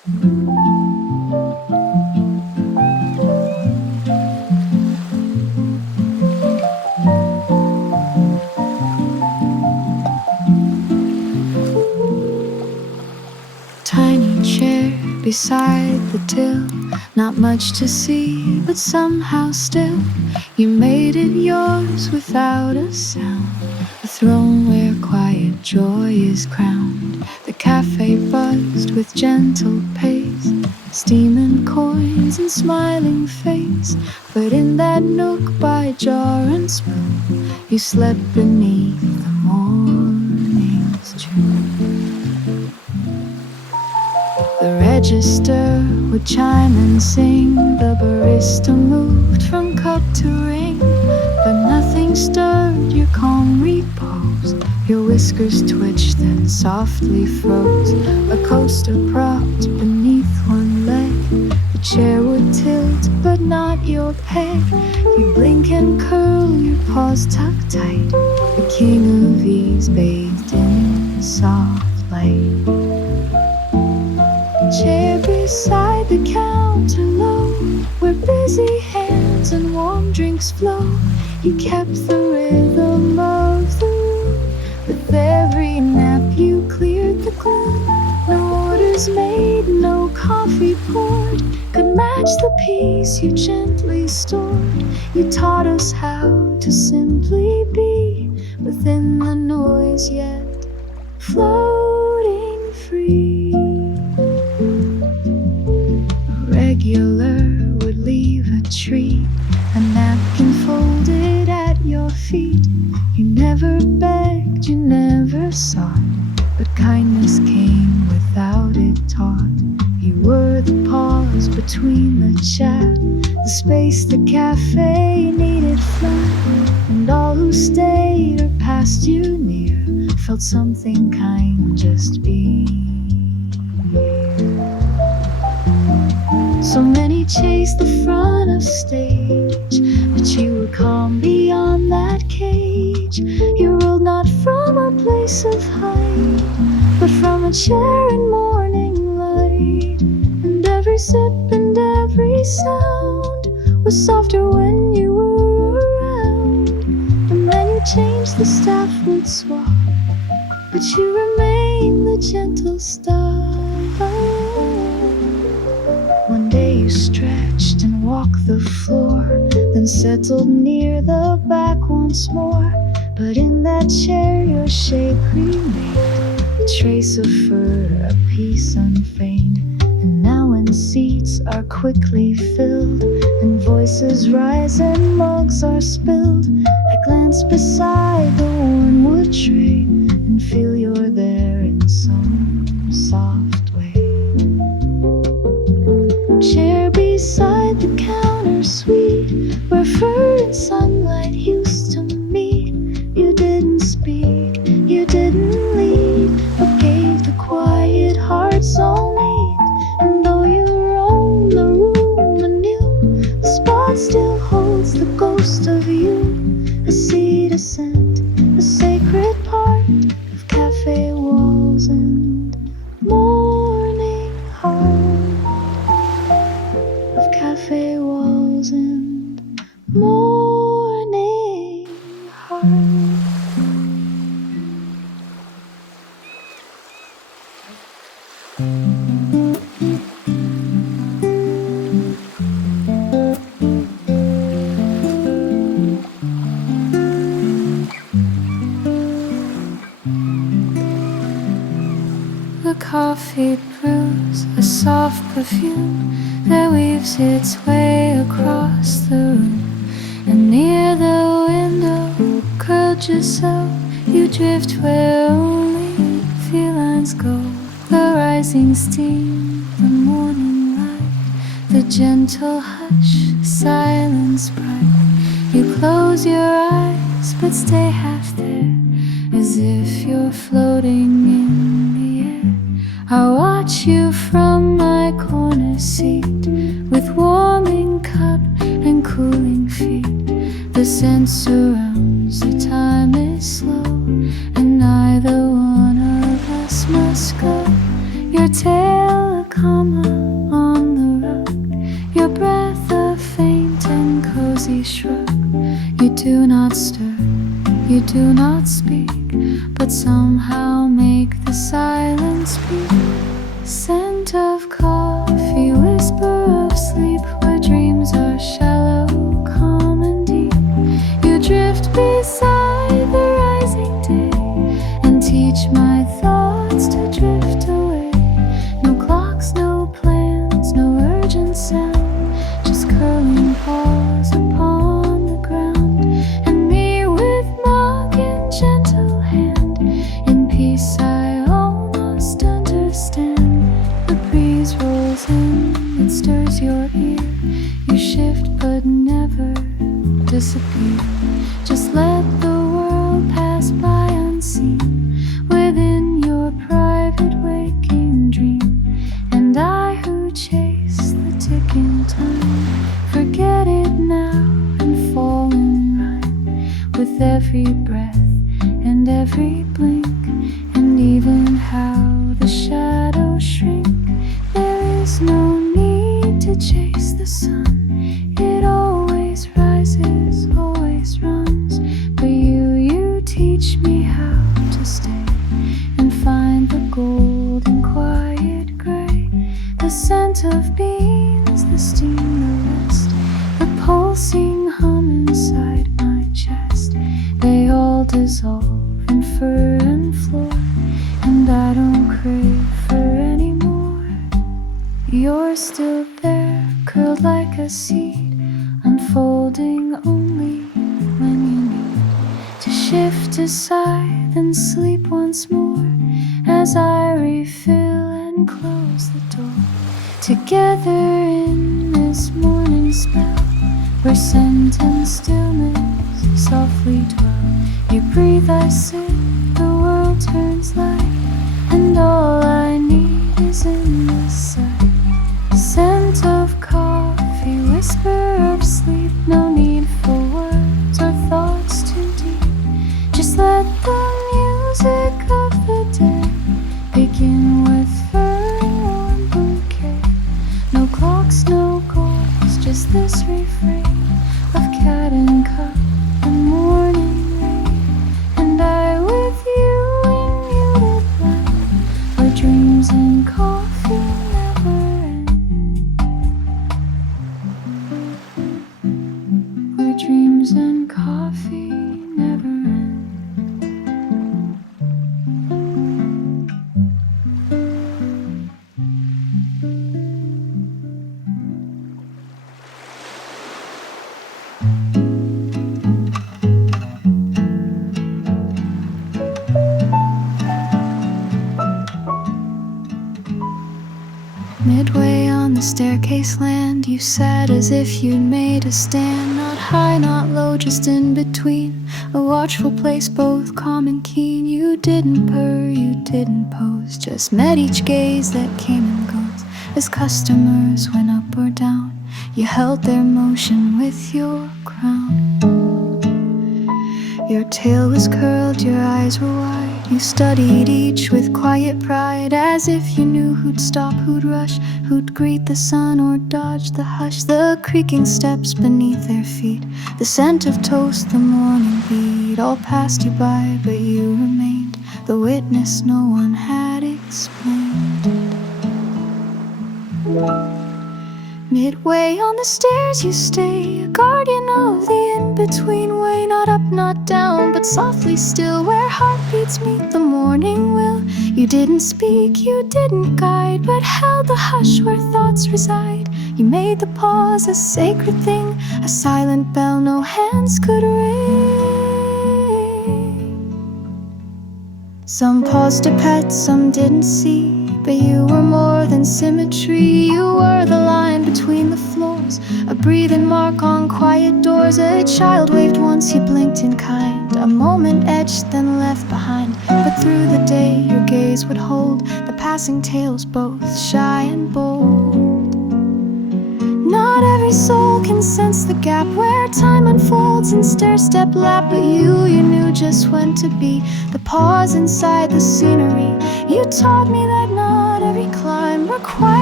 Tiny chair beside the till, not much to see, but somehow still you made it yours without a sound. A throne where quiet joy is crowned. The cafe buzzed with gentle pace, steaming coins and smiling face. But in that nook by jar and spoon, you slept beneath the morning's tune. The register would chime and sing. The barista moved from cup to ring, but nothing stirred your calm repose. Your whiskers twitched then softly froze. A coaster propped beneath one leg. The chair would tilt, but not your peg. You blink and curl, your paws tucked tight. The king of ease bathed in soft light. Chair beside the counter low, where busy hands and warm drinks flow. You kept the rhythm of the room. With every nap you cleared the gloom. No orders made, no coffee poured, could match the peace you gently stored. You taught us how to simply be within the noise, yet floating free. Regular would leave a treat, a napkin folded at your feet. You never begged, you never sought, but kindness came without it taught. You were the pause between the chat, the space the cafe needed flat. And all who stayed or passed you near felt something kind just being here. So many chased the front of stage, but you were calm beyond that cage. You ruled not from a place of height, but from a chair in morning light. And every sip and every sound was softer when you were around. And then you changed, the staff would swap, but you remained the gentle star. One day you stretched and walked the floor, then settled near the back once more. But in that chair your shape remained, a trace of fur, a piece unfeigned. And now when seats are quickly filled, and voices rise and mugs are spilled, I glance beside the worn wood tray and feel you're there in some soft way. Chair beside the counter suite, where fur and sunlight used to meet. You didn't speak, you didn't lead, but gave the quiet heart's own need. And though you roam the room anew, the spot still holds the ghost of you. A seed, a scent, a sacred part of cafe walls and morning heart. Cafe walls and morning heart. The coffee brews a soft perfume that weaves its way across the room. And near the window, curled yourself, you drift where only felines go. The rising steam, the morning light, the gentle hush, silence bright. You close your eyes but stay half there, as if you're floating in the air. I watch you from my corner seat, with warming cup and cooling feet. The sense surrounds, the time is slow, and neither one of us must go. Your tail a comma on the rug, your breath a faint and cozy shrug. You do not stir, you do not speak, but somehow make the silence speak. Scent of coffee, whisper of sleep, where dreams are shallow, calm and deep. You drift beside the rising day and teach my thoughts to drift away. No clocks, no plans, no urgent sound, just curling paws upon the ground, and me with mug in gentle hand. In peace I almost understand. The breeze rolls in, it stirs your ear. You shift but never disappear. Just let the world pass by unseen within your private waking dream. And I who chase the ticking time, forget it now and fall in rhyme with every breath and every blink, and even how the shadows shrink. There is no need to chase the sun, it always rises, always runs. But you teach me how to stay and find the golden quiet gray. The scent of beans, the steam, the rest, the pulsing hum inside my chest. They all dissolve in fur and floor, and I don't crave for any more. You're still there, curled like a seed, unfolding only when you need to shift aside, then sleep once more as I refill and close the door. Together in this morning spell, where scent and stillness softly dwell. You breathe, I sit, the world turns light, and all I need is in the sight. Scent of coffee, whisper of sleep, no need for words or thoughts too deep. Just let the music of the day begin with fur and warm bouquet. No clocks, no goals, just this refrain of cat and cup and morning rain. And I with you in muted blend, where dreams and coffee never end. Where dreams and coffee never end. Midway on the staircase land, you sat as if you'd made a stand. Not high, not low, just in between, a watchful place, both calm and keen. You didn't purr, you didn't pose, just met each gaze that came and goes as customers went up or down. You held their motion with your crown. Your tail was curled, your eyes were wide. You studied each with quiet pride, as if you knew who'd stop, who'd rush, who'd greet the sun or dodge the hush. The creaking steps beneath their feet, the scent of toast, the morning beat, all passed you by, but you remained the witness no one had explained. Midway on the stairs you stay, a guardian of the in-between way. Not up, not down, but softly still, where heartbeats meet the morning will. You didn't speak, you didn't guide, but held the hush where thoughts reside. You made the pause a sacred thing, a silent bell no hands could ring. Some paused to pet, some didn't see, but you were more than symmetry. You were the line between the floors, a breathing mark on quiet doors. A child waved once, you blinked in kind, a moment etched then left behind. But through the day your gaze would hold the passing tales, both shy and bold. Not every soul can sense the gap where time unfolds in stair-step lap, but you knew just when to be the pause inside the scenery. You taught me that not every climb requires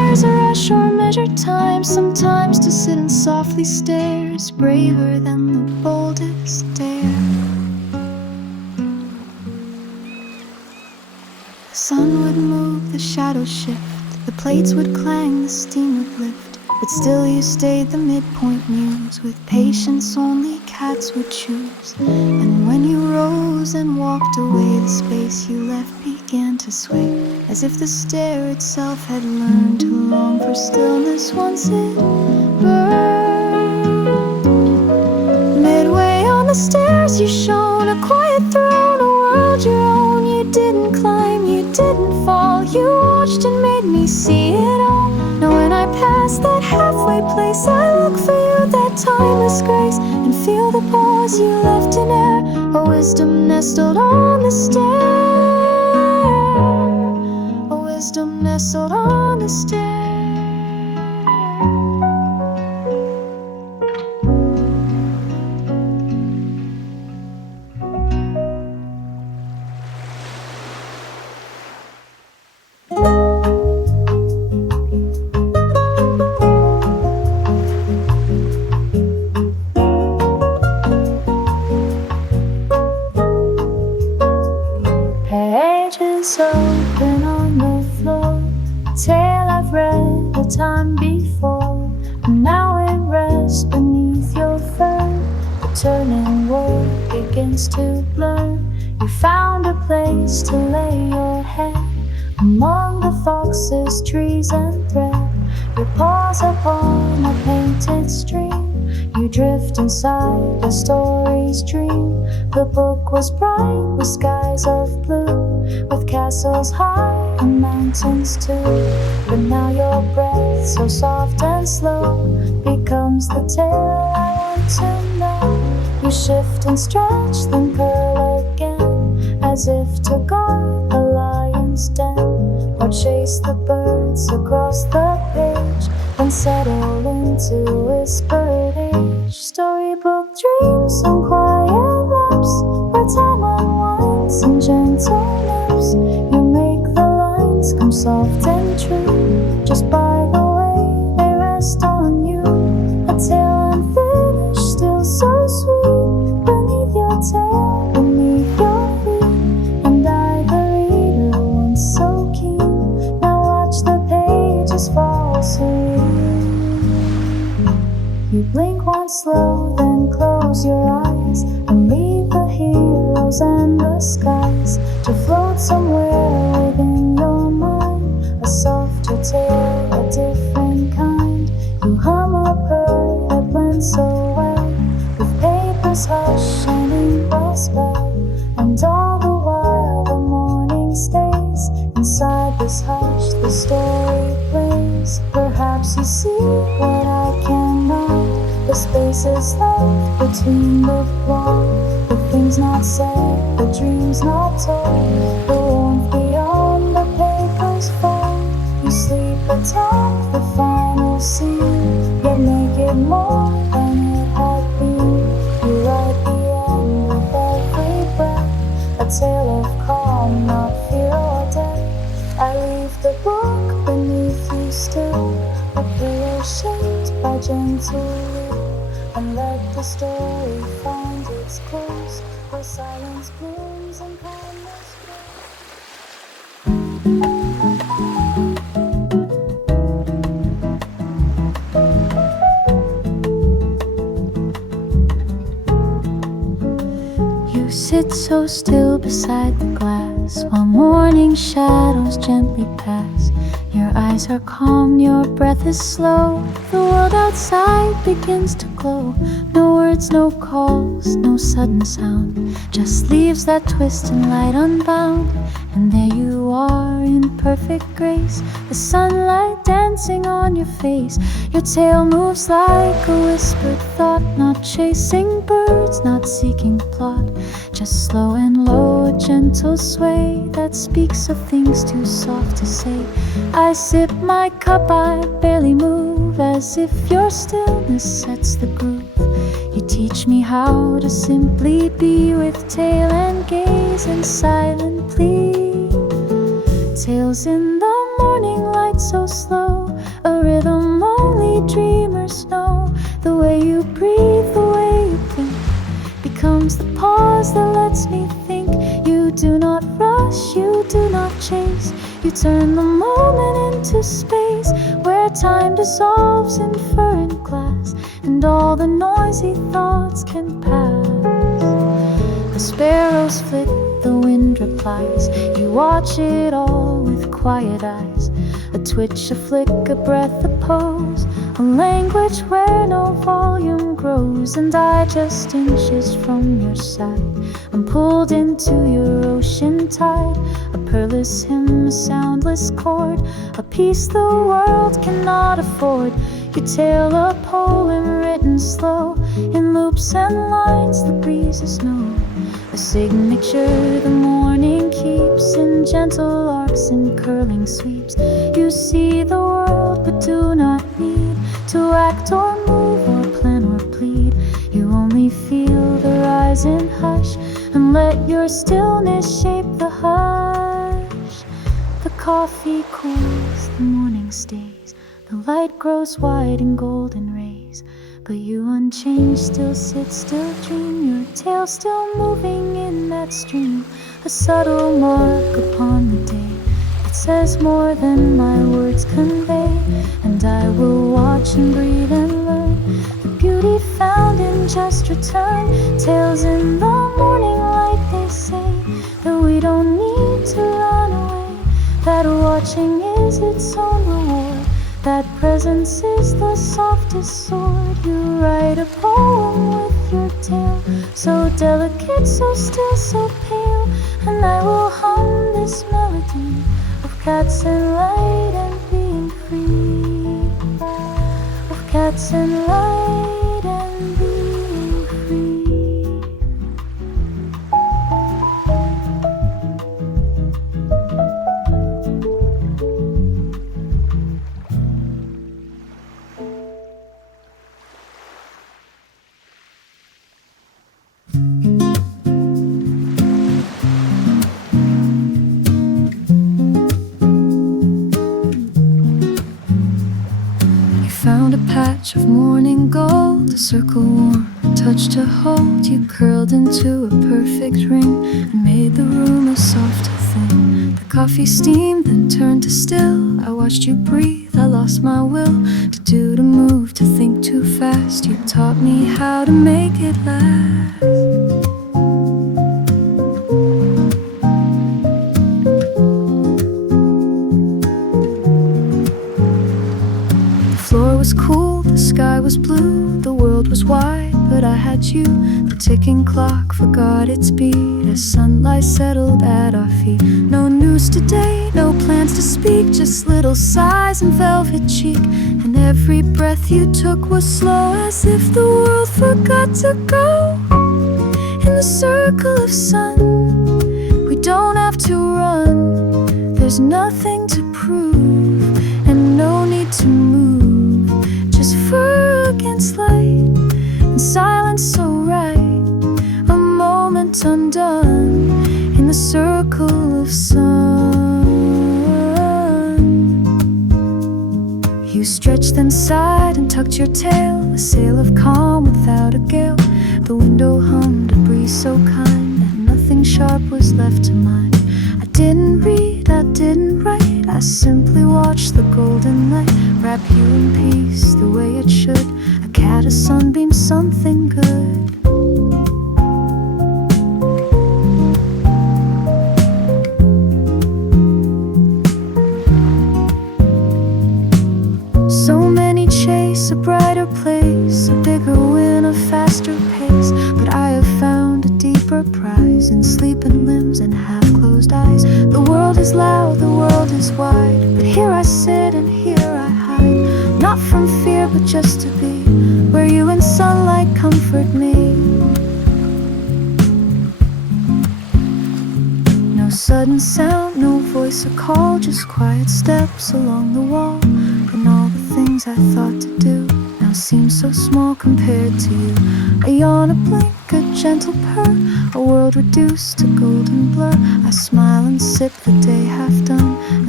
there's a rush or measured time, sometimes to sit and softly stare is braver than the boldest dare. The sun would move, the shadows shift, the plates would clang, the steam would lift, but still you stayed the midpoint muse. With patience only cats would choose. And when you rose and walked away, the space you left began to sway, as if the stair itself had learned to long for stillness once it burned. Midway on the stairs you shone, a quiet throne, a world your own. You didn't climb, you didn't fall, you watched and made me see it all. Now when I pass that halfway place, I look for you, that timeless grace, and feel the pause you left in air, a wisdom nestled on the stair, a wisdom nestled on the stair. Open on the floor, a tale I've read a time before, and now it rests beneath your fern. The turning world begins to blur. You found a place to lay your head among the foxes, trees and thread. Your paws upon a painted stream, you drift inside a story's dream. The book was bright with skies of blue, with castles high and mountains too. But now your breath, so soft and slow, becomes the tale I want to know. You shift and stretch, then curl again, as if to guard the lion's den. Or chase the birds across the page, then settle into whispered age. Storybook dreams on quiet laps, where time unwinds in gentle naps. You make the lines come soft and true, just by the way they rest on you. A tale unfinished, still so sweet, beneath your tail, beneath your feet. And I, the reader, once so keen, now watch the pages fall serene. You blink once slow, then close your eyes, and leave the heroes and the skies to float somewhere within your mind. A softer tale, a different kind. You hum a purr that blends so well with paper's hush and ink will spell. And all the while the morning stays inside this hush, the story plays. Perhaps you see what I cannot, the spaces left between the plot, the things not said, the dreams not told, the warmth beyond the paper's fold. You sleep atop the final scene, yet make it more than it had been. You write the end with every breath, a tale of calm, not fear or death. I leave the book beneath you still, a pillow shaped by gentle will, and let the story find its close, where silence blooms and kindness grows. You sit so still beside the glass, while morning shadows gently pass. Your eyes are calm, your breath is slow. The world outside begins to glow. No words, no calls, no sudden sound, just leaves that twist and light unbound. And there you are in perfect grace, the sunlight dancing on your face. Your tail moves like a whispered thought, not chasing birds, not seeking plot, just slow and low, a gentle sway that speaks of things too soft to say. I sip my cup, I barely move, as if your stillness sets the groove. You teach me how to simply be, with tail and gaze and silent plea. Tales in the morning morning light so slow, a rhythm only dreamers know. The way you breathe, the way you blink, becomes the pause that lets me think. You do not rush, you do not chase, you turn the moment into space, where time dissolves in fur and glass, and all the noisy thoughts can pass. The sparrows flit, the wind replies, you watch it all with quiet eyes. A twitch, a flick, a breath, a pose, a language where no volume grows. And I just inches from your side, I'm pulled into your ocean tide. A pearless hymn, a soundless chord, a piece the world cannot afford. You tell a poem written slow, in loops and lines the breezes know. A signature the morning keeps, in gentle arcs and curling sweeps. You see the world but do not need to act or move or plan or plead. You only feel the rise in hush, and let your stillness shape the hush. The coffee cools, the morning stays, the light grows wide in golden rays. But you unchanged still sit, still dream, your tail still moving in that stream. A subtle mark upon the day, it says more than my words convey. And I will watch and breathe and learn the beauty found in just return. Tales in the morning light, they say that we don't need to run away, that watching is its own reward, that presence is the softest sword. You write a poem with your tail, so delicate, so still, so pale. And I will hum this melody of cats and light and being free, of cats and light and being free. Of morning gold, a circle warm, a touch to hold. You curled into a perfect ring and made the room a softer thing. The coffee steamed, then turned to still. I watched you breathe, I lost my will to do, to move, to think too fast. You taught me how to make it last. The floor was cool, the sky was blue, the world was wide, but I had you. The ticking clock forgot its beat as sunlight settled at our feet. No news today, no plans to speak, just little sighs and velvet cheek. And every breath you took was slow, as if the world forgot to go. In the circle of sun, we don't have to run. There's nothing to prove and no need to move. Just fur against light and silence so right, a moment undone in the circle of sun. You stretched then sighed and tucked your tail, a sail of calm without a gale. The window hummed, a breeze so kind that nothing sharp was left to mind. I didn't read, I didn't write, I simply watched the golden light wrap you in peace the way it should. A cat, a sunbeam, something good. So many chase a brighter place, a bigger win, a faster pace. But I have found a deeper prize in sleeping limbs and half-closed eyes. The world is loud, the world is wide, but here I sit and here I hide. Not from fear, but just to be where you and sunlight comfort me. No sudden sound, no voice or call, just quiet steps along the wall. And all the things I thought to do now seem so small compared to you. A yawn, a blink, a gentle purr, a world reduced to golden blur. I smile and sip the day half done and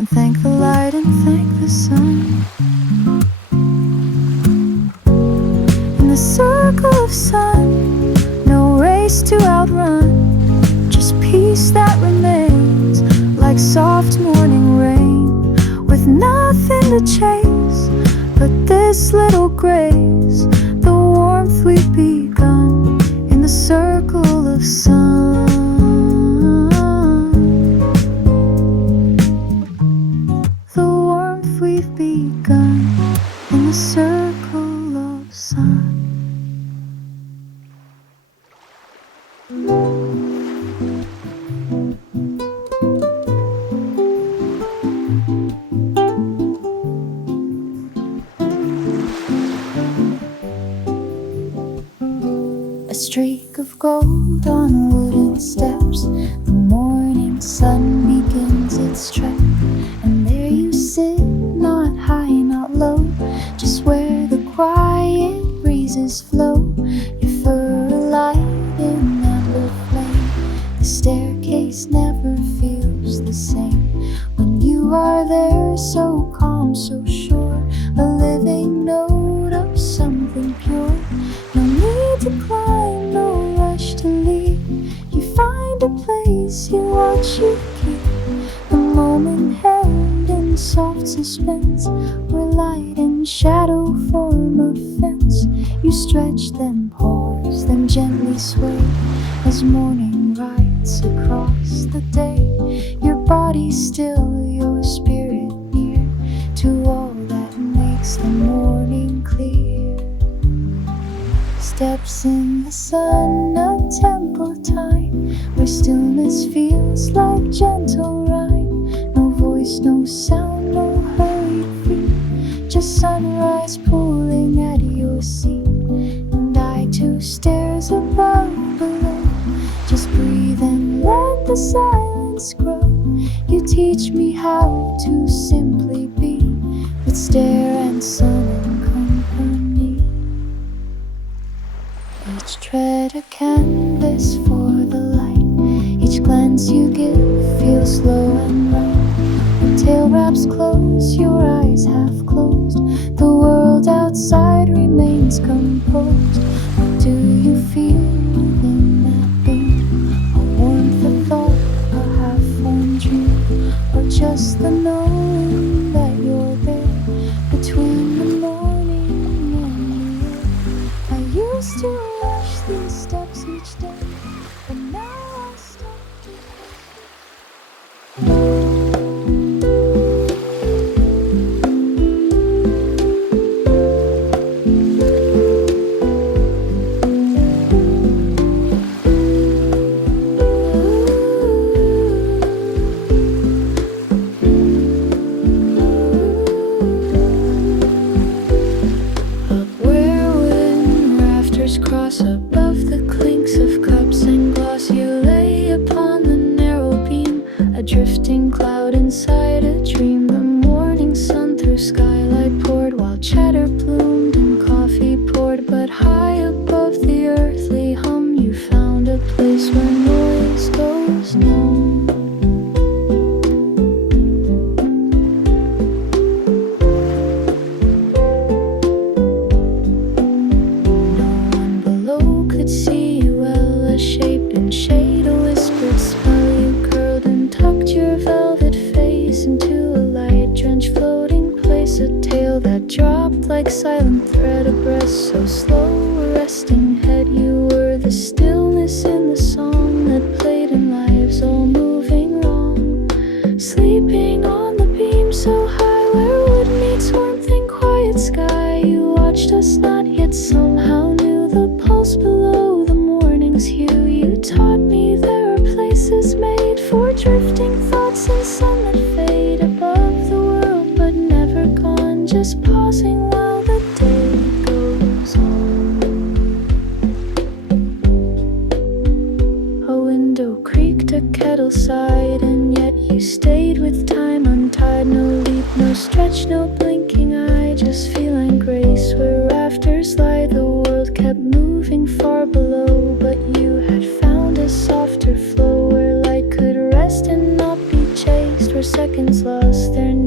thank the light and thank the sun. In the circle of sun, no race to outrun, just peace that remains like soft morning rain, with nothing to chase but this little grace, the warmth we've begun in the circle of sun. The warmth we've begun in the circle of sun. A streak of gold on wooden steps, the morning sun begins its trek, and there you sit, not high, not low, just where the quiet breezes flow, your fur alight in amber flame. The staircase never feels the same when you are there, so calm, so sure, a living note of something pure. No need to climb, no rush to leave. You find a place, you watch, you keep the moment held in soft suspense, where light and shadow form a fence. You stretch, then pause, then gently sway as morning rides across the day. Your body still, your spirit near to all that makes the morning clear. Steps in the sun, a tempo time, where stillness feels like gentle rhyme. No voice, no sound, no hurried feet, just sunrise pooling at your seat. And I two stares above, below, just breathe and let the silence grow. You teach me how to simply be, with stare and sun and company. Each tread a canvas for the light, each glance you give feels slow and right. The tail wraps close, your eyes half closed, the world outside remains composed. What do you feel within that beam? A warmth, a thought, a half-formed dream, or just the knowing that you're there between the morning and the earth? I used to rush these steps each day, but now I stop to cross above the clinks of cups and glass. You lay upon the narrow beam, a drifting cloud inside a dream. The morning sun through skylight poured, while chatter bloomed and coffee poured. But high above the earthly hum, you found a place where noise goes numb. See you well, a shape and shade, a whispered smell. You curled and tucked your velvet face into a light-drenched floating place. A tail that dropped like silent thread, a breast so slow, a resting head. You were the stillness in the song that played in lives all moving wrong. Sleeping on the beam so high, where wood meets warmth and quiet sky. You watched us, not yet somehow knew the pulse below the morning's hue. You taught me there are places made for drifting thoughts and sun that fade above the world, but never gone, just pausing while the day goes on. A window creaked, a kettle sighed, and yet you stayed with time untied. No leap, no stretch, no blinking eye, just feline grace where rafters lie. The world kept moving far below, but you had found a softer flow where light could rest and not be chased, where seconds lost their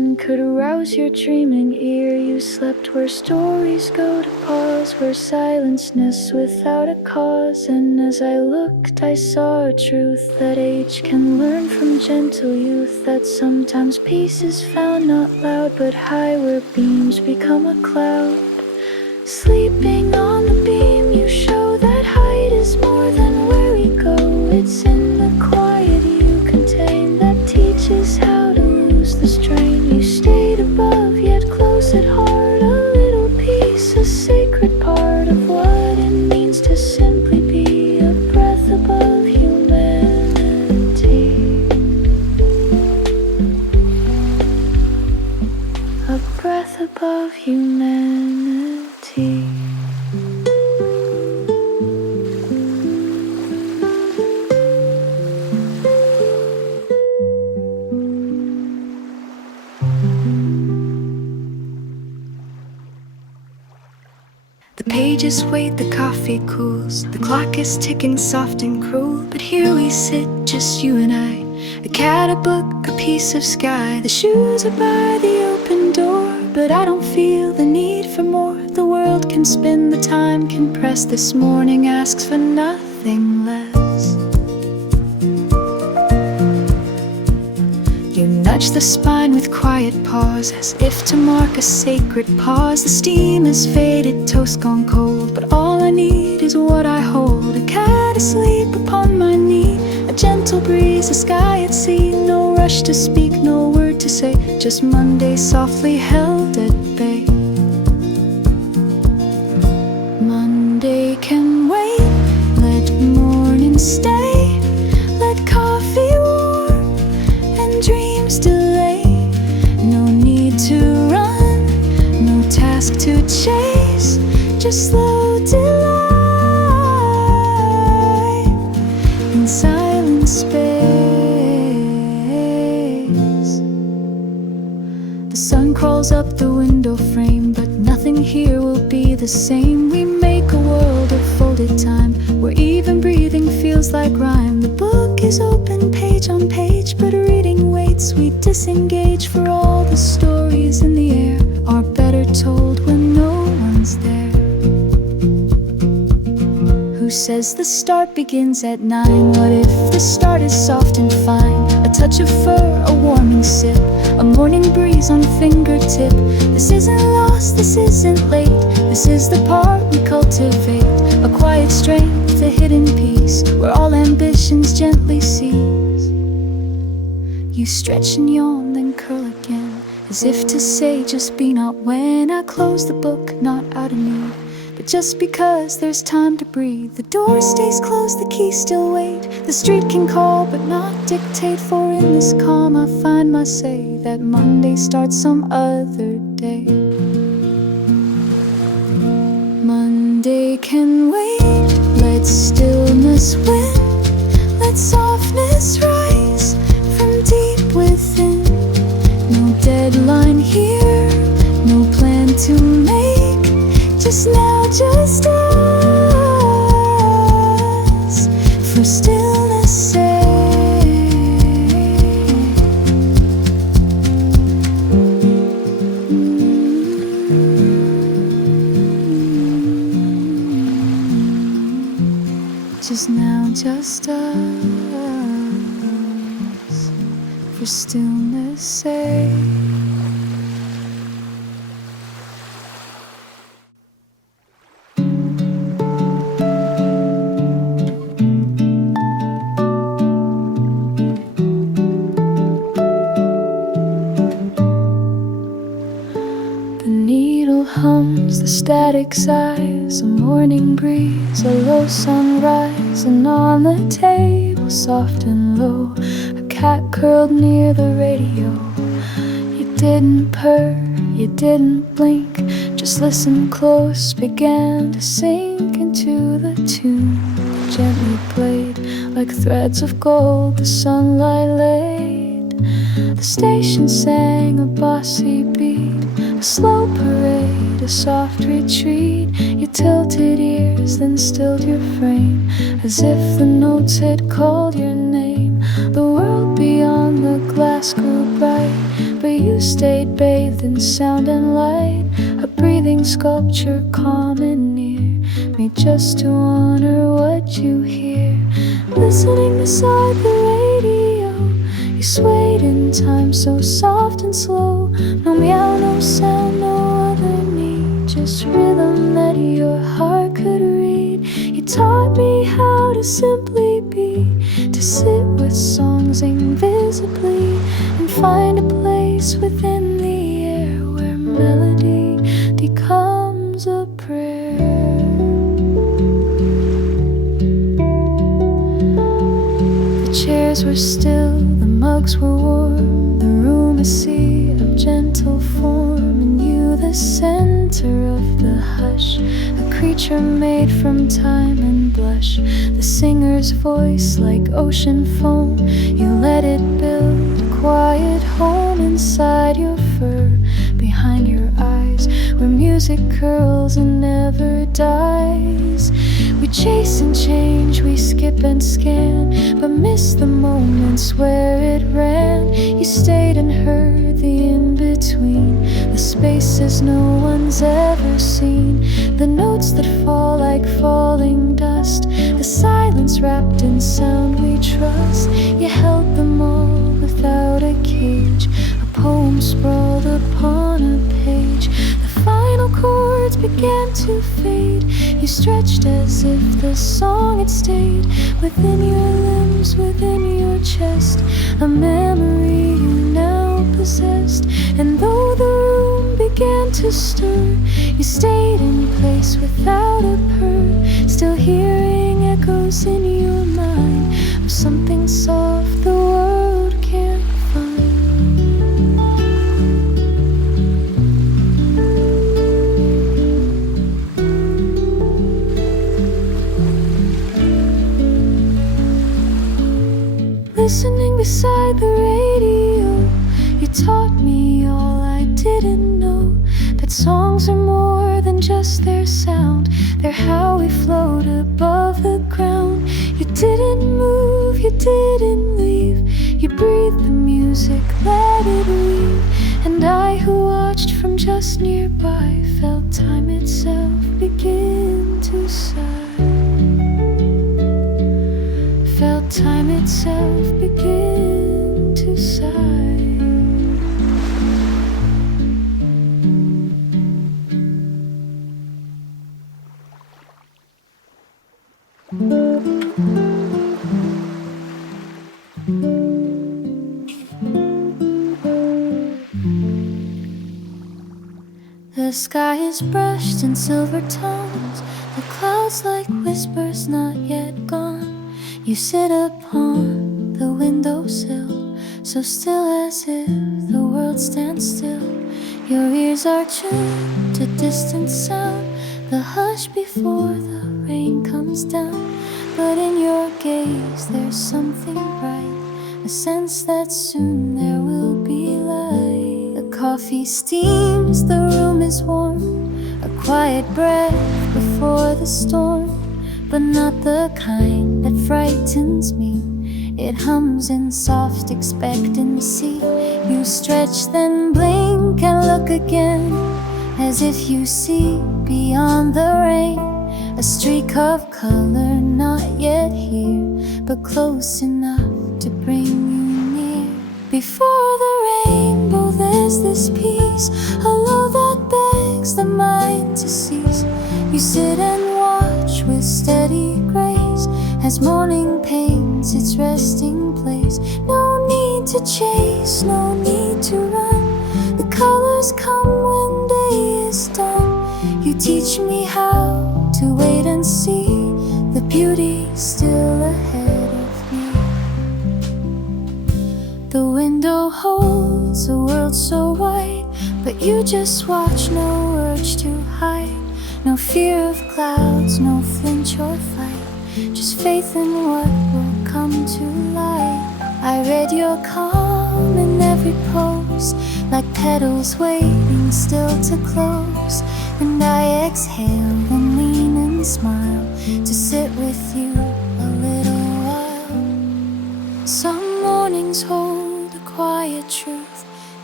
wind could rouse your dreaming ear. You slept where stories go to pause, where silence nests without a cause. And as I looked, I saw a truth that age can learn from gentle youth, that sometimes peace is found not loud but high, where beams become a cloud. Sleeping on the beam, you show that height is more than where we go. It's in the quiet you contain that teaches how to lose the strain. You stayed above, yet close at heart, a little piece, a sacred part of what it means to simply be a breath above humanity. A breath above humanity. The pages wait, the coffee cools, the clock is ticking soft and cruel. But here we sit, just you and I, a cat, a book, a piece of sky. The shoes are by the open door, but I don't feel the need for more. The world can spin, the time can press. This morning asks for nothing less. You nudge the spine with quiet pause, as if to mark a sacred pause. The steam is faded, toast gone cold, but all I need is what I hold. A cat asleep upon my knee, a gentle breeze, a sky at sea. No rush to speak, no word to say, just Monday softly held at bay. Monday can wait, let morning stay, let coffee warm and dreams delay. No need to run, no task to chase, just slow delight in silent space. The sun crawls up the window frame, but nothing here will be the same. We make a world of folded time, where even breathing feels like rhyme. The book is open page on page, but reading waits. We disengage, for all the stories in the air are better told when no one's there. Who says the start begins at 9? What if the start is soft and fine? A touch of fur, a warming sip, a morning breeze on fingertip. This isn't lost, this isn't late, this is the part we cultivate. A quiet strength, a hidden peace, where all ambitions gently cease. You stretch and yawn, then curl again, as if to say just be not. When I close the book, not out of need, but just because there's time to breathe. The door stays closed, the keys still wait. The street can call but not dictate, for in this calm I find my say that Monday starts some other day. Monday can wait, let stillness win, let softness rise from deep within. No deadline here, no plan to make, just now, just us, for stillness sake. Just now, just us, for stillness sake. The static sighs, a morning breeze, a low sunrise, and on the table, soft and low, a cat curled near the radio. You didn't purr, you didn't blink, just listened close, began to sink into the tune. Gently played, like threads of gold, the sunlight laid. The station sang a bossy beat, a slow parade, a soft retreat. You tilted ears, then stilled your frame, as if the notes had called your name. The world beyond the glass grew bright, but you stayed bathed in sound and light, a breathing sculpture calm and near, made just to honor what you hear. Listening beside the radio, you swayed in time so soft and slow. No meow, no sound, no other need, just rhythm that your heart could read. You taught me how to simply be, to sit with songs invisibly, and find a place within the air where melody becomes a prayer. The chairs were still, the mugs were warm, the room a sea of gentle form, and you the center of the hush, a creature made from time and blush. The singer's voice like ocean foam, you let it build a quiet home inside your fur, behind your eyes, where music curls and never dies. We chase and change, we skip and scan, but miss the moments where it ran. You stayed and heard the in-between, the spaces no one's ever seen, the notes that fall like falling dust, the silence wrapped in sound we trust. You held them all without a cage, a poem sprawled upon a page. The final chords began to fade, you stretched as if the song had stayed within your limbs, within your chest, a memory you now possessed. And though the room began to stir, you stayed in place without a purr, still hearing echoes in your mind of something soft the world can't find. Listening beside the radio, you taught me all I didn't know, that songs are more than just their sound, they're how we float above the ground. You didn't move, you didn't leave, you breathed the music, let it weave. And I who watched from just nearby felt time itself begin to sigh, felt time itself begin to sigh. The sky is brushed in silver tones, the clouds like whispers not yet gone. You sit upon the windowsill, so still as if the world stands still. Your ears are tuned to distant sound, the hush before the rain comes down. But in your gaze there's something bright, a sense that soon there will be light. The coffee steams, the room is warm, a quiet breath before the storm, but not the kind that frightens me. It hums in soft expectancy. You stretch, then blink and look again, as if you see beyond the rain, a streak of color not yet here, but close enough to bring you near. Before the rainbow there's this peace, a love that begs the mind to cease. You sit and watch with steady grace, as morning paints its resting place. No need to chase, no need to run, the colors come when day is done. You teach me how to wait and see the beauty still ahead of me. The window holds a world so wide, but you just watch, no urge to hide, no fear of clouds, no flinch or fight, just faith in what will come to light. I read your calm in every pose, like petals waiting still to close. And I exhale and lean and smile to sit with you a little while. Some mornings hold a quiet truth,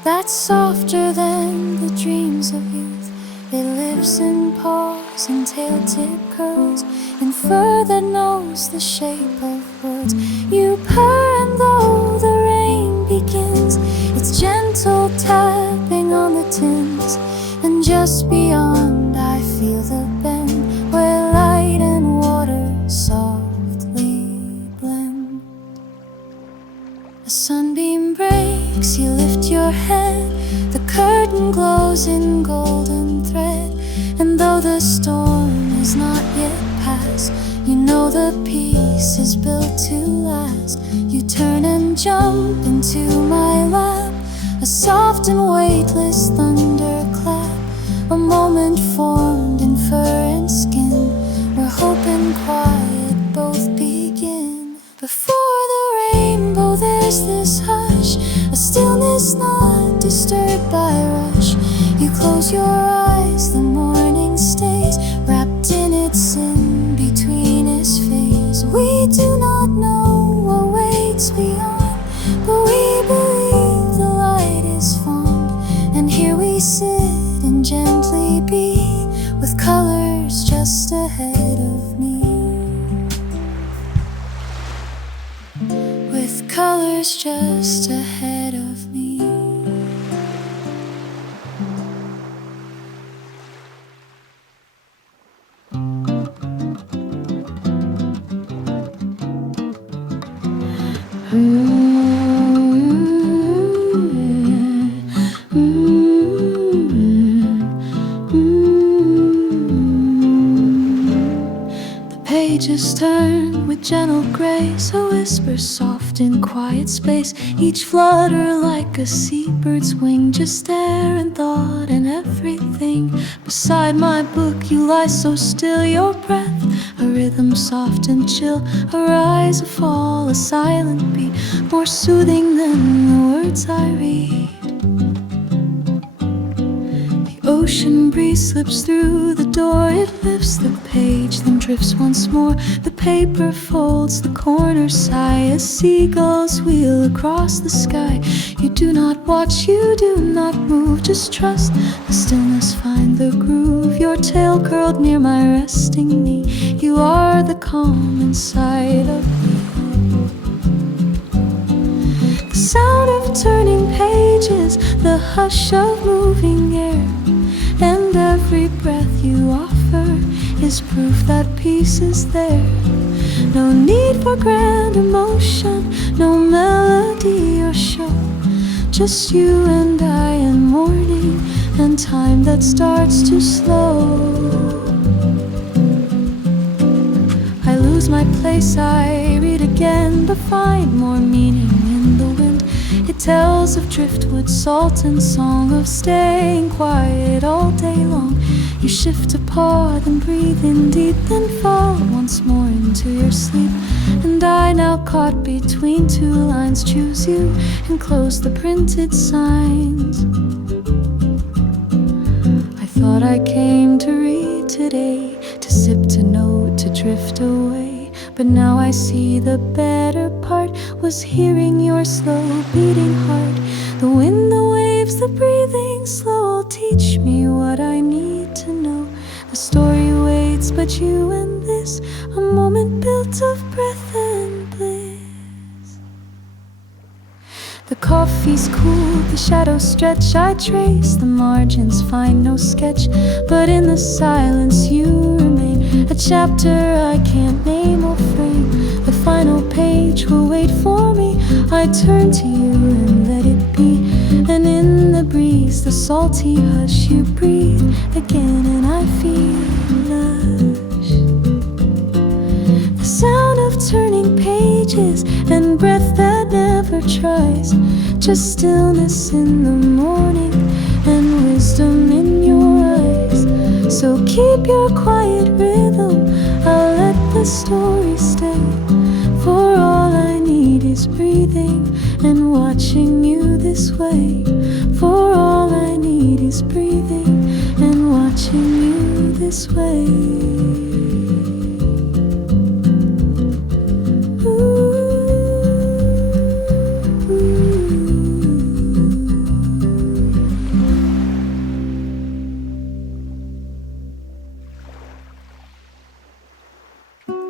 that's softer than the dreams of youth. It lives in paws and tail tip curls, in fur that knows the shape of words. You purr and though the rain begins, it's gentle tapping on the tins. And just beyond I feel the bend, where light and water softly blend. A sunbeam breaks, you lift your head, the curtain glows in golden thread. And though the storm is not yet past, you know the peace is built to last. You turn and jump into my lap, a soft and weightless thunderclap, a moment formed in fur and skin, where hope and quiet both begin. Before the rainbow there's this hush, a stillness not disturbed by rush. You close your eyes, the morning stays wrapped in its in-between-ish phase. We do not know what waits beyond, but we believe the light is fond. And here we sit and gently be, with colors just ahead of me, with colors just ahead of me. The pages turn with gentle grace, a whisper soft in quiet space, each flutter like a seabird's wing. Just stare and thought and everything. Beside my book you lie so still, your breath a rhythm soft and chill, a rise, a fall, a silent beat, more soothing than the words I read. The ocean breeze slips through the door, it lifts the page, then drifts once more. The paper folds, the corners sigh, as seagulls wheel across the sky. You do not watch, you do not move, just trust the stillness, find the groove. Your tail curled near my resting knee, you are the calm inside of me. The sound of turning pages, the hush of moving air, and every breath you offer is proof that peace is there. No need for grand emotion, no melody or show, just you and I and morning and time that starts to slow. I lose my place, I read again, but find more meaning in the wind. It tells of driftwood, salt and song, of staying quiet all day long. You shift a paw, then breathe in deep, then fall once more into your sleep. And I, now caught between two lines, choose you and close the printed signs. I thought I came to read today, to sip, to note, to drift away. But now I see the better part was hearing your slow beating heart. The wind, the waves, the breathing slow teach me what I need to know. The story waits, but you and this, a moment built of breath and bliss. The coffee's cool, the shadows stretch, I trace the margins, find no sketch. But in the silence you remain, a chapter I can't name or frame. The final page will wait for me, I turn to you and let it be. And in the breeze, the salty hush, you breathe again and I feel lush. The sound of turning pages and breath that never tries, just stillness in the morning and wisdom in your eyes. So keep your quiet rhythm, I'll let the story stay. For all I need is breathing and watching you this way. For all I need is breathing and watching you this way.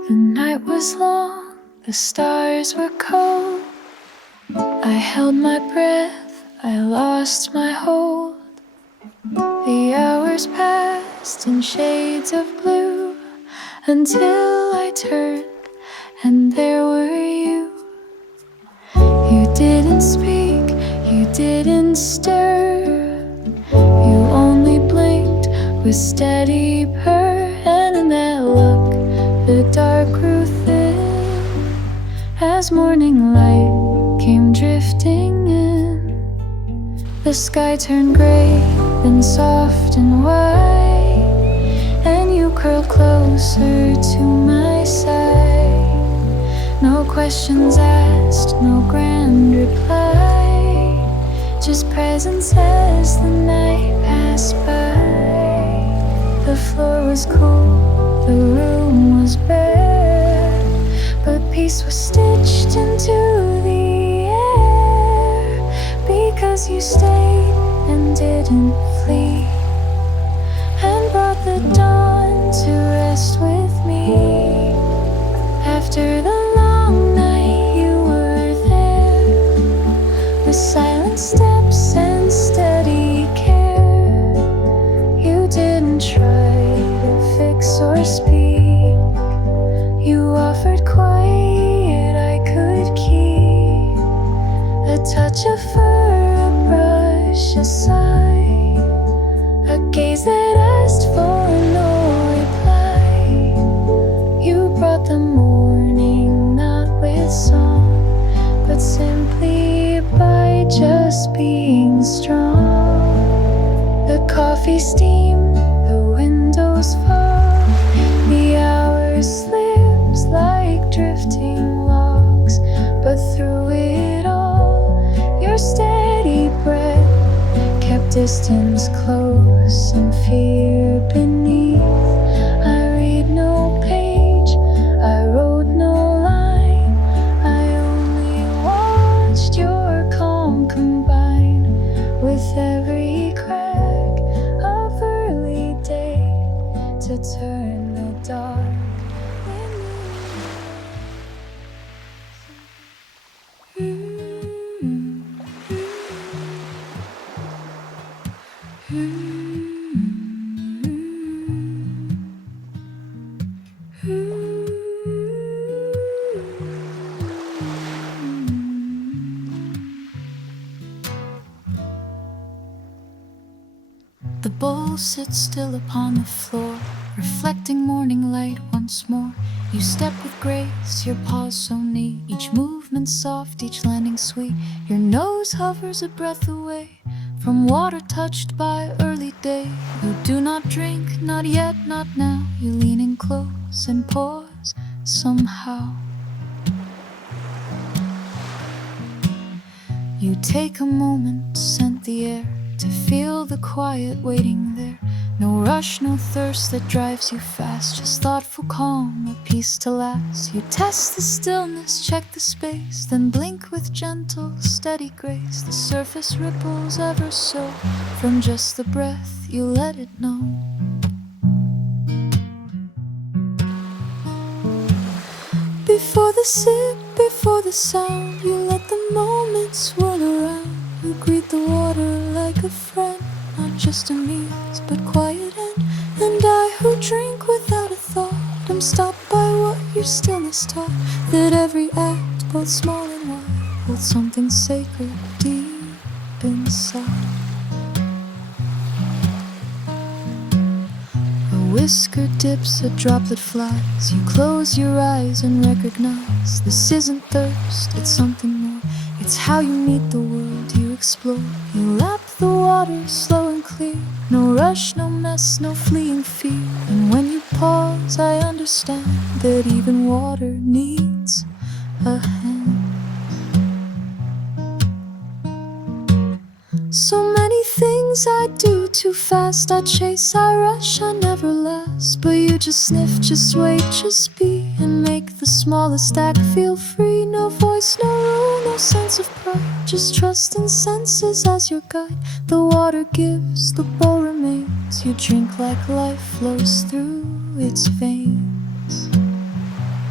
The night was long, the stars were cold. I held my breath, I lost my hold. The hours passed in shades of blue until I turned and there were you. You didn't speak, you didn't stir. You only blinked with steady purr. And in that look, the dark grew thin as morning light came drifting in. The sky turned gray, then soft and white, and you curled closer to my side. No questions asked, no grand reply, just presence as the night passed by. The floor was cool, the room was bare, but peace was stitched into the air. Because you stayed and didn't flee, and brought the dawn to rest with me. After the long night you were there, with silent steps and steady care. You didn't try to fix or speak, you offered quiet I could keep. A touch of fur, a brush aside, a gaze that asked for no reply. You brought the morning not with song, but simply by just being strong. The coffee steam, the windows fall, the hours slips like drifting logs. But through it all, your steady breath kept distance close and fear beneath. I read no page, I wrote no line, I only watched your calm combine with every crack of early day to turn the dark. The bowl sits still upon the floor, reflecting morning light once more. You step with grace, your paws so neat, each movement soft, each landing sweet. Your nose hovers a breath away from water touched by early day. You do not drink, not yet, not now. You lean in close and pause somehow. You take a moment to scent the air, to feel the quiet waiting there. No rush, no thirst that drives you fast, just thoughtful calm, a peace to last. You test the stillness, check the space, then blink with gentle, steady grace. The surface ripples ever so, from just the breath you let it know. Before the sip, before the sound, you let the moments swirl around. You greet the water like a friend, not just a muse, but quiet end. And I who drink without a thought, am stopped by what your stillness taught. That every act, both small and wide, holds something sacred deep inside. A whisker dips, a droplet flies. You close your eyes and recognize this isn't thirst, it's something more. It's how you meet the world you explore. You lap the water slow and clear. No rush, no mess, no fleeing fear. And when you pause, I understand that even water needs a hand. So many things I do too fast. I chase, I rush, I never last. But you just sniff, just wait, just be, and make the smallest act feel free. No voice, no rule, no sense of pride, just trust and senses as your guide. The water gives, the bowl remains. You drink like life flows through its veins.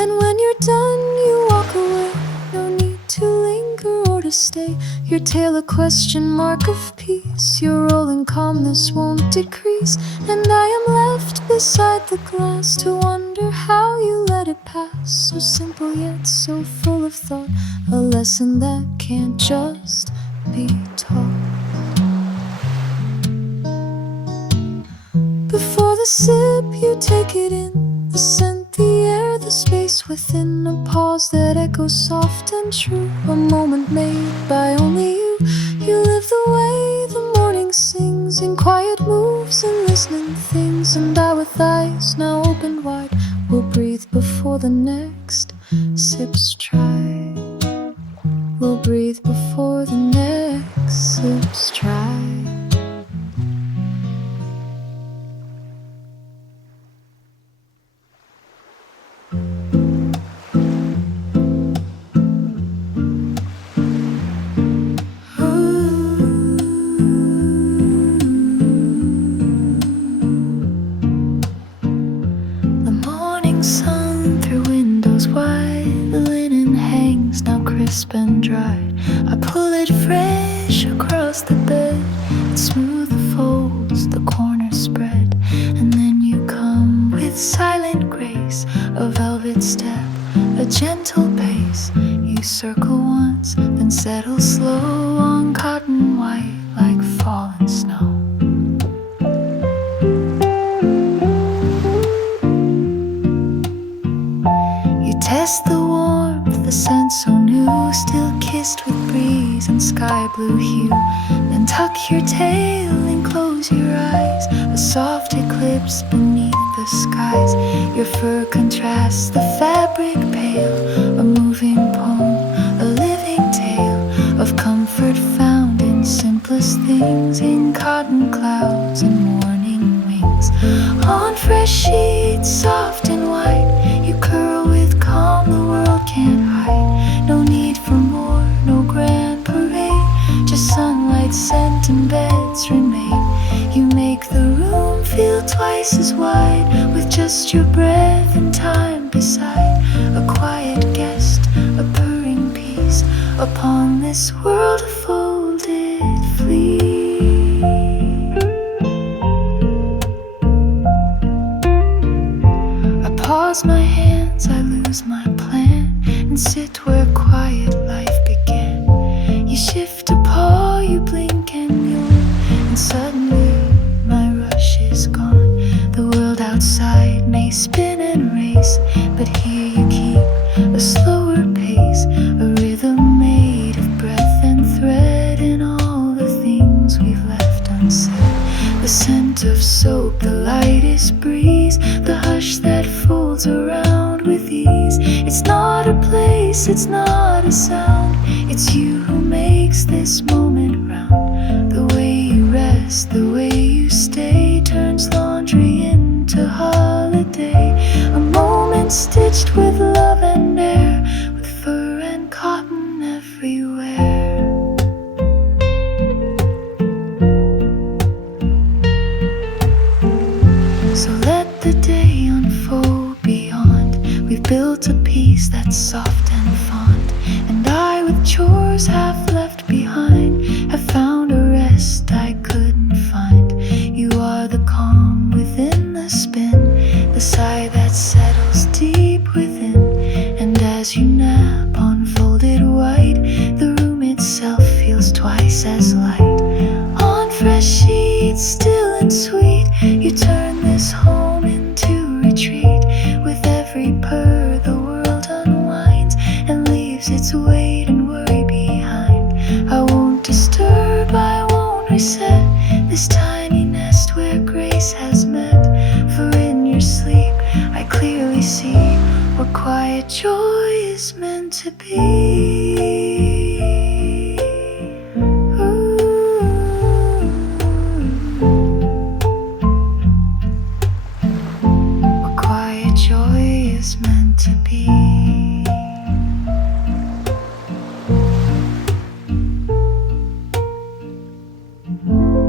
And when you're done, you walk away. No need to linger or to stay. Your tail a question mark of peace. Your rolling calmness won't decrease. And I am left beside the glass to wonder how you let it pass. So simple yet so full of thought. A lesson that can't just be taught. Before the sip, you take it in. The scent, the air, the space within. A pause that echoes soft and true. A moment made by only you. You live the way the morning sings, in quiet moves and listening things. And I, with eyes now opened wide, will breathe before the next sips try. Will breathe before the next sips try. And dried, I pull it fresh across the bed. It's smooth the folds, the corners spread. And then you come with silent grace, a velvet step, a gentle pace. You circle once, then settle slow on cotton white like fallen snow. You test the warmth, the scent so new, still kissed with breeze and sky blue hue. Then tuck your tail and close your eyes, a soft eclipse beneath the skies. Your fur contrasts the fabric pale, a moving poem, a living tale of comfort found in simplest things, in cotton clouds and morning wings. On fresh sheets, soft and white, you curl with calm the world can't hide. No need for more, no grand parade, just sunlight, scent and beds remain. You make the room feel twice as wide, with just your breath and time beside. A quiet guest, a purring peace, upon this world of folded fleece. I pause my hands, I lose my plan, and sit where quiet life began. You shift a paw, you blink and yawn, and suddenly my rush is gone. The world outside may spin and race, but here you keep a slower pace, a rhythm made of breath and thread, and all the things we've left unsaid. The scent of soap, the lightest breeze, the hush that folds around with ease. It's not a place, it's not a sound, it's you who makes this moment round. The way you rest, the way you stay, turns laundry into holiday. A moment stitched with love and air, with fur and cotton everywhere. So let the day unfold beyond. We've built a peace that's soft and fond, and I, with chores half left behind, have found a rest I couldn't find. You are the calm within the spin, the sigh that settles deep within. And as you nap on folded white, the room itself feels twice as light. On fresh sheets, still and sweet, you turn this home into retreat. With every purr, the world unwinds and leaves its weight and worry behind. I won't disturb, I won't reset this tiny nest where grace has met. For in your sleep, I clearly see what quiet joy is meant to be. To be.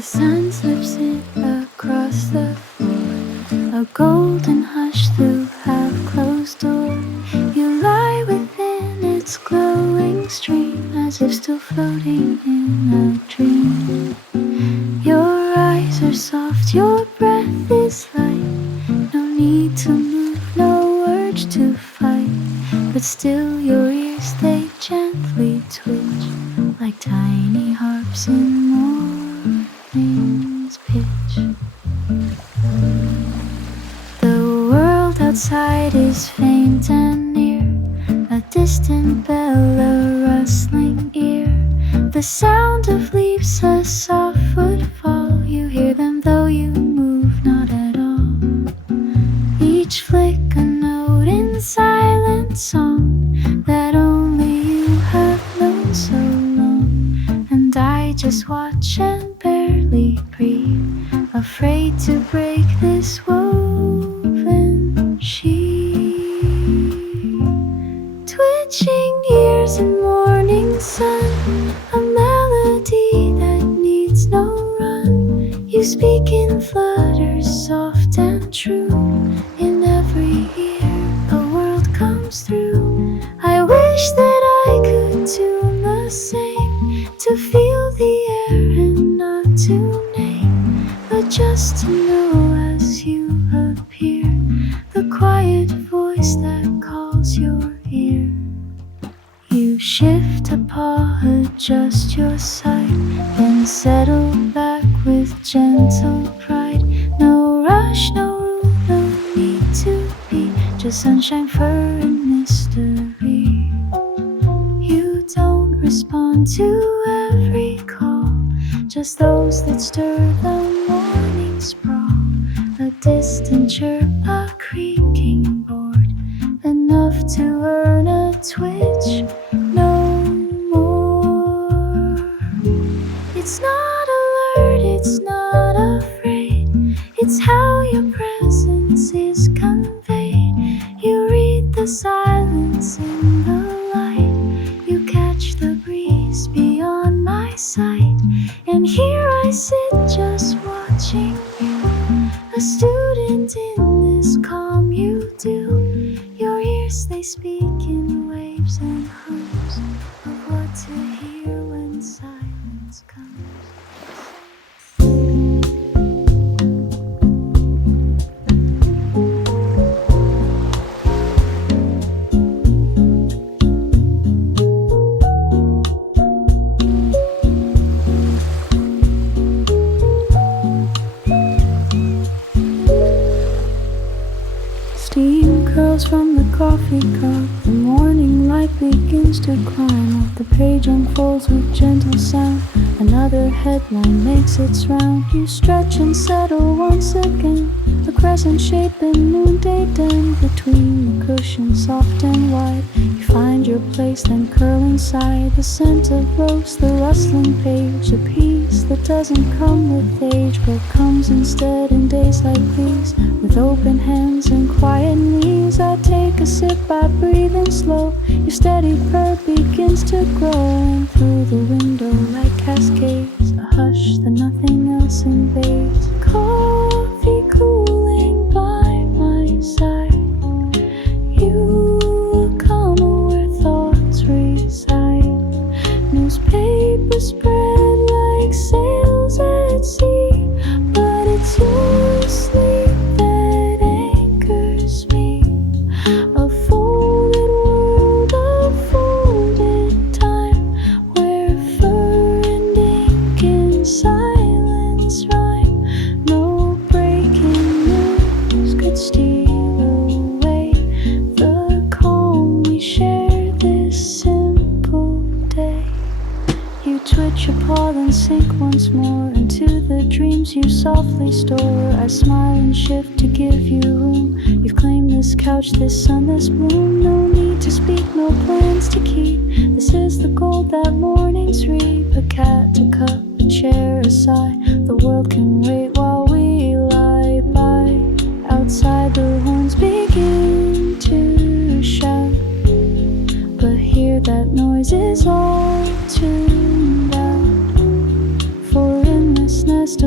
The sun slips in across the floor, a golden hush through half-closed door. You lie within its glowing stream, as if still floating in a dream. Your eyes are soft, your breath is light. No need to move, no urge to fight, but still your ears, they gently twitch, like tiny harps in morning's pitch. The world outside is faint and near, a distant bell, a rustling ear. The sound of leaves, a soft footfall. You hear them though you move not at all. Each flick a note in silent song that only you have known so long. And I just watch and barely breathe, afraid to break this woven sheet. Twitching ears in morning sun, a melody that needs no run. You speak in flutters, soft and true. In every ear a world comes through. I wish that I could tune the same, to feel the air and not to name, but just to know as you appear, the quiet voice that calls your ear. You shift a paw, adjust your sight, then settle back with gentle pride. No rush, no rule, no need to be, just sunshine, fur, and mystery. You don't respond to every call, just those that stir the morning sprawl. A distant chirp, a creaking board, enough to earn a twitch, no more. It's not alert, it's not afraid, it's how your presence is conveyed. You read the silence in the light, you catch the breeze beyond my sight. And here I sit just watching you, a student in this calm you do. Your ears, they speak in waves and hums of what to hear when silence comes. Steam curls from the coffee cup, the morning light begins to climb up. The page unfolds with gentle sound, another headline makes its round. You stretch and settle once again, a crescent shape in noonday dim. Between the cushions, soft and wide, you find your place, then curl inside. The scent of rose, the rustling page, a peace that doesn't come with age, but comes instead in days like these. With open hands and quiet knees, I take a sip, I breathe in slow. Your steady purr begins to grow, and through the window like cascades, a hush that nothing else invades. Coffee cooling by my side, you come where thoughts reside. Newspaper spread like sails at sea, but it's your sleep that anchors me. A folded world, a folded time, where fur and ink in silence rhyme. No breaking news could steal away the calm we share this simple day. You twitch your paw, then sink once more into the dreams you softly store. I smile and shift to give you room. You've claimed this couch, this sun, this bloom. No need to speak, no plans to keep. This is the gold that mornings reap. A cat, a cup, a chair, a sigh. The world can wait while we lie by. Outside the horns begin to shout, but here that noise is all tuned out. For in this nest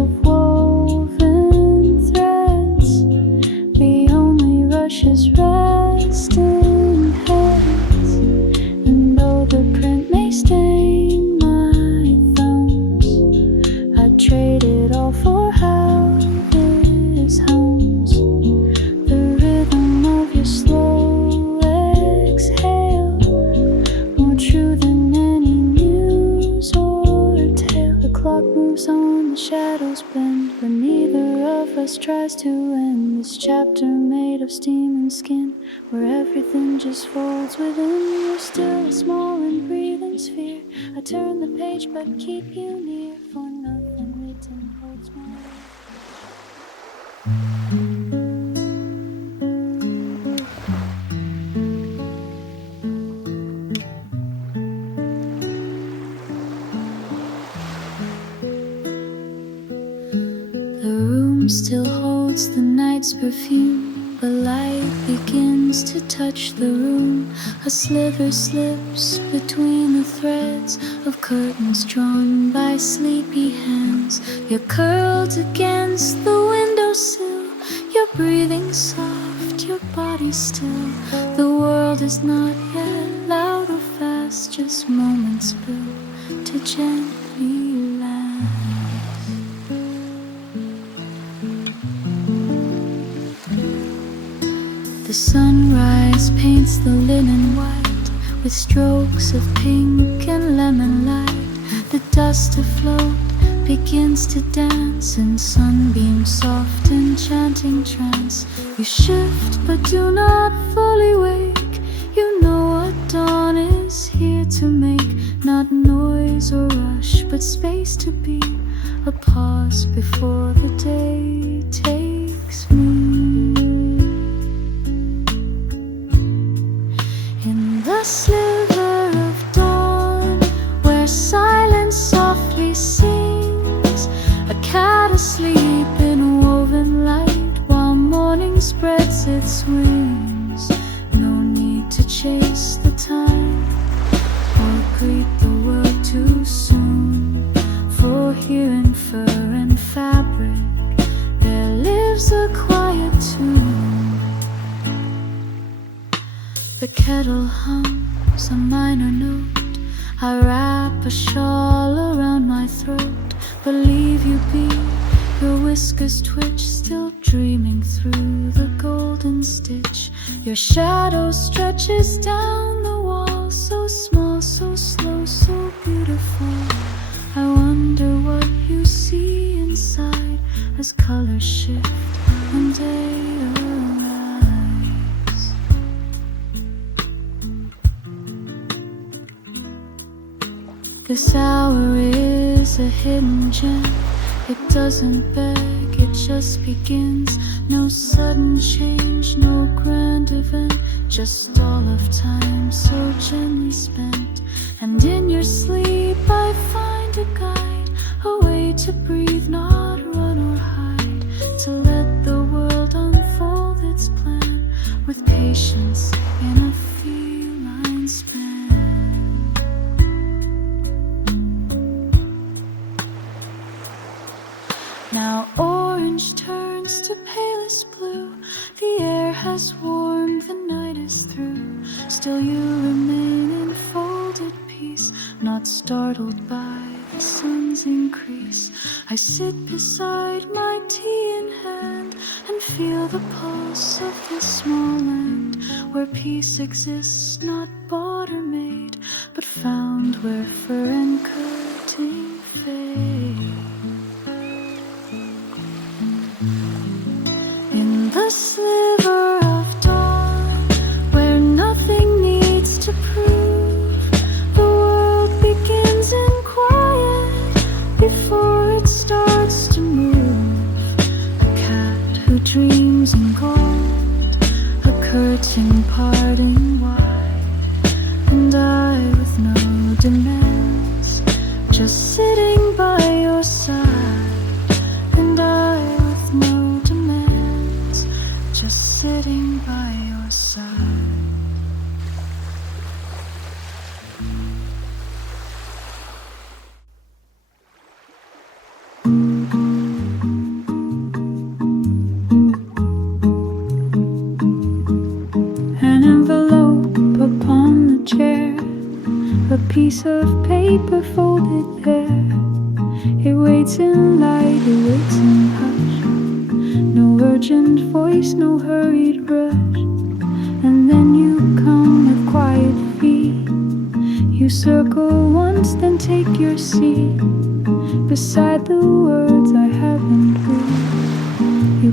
us tries to end this chapter made of steam and skin, where everything just folds within. You're still a small and breathing sphere. I turn the page but keep you near, for nothing written holds more. The room still holds the night's perfume, but light begins to touch the room. A sliver slips between the threads of curtains drawn by sleepy hands. You're curled against the windowsill, you're breathing soft, your body still. The world is not yet loud or fast, just moments built to gently land. The sunrise paints the linen white with strokes of pink and lemon light. The dust afloat begins to dance in sunbeams soft enchanting trance. You shift but do not fully wake. You know what dawn is here to make. Not noise or rush but space to be. A pause before the day takes me. A sliver of dawn, where silence softly sings, a cat asleep in woven light, while morning spreads its wings. No need to chase the time, or greet the world too soon, for here in fur and fabric there lives a quiet tune. The kettle hums a minor note. I wrap a shawl around my throat, but leave you be. Your whiskers twitch, still dreaming through the golden stitch. Your shadow stretches down the wall, so small, so slow, so beautiful. I wonder what you see inside as colors shift and day arrives. This hour is a hidden gem. It doesn't beg, it just begins. No sudden change, no grand event, just all of time so gently spent. And in your sleep I find a guide, a way to breathe, not run or hide, to let the world unfold its plan with patience in a feline span. Now orange turns to palest blue. The air has warmed, the night is through. Still you remain in folded peace, not startled by the sun's increase. I sit beside my tea in hand and feel the pulse of this small land, where peace exists, not bought or made, but found where fur and curtain fade. In the sliver of dawn, where nothing needs to prove, the world begins in quiet before it starts to move. A cat who dreams in gold, a curtain parting wide, and I with no demands, just sitting by your side. And I with no demands, just sitting by your side. An envelope upon the chair, a piece of paper folded there. It waits in light, it waits in hush. No urgent voice, no hurried rush. And then you come with quiet feet. You circle once, then take your seat beside the words I haven't read.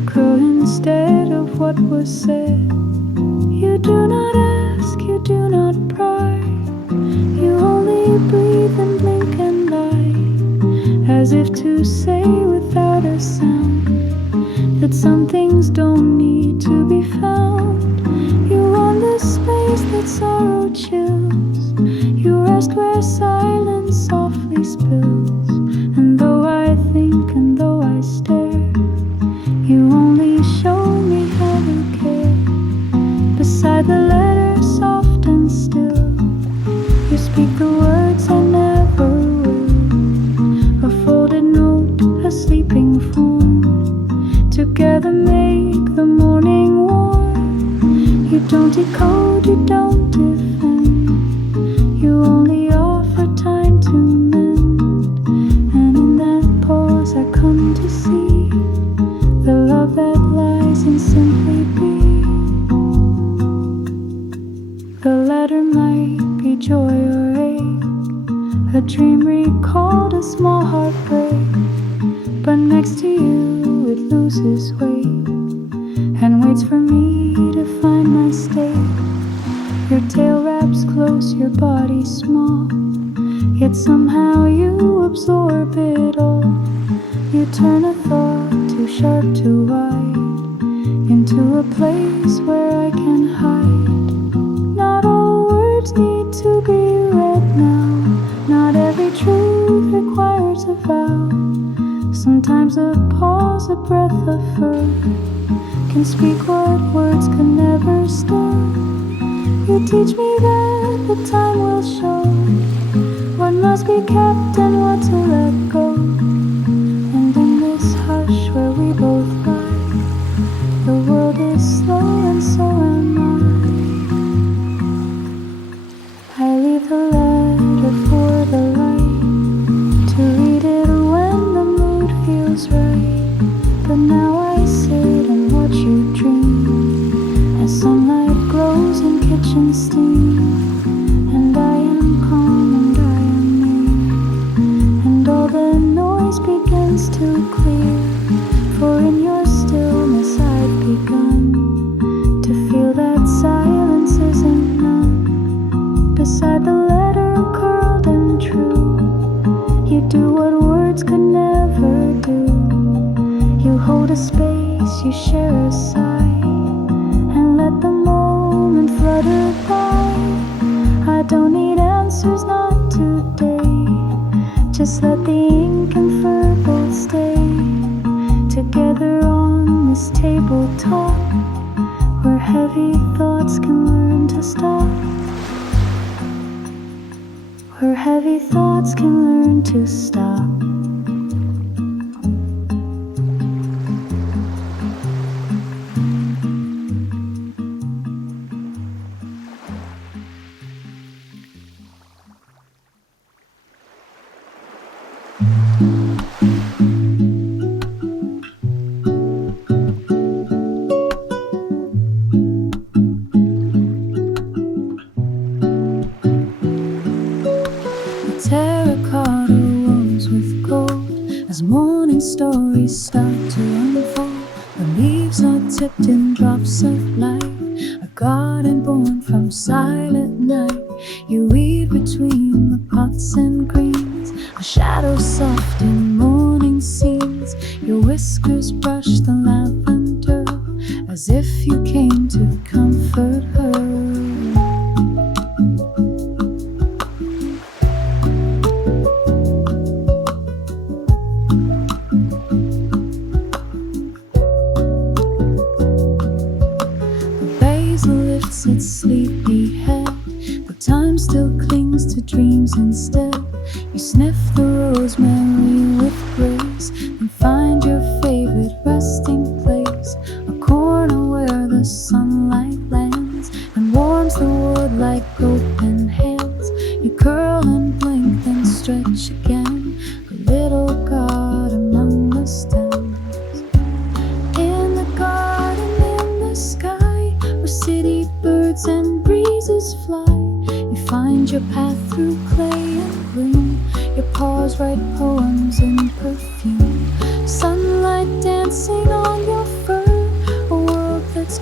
occur instead of what was said. You do not ask, you do not pry. You only breathe and blink and lie, as if to say without a sound that some things don't need to be found. You want the space that sorrow chills. You rest where silence softly spills. And though I think and though I stare, you only show me how to care. Beside the letter soft and still, you speak the words I never will. A folded note, a sleeping form, together make the morning warm. You don't decode, you don't defend. You only offer time to mend. And in that pause I come to see the love that lies in simply be. The letter might be joy or ache, a dream recalled, a small heartbreak, but next to you it loses weight and waits for me to find my state. Your tail wraps close, your body small, yet somehow you absorb it all. You turn a thought too sharp, too wide, into a place where I can hide. Not all words need to be read now. Not every truth requires a vow. Sometimes a pause, a breath, a fur can speak what words can never stir. You teach me that the time will show what must be kept and what to let go. And in this hush where we both lie, the world is slow and so am I. I leave the letter for the light, to read it when the mood feels right. But now I sit and watch you dream, as sunlight glows in kitchen steam. And I am calm and I am near, and all the noise begins to clear. For in your stillness I've begun to feel that silence isn't none. Beside the letter curled and true, you do what words could never do. You hold a space, you share a sigh, and let the moment flutter by. I don't need answers, not today. Just let the ink and fur both stay together on this tabletop, where heavy thoughts can learn to stop. Where heavy thoughts can learn to stop. Terracotta walls with gold, as morning stories start to unfold. The leaves are tipped in drops of light, a garden born from silent night. You weave between the pots and greens, a shadow soft in morning scenes. Your whiskers brush the lavender, as if you came to comfort her. Its sleepy head, the time still clings to dreams instead. You sniff the rosemary with grace, and find your favorite resting place, a corner where the sunlight lands and warms the wood like open hands. You curl and blink, then stretch again, a little god among the stems. In the garden, in the sky, where city birds and breezes fly, you find your path through clay and bloom. Your paws write poems in perfume, sunlight dancing on your fur.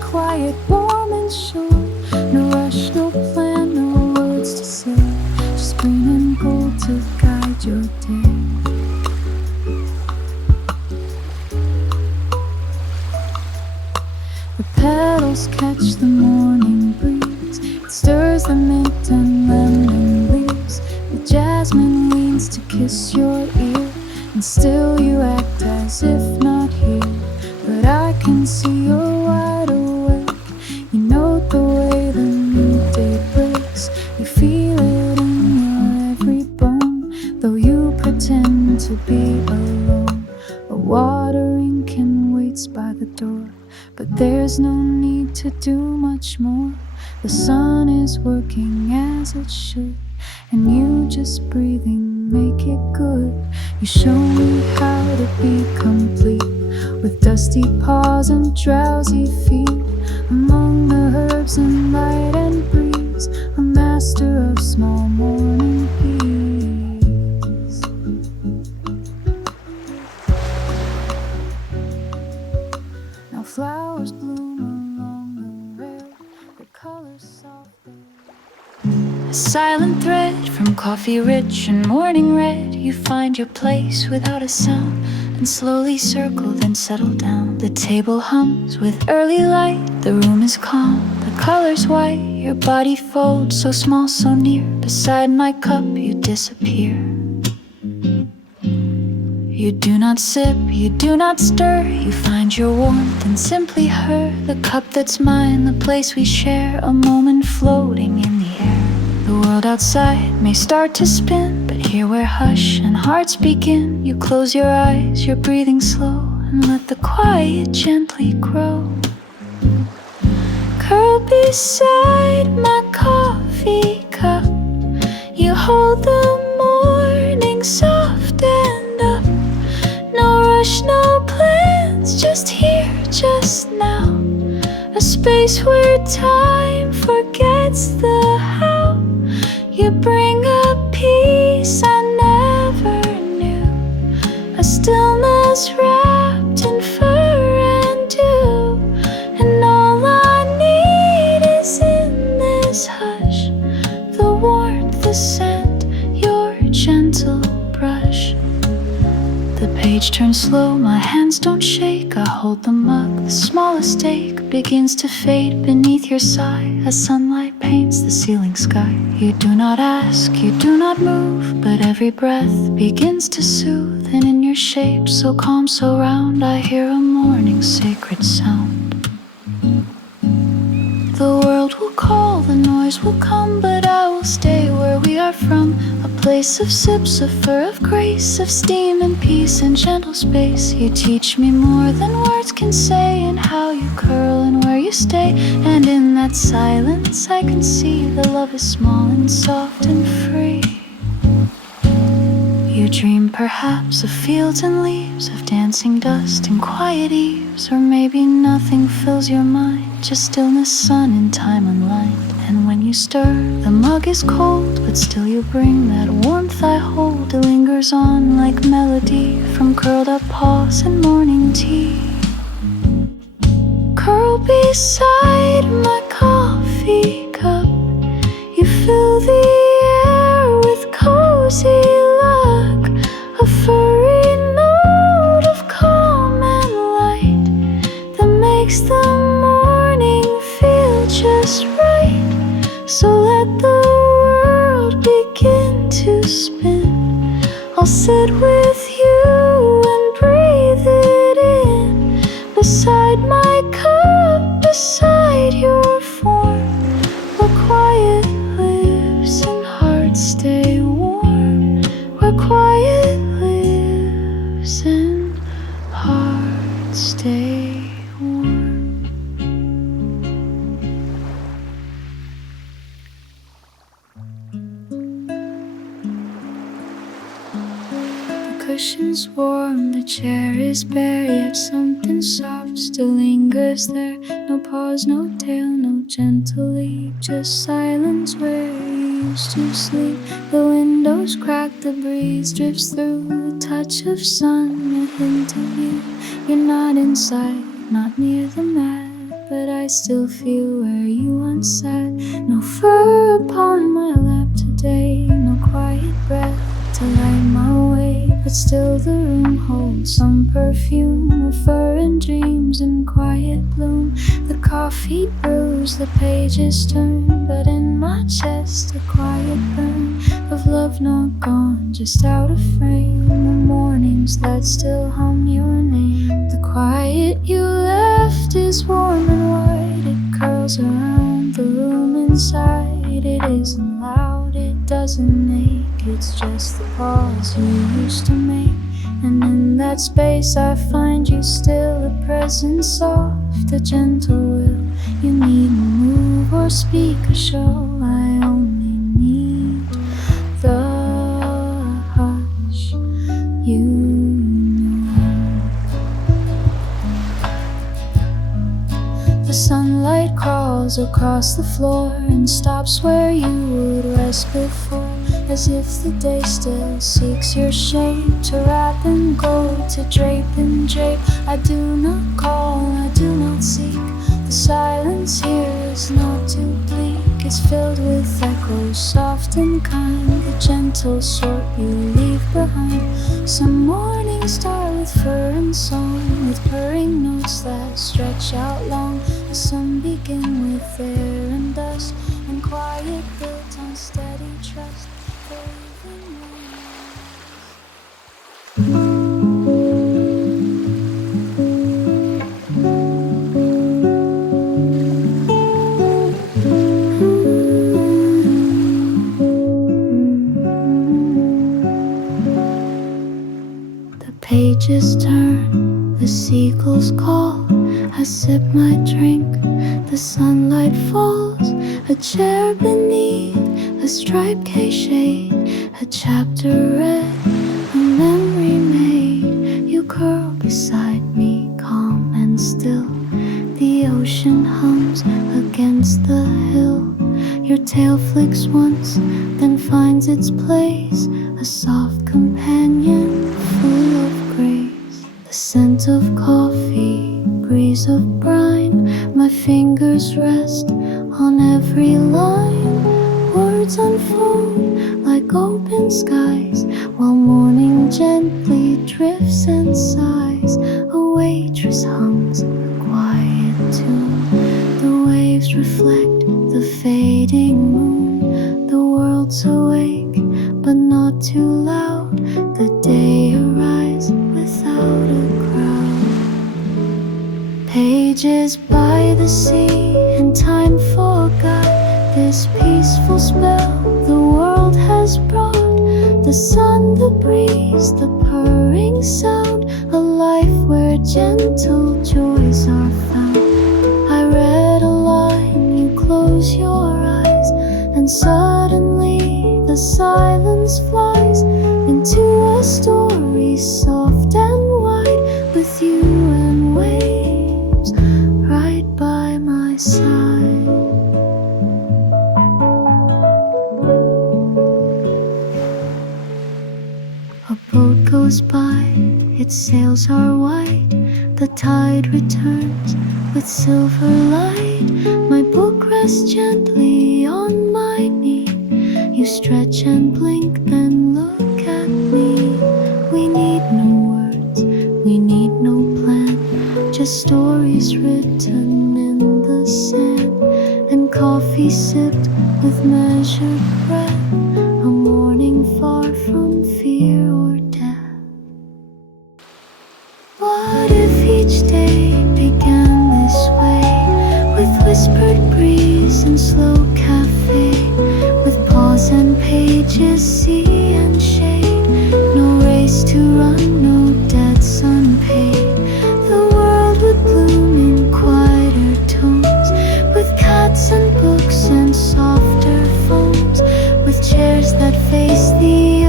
quiet, warm and sure. No rush, no plan, no words to say, just green and gold to guide your day. The petals catch the morning breeze, it stirs the mint and lemon leaves. The jasmine leans to kiss your ear, and still you act as if not here. But I can see you're wide awake. You know the way the new day breaks. You feel it in your every bone, though you pretend to be alone. A watering can waits by the door, but there's no need to do much more. The sun is working as it should, and you just breathing make it good. You show me how to be complete, with dusty paws and drowsy feet, among the herbs and light and breeze, a master of small morning peace. Now flowers bloom along the rail, their colors soft. A silent thread from coffee rich and morning red. You find your place without a sound, and slowly circle, then settle down. The table hums with early light, the room is calm, the color's white. Your body folds, so small, so near. Beside my cup you disappear. You do not sip, you do not stir. You find your warmth in simply her. The cup that's mine, the place we share, a moment floating in the air. The world outside may start to spin, but here where hush and hearts begin, you close your eyes, you're breathing slow, and let the quiet gently grow. Curl beside my coffee cup, you hold the morning soft and up. No rush, no plans, just here, just now. A space where time forgets the how. You bring a peace I never knew, a stillness wrapped in fur and dew. And all I need is in this hush, the warmth, the scent, your gentle brush. The page turns slow, my hands don't shake. I hold the mug, the smallest ache begins to fade beneath your sigh, as sunlight paints the ceiling sky. You do not ask, you do not move, but every breath begins to soothe. And in your shape, so calm, so round, I hear a morning sacred sound. The world will call, the noise will come, but I will stay where we are from. A place of sips, of fur, of grace, of steam and peace and gentle space. You teach me more than words can say, and how you curl and where you stay. And in that silence I can see the love is small and soft and free. You dream perhaps of fields and leaves, of dancing dust and quiet eaves. Or maybe nothing fills your mind, just stillness, sun and time unlined. And when you stir, the mug is cold, but still you bring that warmth I hold. It lingers on like melody from curled up paws and morning tea. Curl beside my coffee cup, you fill the air with cozy luck, a furry note of calm and light that makes the morning feel just right. So let the world begin to spin. I'll sit with you and breathe it in, beside my cup, beside your form, where quiet lives and hearts stay warm, where quiet lives and hearts stay warm. The cushion's warm, the chair is bare, yet something soft still lingers there. No pause, no tail, no gentle leap, just silence where you used to sleep. The windows crack, the breeze drifts through, the touch of sun, a hint of you. You're not inside, not near the mat, but I still feel where you once sat. No fur upon my lap today, no quiet breath to light my way, but still the room holds some perfume of fur and dreams in quiet bloom. The coffee brews, the pages turn, but in my chest a quiet burn of love not gone, just out of frame. The mornings that still hum your name. The quiet you left is warm and white. It curls around the room inside. It isn't loud, it doesn't ache. It's just the pause you used to make. And in that space I find you still, a presence soft, a gentle will. You needn't move or speak or show. I only need the hush you know. The sunlight crawls across the floor and stops where you would rest before, as if the day still seeks your shape, to wrap in gold, to drape in drape. I do not call, I do not seek. The silence here is not too bleak. It's filled with echoes, soft and kind, the gentle sort you leave behind. Some mornings start with fur and song, with purring notes that stretch out long. Some begin with air and dust, and quiet built on steady trust. The pages turn, the seagulls call. I sip my drink, the sunlight falls. A chair beneath, a striped K shade, a chapter read, a memory made. You curl beside me, calm and still. The ocean hums against the hill. Your tail flicks once, then finds its place, a soft companion full of grace. The scent of coffee, breeze of brine, my fingers rest on every line. Words unfold like open skies, while morning gently drifts and sighs. A waitress hums a quiet tune. The waves reflect the fading moon. The world's awake, but not too loud. The day arrives without a crowd. Pages by the sea, and time forgot this peaceful spell the world has brought. The sun, the breeze, the purring sound, a life where gentle joys are found. I read a line, you close your eyes, and suddenly the silence flies into a story soft and wide, with you and waves right by my side. A boat goes by, its sails are white. The tide returns with silver light. My book rests gently on my knee. You stretch and blink, then look at me. We need no words, we need no plan, just stories written in the sand, and coffee sipped with measured breath. A morning far from fear or death. What if each day began this way, with whispered breeze and slow cafe, with pause and pages, sea and shade. No race to run, no debts unpaid. The world would bloom in quieter tones, with cats and books and softer phones, with chairs that face the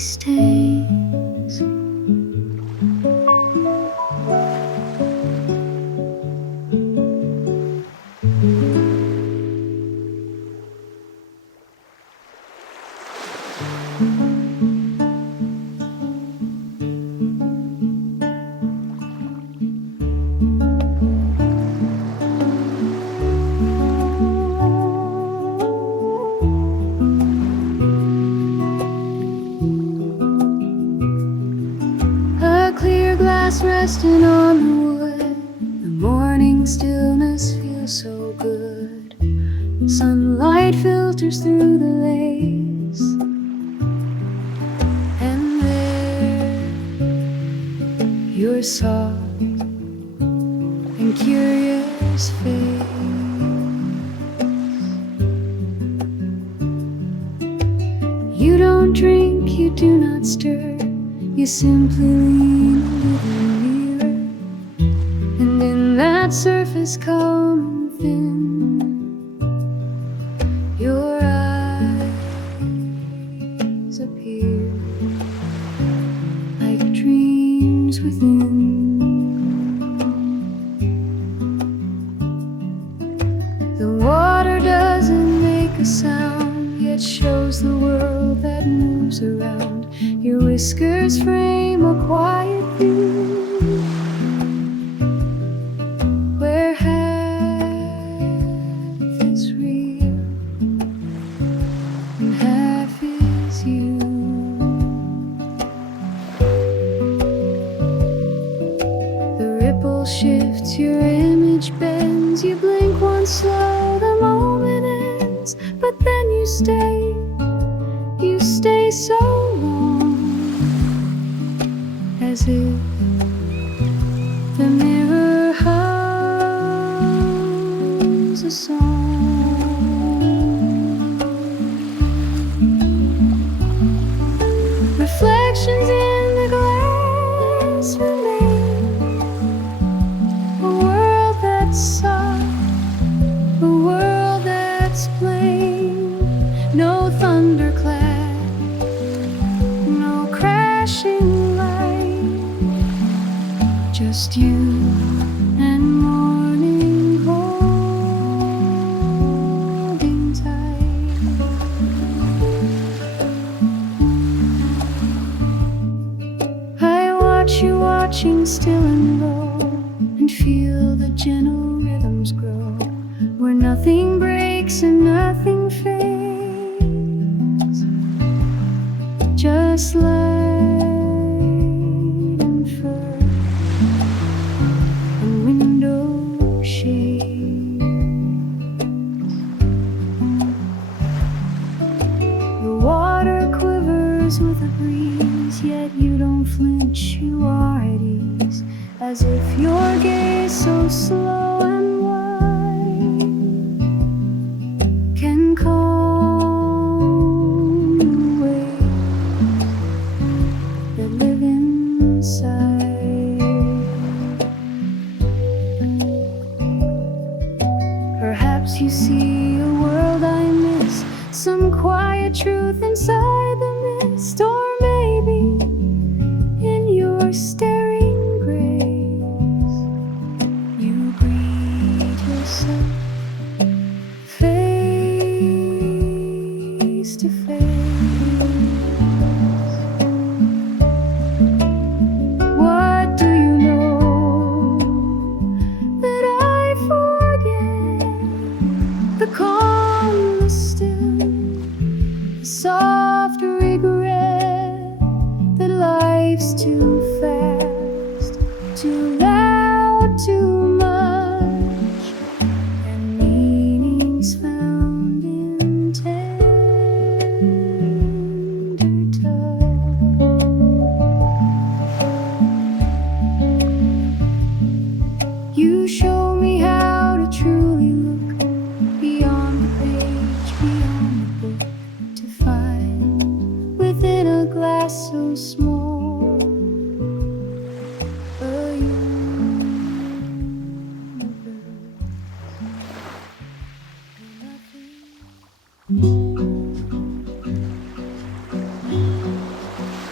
stays. A clear glass resting on the wood. The morning stillness feels so good. Sunlight filters through the lace. And there, your soft and curious face. You don't drink, you do not stir. You simply lean a little nearer, and in that surface calm and thin, your eyes appear like dreams within. The water doesn't make a sound, yet shows the world that moves around. Your whiskers frame a quiet view, where half is real and half is you. The ripple shifts, your image bends. You blink once slow, the moment ends, but then you stay so long, as if the mirror hums a song. Reflections in the glass remain, a world that's soft, a world that's plain. No thunderclap, just you and morning holding tight. I watch you watching still and low, and feel the gentle rhythms grow, where nothing breaks and nothing fades, just like with a breeze, yet you don't flinch, you are at ease, as if your gaze so slow and wide can calm the waves that live inside. Perhaps you see a world I miss, some quiet truth inside the mist, or maybe in your staring grace you greet yourself face to face. What do you know that I forget? The calm, the still, the soft regret that life's too fast, too loud, too much, and meaning's found in tender touch. You show me how to truly look beyond the page, beyond the book, to find within a glass so small a universe.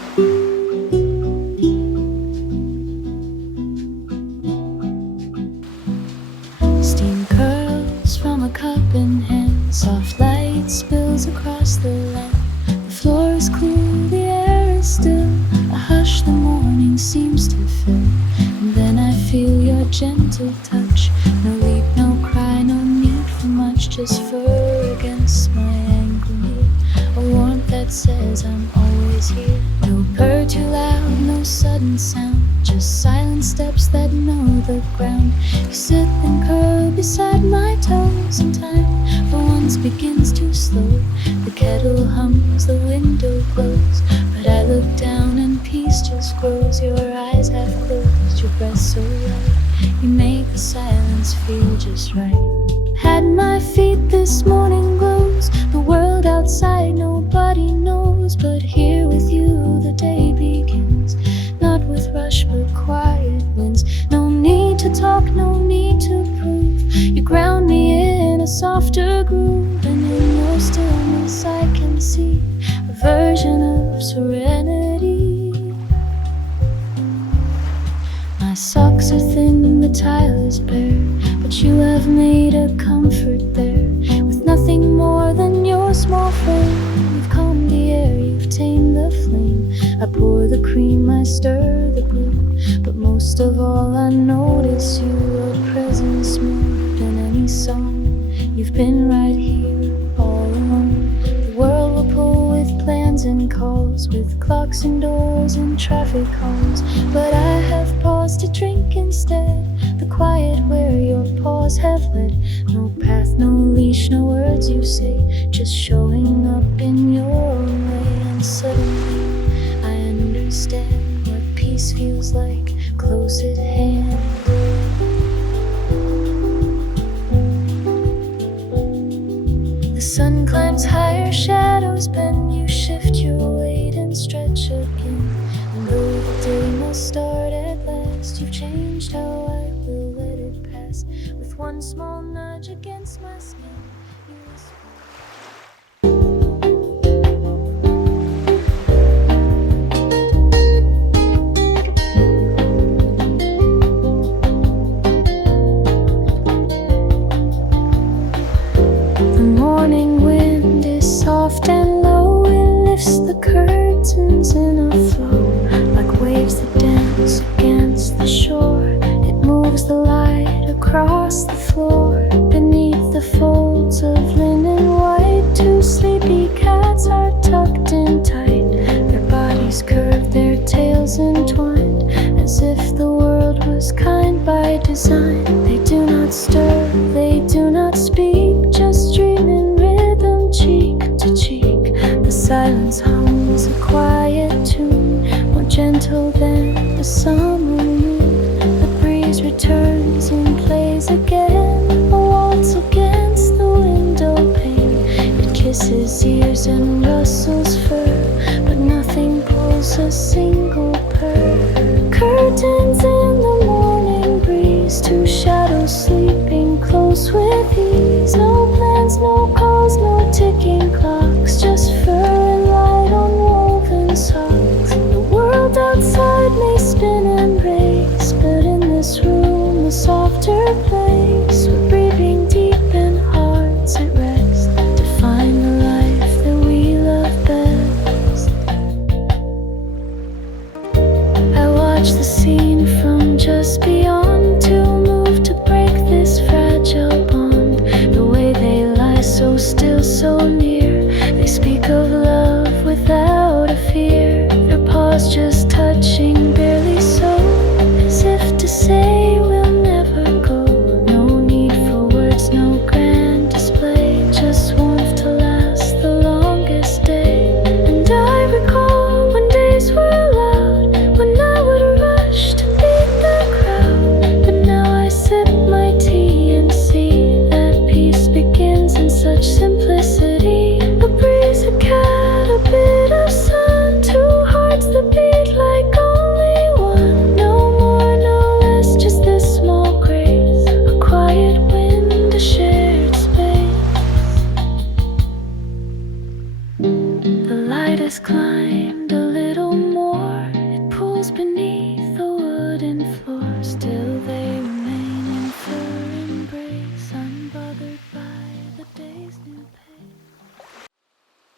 across the land. The floor is cool, the air is still, a hush the morning seems to fill. And then I feel your gentle touch. No leap, no cry, no need for much, just fur against my ankle here. A warmth that says I'm always here. No purr too loud, no sudden sound, just silent steps that know the ground. You sit and curl beside my toes, and time for once begins to slow. The kettle hums, the window glows, but I look down and peace just grows. Your eyes half closed, your breath so light, you make the silence feel just right. At my feet this morning glows, the world outside nobody knows, but here with you the day begins, not with rush but quiet winds. No need to talk, no need to prove, you ground me in a softer groove, and in your stillness I can see a version of serenity. My socks are thin, the tile is bare, but you have made a comfort there. With nothing more than your small frame, you've calmed the air, you've tamed the flame. I pour the cream, I stir the brew, but most of all I notice you, a presence more than any song. You've been right here all along. The world will pull with plans and calls, with clocks and doors and traffic calls, but I have paused to drink instead, the quiet where your paws have led. No path, no leash, no words you say, just showing up in your own way. And suddenly I understand what peace feels like, close at hand. The sun climbs higher, shadows bend, you shift your weight and stretch again. And though the day must start at last, you've changed how I will let it pass. With one small nudge against my skin, you whisper. Soft and low, it lifts the curtains in a flow, like waves that dance against the shore. It moves the light across the floor, beneath the folds of linen white. Two sleepy cats are tucked in tight, their bodies curved, their tails entwined, as if the world was kind by design. They do not stir, they do not speak, just dream in rhythm, cheek to cheek. The silence hums a quiet tune, more gentle than a summer moon. The breeze returns and plays again, a waltz against the window pane. It kisses ears and rustles fur, but nothing pulls a single purr. Curtains in the morning breeze, two shadows sleeping close with ease. No plans, no calls, no ticking clocks, just fur and light on woven socks. The world outside may spin and race, but in this room a softer place. We're breathing deep and hearts at rest, to find the life that we love best. I watch the scene from just beyond, too moved to break this fragile bond. The way they lie so still, so near, they speak of love without a fear. Their paws just touching, barely so, as if to say we'll never go. No need for words, no grand display, just warmth to last the longest day. And I recall when days were loud, when I would rush to beat the crowd, but now I sip my tea and see that peace begins in such simplicity. A breeze, a cat, a bit of sun, two hearts that beat like only one. No more, no less, just this small grace, a quiet wind, a shared space. The light has climbed a little more, it pulls beneath the wooden floor. Still they remain in full embrace, unbothered by the day's new pace.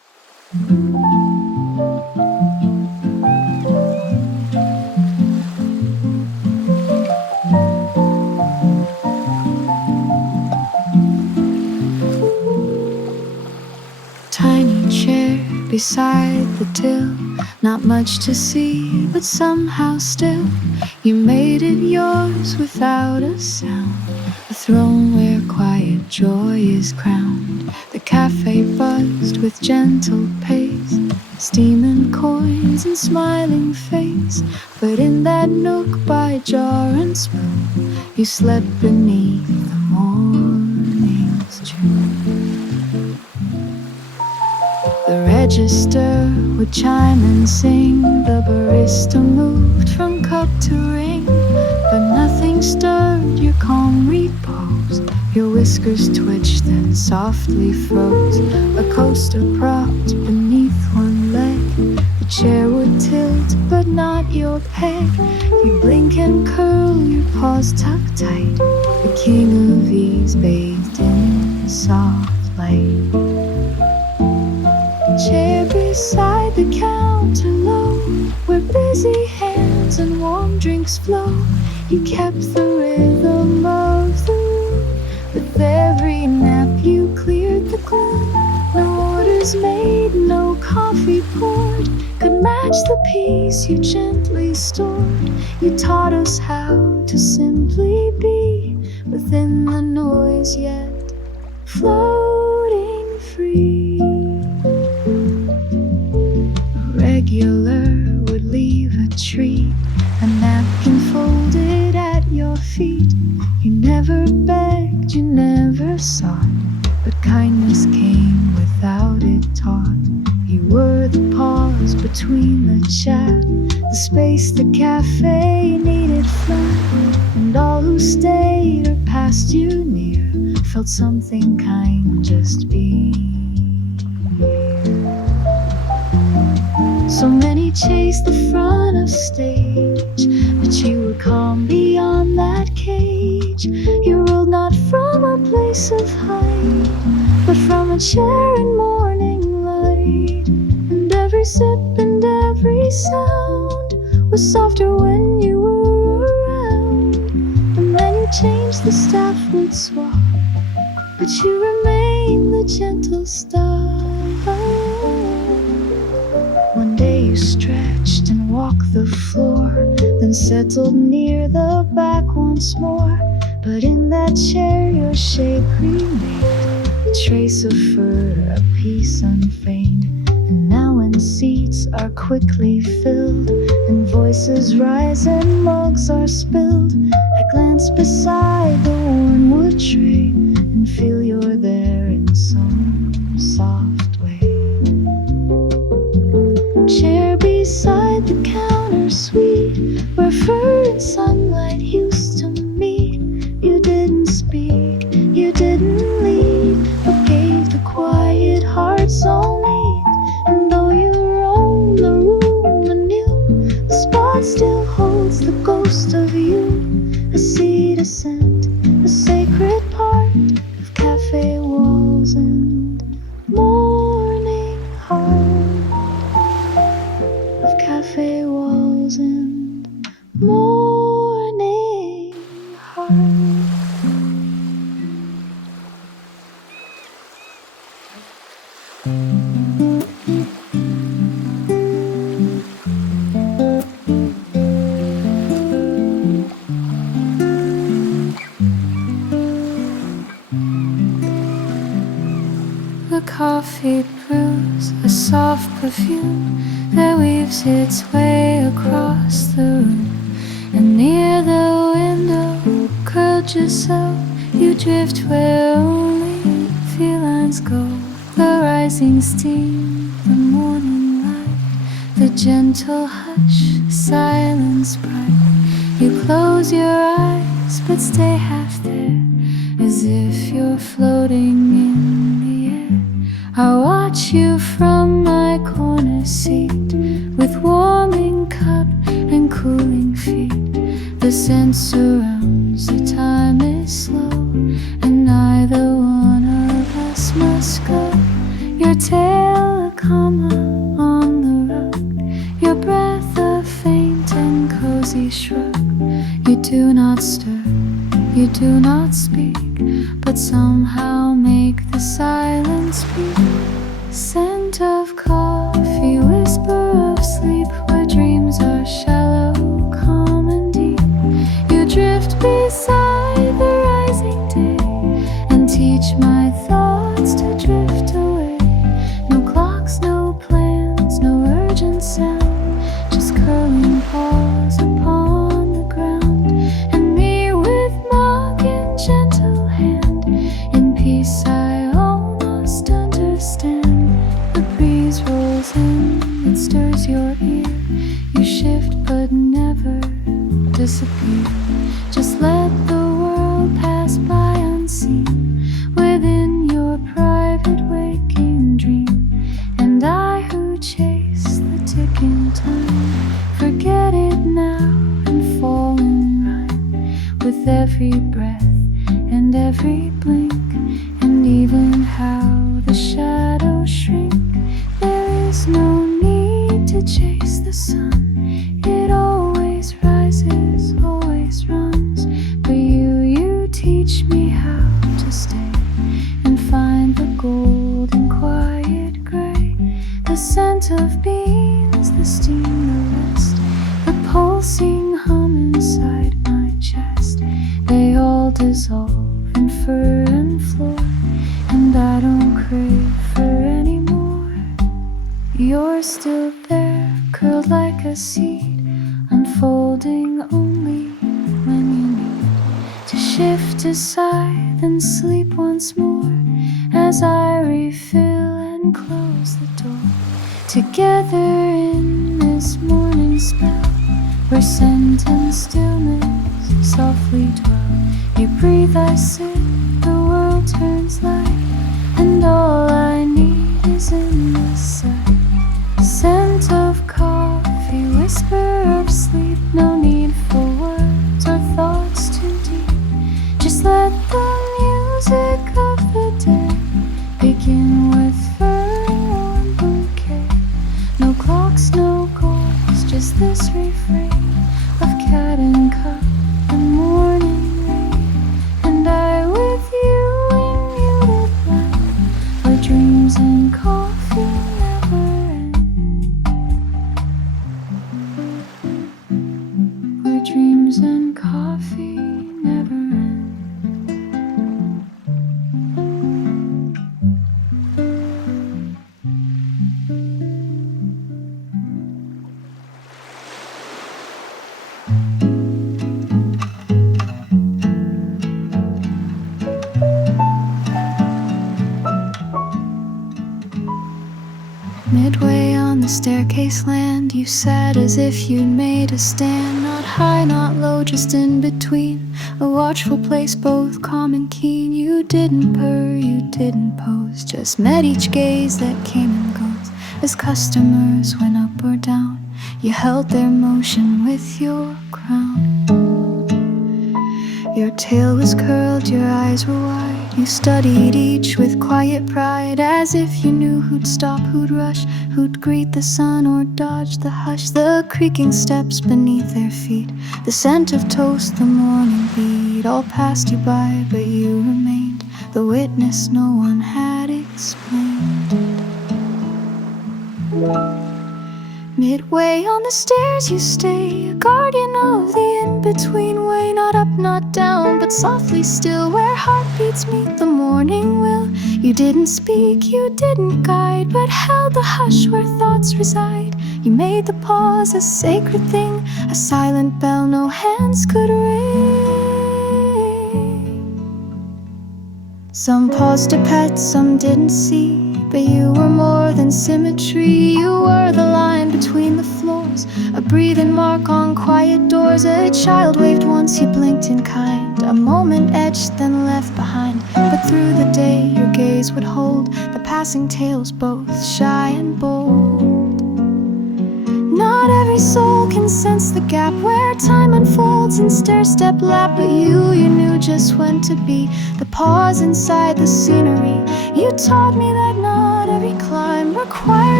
Tiny chair beside the till, not much to see, but somehow still you made it yours without a sound. A throne where quiet joy is crowned. The cafe buzzed with gentle pace, steaming coins and smiling face. But in that nook by jar and spoon, you slept beneath the morning's tune. The register would chime and sing. The barista moved from cup to ring, but nothing stirred your calm repose. Your whiskers twitched then softly froze. A coaster propped beneath one leg. The chair would tilt, but not your peg. You'd blink and curl, your paws tucked tight. The king of ease bathed in soft light. Chair beside the counter low, where busy hands and warm drinks flow. You kept the rhythm of the room. With every nap you cleared the gloom. No orders made, no coffee poured, could match the peace you gently stored. You taught us how to simply be within the noise, yet floating free. Regular would leave a treat, a napkin folded at your feet. You never begged, you never sought, but kindness came without it taught. You were the pause between the chat, the space the cafe needed flat. And all who stayed or passed you near felt something kind just being here. So many chased the front of stage, but you were calm beyond that cage. You ruled not from a place of height, but from a chair in morning light. And every sip and every sound was softer when you were around. And then you changed, the staff would swap, but you remain the gentle star. One day you stretched and walked the floor, then settled near the back once more. But in that chair your shape remained, a trace of fur, a piece unfeigned. And now when seats are quickly filled, and voices rise and mugs are spilled, I glance beside the worn wood tray and feel you're there in some soft way. Chair beside the counter suite, where fur and sunlight used to meet. You didn't speak, you didn't lead, but gave the quiet heart's own need. And though you roam the room anew, the spot still holds the ghost of you. A seed, a scent, a sacred part of cafe walls and morning heart. Of cafe walls and morning heart. The coffee brews a soft perfume that weaves its way across the room. And near the window, curled yourself, you drift where only felines go. The rising steam, the morning light, the gentle hush, silence bright. You close your eyes but stay half there, as if you're floating in the air. I watch you from my corner seat, with warming cup and cooling feet. The scent surrounds, the time is slow, and neither one of us must go. Your tail a comma on the rug, your breath a faint and cozy shrug. You do not stir, you do not speak, but somehow make the silence speak. Scent of coffee, whisper of sleep, where dreams are shallow, calm and deep. You drift beside the rising day and teach my thoughts to drift away. No clocks, no plans, no urgent sound, just curling paws upon the ground, and me with mug in gentle hand. In peace I almost understand. The breeze rolls in, it stirs your ear. You shift but never disappear. Just let the world pass by unseen within your private waking dream. And I who chase the ticking time, forget it now and fall in rhyme with every breath and every blink, and even how the shadows shrink. There is no need to chase the sun, it always rises, always runs. But you teach me how to stay and find the golden quiet gray. The scent of beans, the steam, the rest, the pulsing hum inside my chest. They all dissolve in fur and floor, and I don't crave for any more. You're still there, curled like a seed, unfolding only when you need to shift aside and sleep once more, as I refill and close the door. Together in this morning spell, where scent and stillness softly dwell. You breathe, I sit, the world turns light, and all I need is in the sight. Scent of coffee, whisper of sleep, no need for words or thoughts too deep. Just let the music of the day begin with furry warm bouquet. No clocks, no goals, just this refrain of cat and cup and morning rain. And I with you in muted light, where dreams and coffee never end. Where dreams and coffee never end. Midway on the staircase land, you sat as if you'd made a stand. Not high, not low, just in between, a watchful place, both calm and keen. You didn't purr, you didn't pose, just met each gaze that came and goes. As customers went up or down, you held their motion with your crown. Your tail was curled, your eyes were wide. You studied each with quiet pride, as if you knew who'd stop, who'd rush, who'd greet the sun or dodge the hush. The creaking steps beneath their feet, the scent of toast, the morning beat, all passed you by, but you remained the witness no one had explained. Midway on the stairs you stay, a guardian of the in-between way. Not up, not down, but softly still, where heartbeats meet the morning will. You didn't speak, you didn't guide, but held the hush where thoughts reside. You made the pause a sacred thing, a silent bell no hands could ring. Some paused to pet, some didn't see, but you were more than symmetry. You were the line between the floors, a breathing mark on quiet doors. A child waved once, you blinked in kind, a moment etched then left behind. But through the day your gaze would hold the passing tales, both shy and bold. Not every soul can sense the gap where time unfolds in stair-step lap, but you knew just when to be the pause inside the scenery. You taught me that not every climb requires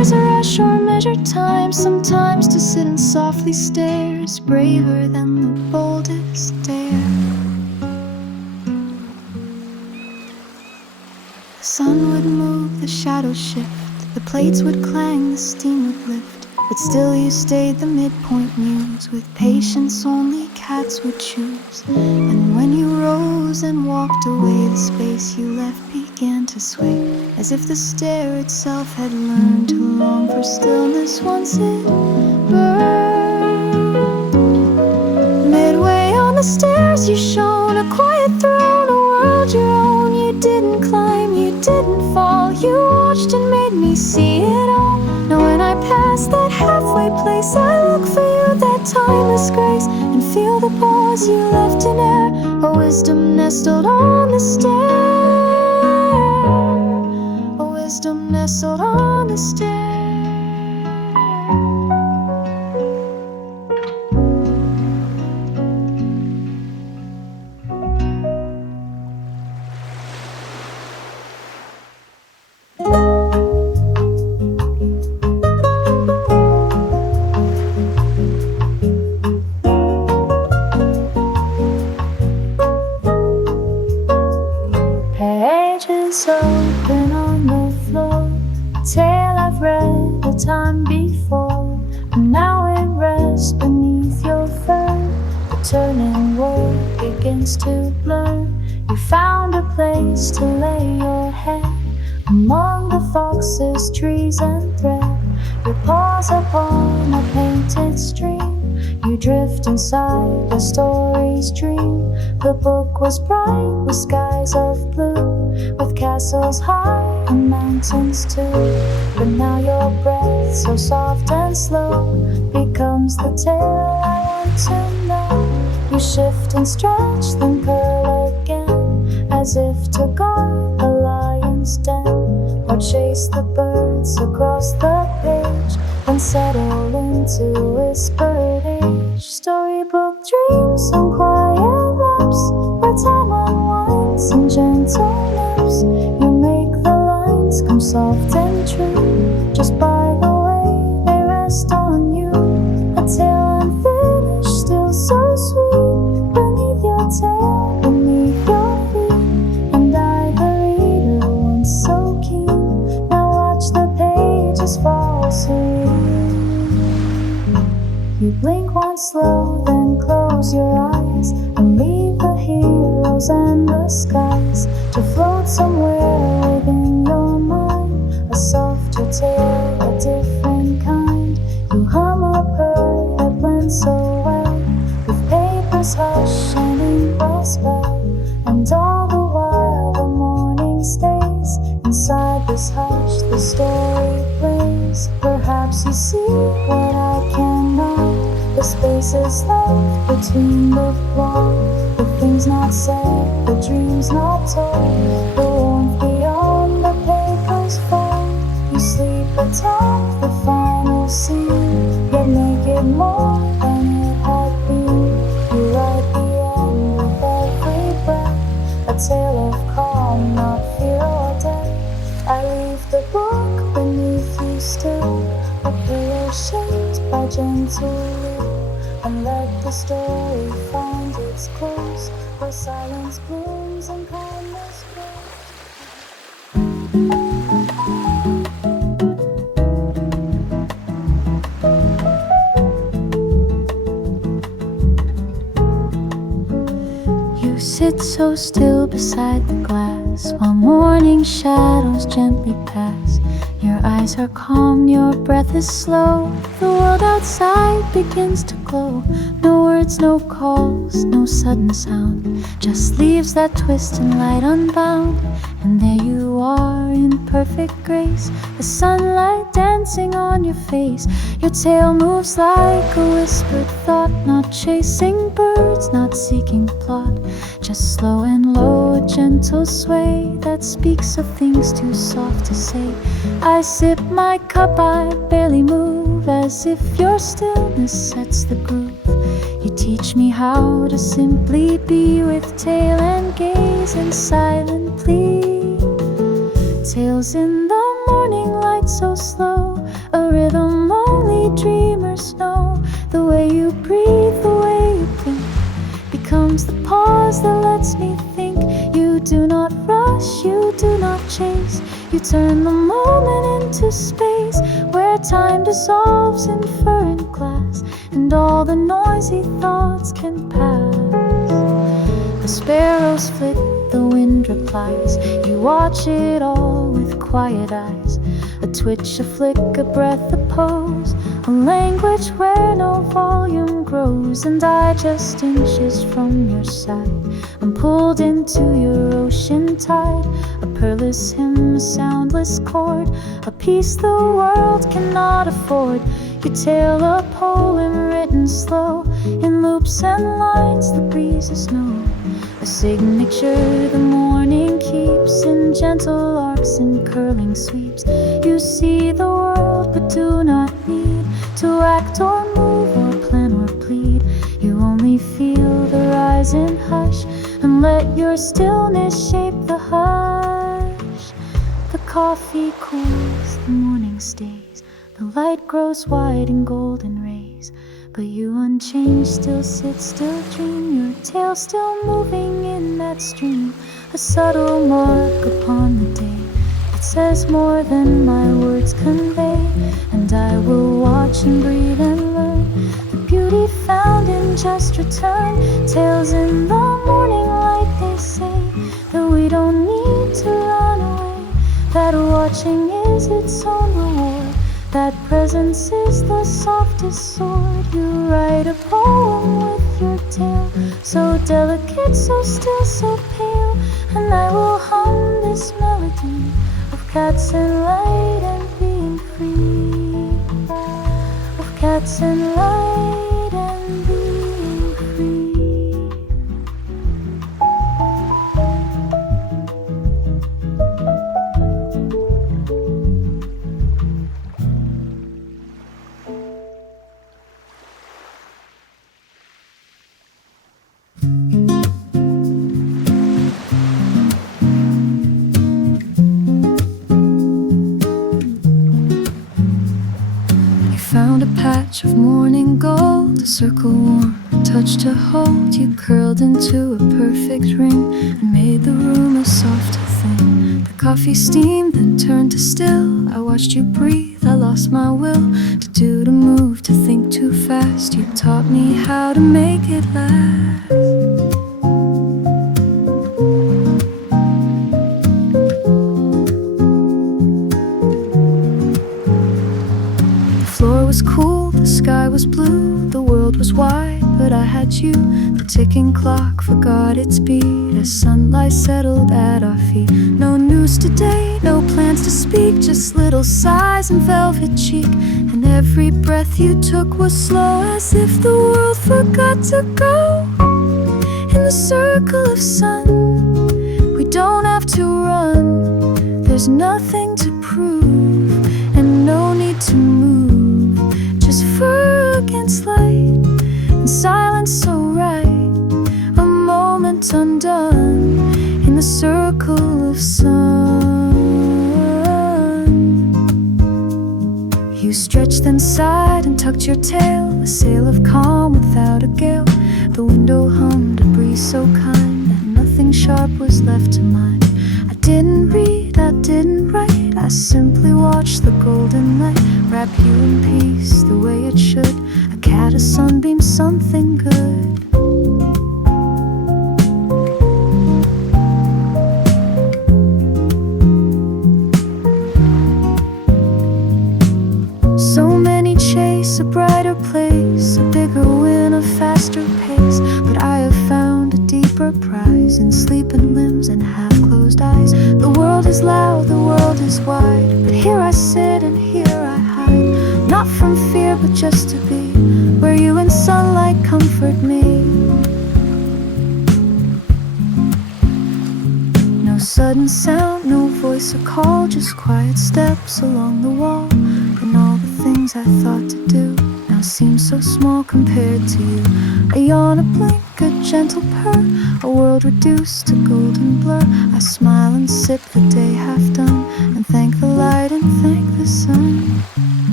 there's a rush or measured time, sometimes to sit and softly stare is braver than the boldest dare. The sun would move, the shadows shift, the plates would clang, the steam would lift, but still you stayed the midpoint muse. With patience only cats would choose. And when you rose and walked away, the space you left began to sway, as if the stair itself had learned to long for stillness once it burned. Midway on the stairs you shone, a quiet throne, a world your own. You didn't climb, you didn't fall, you watched and made me see it all. Now when I pass that halfway place, I look for you, that timeless grace, and feel the pause you left in air, a wisdom nestled on the stair, a wisdom nestled on the stair. Pages open on the floor, a tale I've read a time before, and now it rests beneath your fur. The turning world begins to blur. You found a place to lay your head among the foxes, trees and thread. Your paws upon a painted stream, you drift inside a story's dream. The book was bright with skies of blue, with castles high and mountains too. But now your breath, so soft and slow, becomes the tale I want to know. You shift and stretch, then curl again, as if to guard a lion's den, or chase the birds across the page, and settle into whispered age. Storybook dreams and quiet laps, where time unwinds in gentle naps. You make the lines come soft and true, just by the way they rest on you. A tale unfinished, still so sweet, beneath your tail, beneath your feet. And I, the reader, once so keen, now watch the pages fall serene. You blink once slow, then close your eyes, and leave the heroes and the skies to float somewhere within your mind. A softer tale, a different kind. You hum a purr that blends so well, with paper's hush and ink will spell. And all the while the morning stays, inside this hush the story plays. Perhaps you see what I cannot, the spaces left between the plot, the things not said, the dreams not told, the warmth beyond the paper's fold. You sleep atop the final scene, yet make it more than it had been. You write the end with every breath, a tale of calm, not fear or death. I leave the book beneath you still, a pillow shaped by gentle will, and let the story find its close, where silence blooms and kindness grows. You sit so still beside the glass, while morning shadows gently pass. Your eyes are calm, your breath is slow, the world outside begins to glow. No words, no calls, no sudden sound, just leaves that twist and light unbound. And there you are in perfect grace, the sunlight dancing on your face. Your tail moves like a whispered thought, not chasing birds, not seeking plot, just slow and low, a gentle sway that speaks of things too soft to say. I sip my cup, I barely move, as if your stillness sets the groove. You teach me how to simply be, with tail and gaze and silent plea. Tales in the morning light so slow, a rhythm only dreamers know. The way you breathe, the way you blink becomes the pause that lets me think. You do not rush, you do not chase. You turn the moment into space where time dissolves in fur and glass, and all the noisy thoughts can pass. The sparrows flit, the wind replies. You watch it all with quiet eyes. A twitch, a flick, a breath, a pose, a language where no volume grows. And I just inches from your side. I'm pulled into your ocean tide. A peerless hymn, a soundless chord, a piece the world cannot afford. You tell a poem written slow, in loops and lines the breezes know. A signature the morning keeps, in gentle arcs and curling sweeps. You see the world but do not need to act or move or plan or plead. You only feel the rise and hush, and let your stillness shape the hush. The coffee cools, the morning stays, the light grows wide in golden rays. But you unchanged still sit, still dream, your tail still moving in that stream. A subtle mark upon the day that says more than my words convey. And I will watch and breathe and learn the beauty found in just return. Tales in the morning light, they say that we don't need to run away, that watching is its own reward, that presence is the softest sword. You write a poem with your tail, so delicate, so still, so pale. And I will hum this melody of cats and light and being free, of cats and light and being free. Found a patch of morning gold, a circle warm, a touch to hold. You curled into a perfect ring and made the room a softer thing. The coffee steamed, then turned to still. I watched you breathe, I lost my will to do, to move, to think too fast. You taught me how to make it last. Was cool, the sky was blue, the world was wide, but I had you. The ticking clock forgot its beat as sunlight settled at our feet. No news today, no plans to speak, just little sighs and velvet cheek. And every breath you took was slow, as if the world forgot to go. In the circle of sun, we don't have to run. There's nothing to prove and no need to move. Just fur against light and silence so right. A moment undone in the circle of sun. You stretched then sighed and tucked your tail, a sail of calm without a gale. The window hummed, a breeze so kind that nothing sharp was left to mind. I didn't read, I didn't write, I simply watched the golden light wrap you in peace the way it should. A cat, a sunbeam, something good. So many chase a brighter place, a bigger win, a faster pace. But I have found a deeper prize in sleeping limbs and half-closed eyes. The world is loud, the world is wide, but here I sit and here I hide. Not from fear, but just to be where you and sunlight comfort me. No sudden sound, no voice or call, just quiet steps along the wall. And all the things I thought to do now seem so small compared to you. A yawn, a blink, a gentle purr, a world reduced to golden blur. I smile and sip the day half done, and thank the light and thank the sun.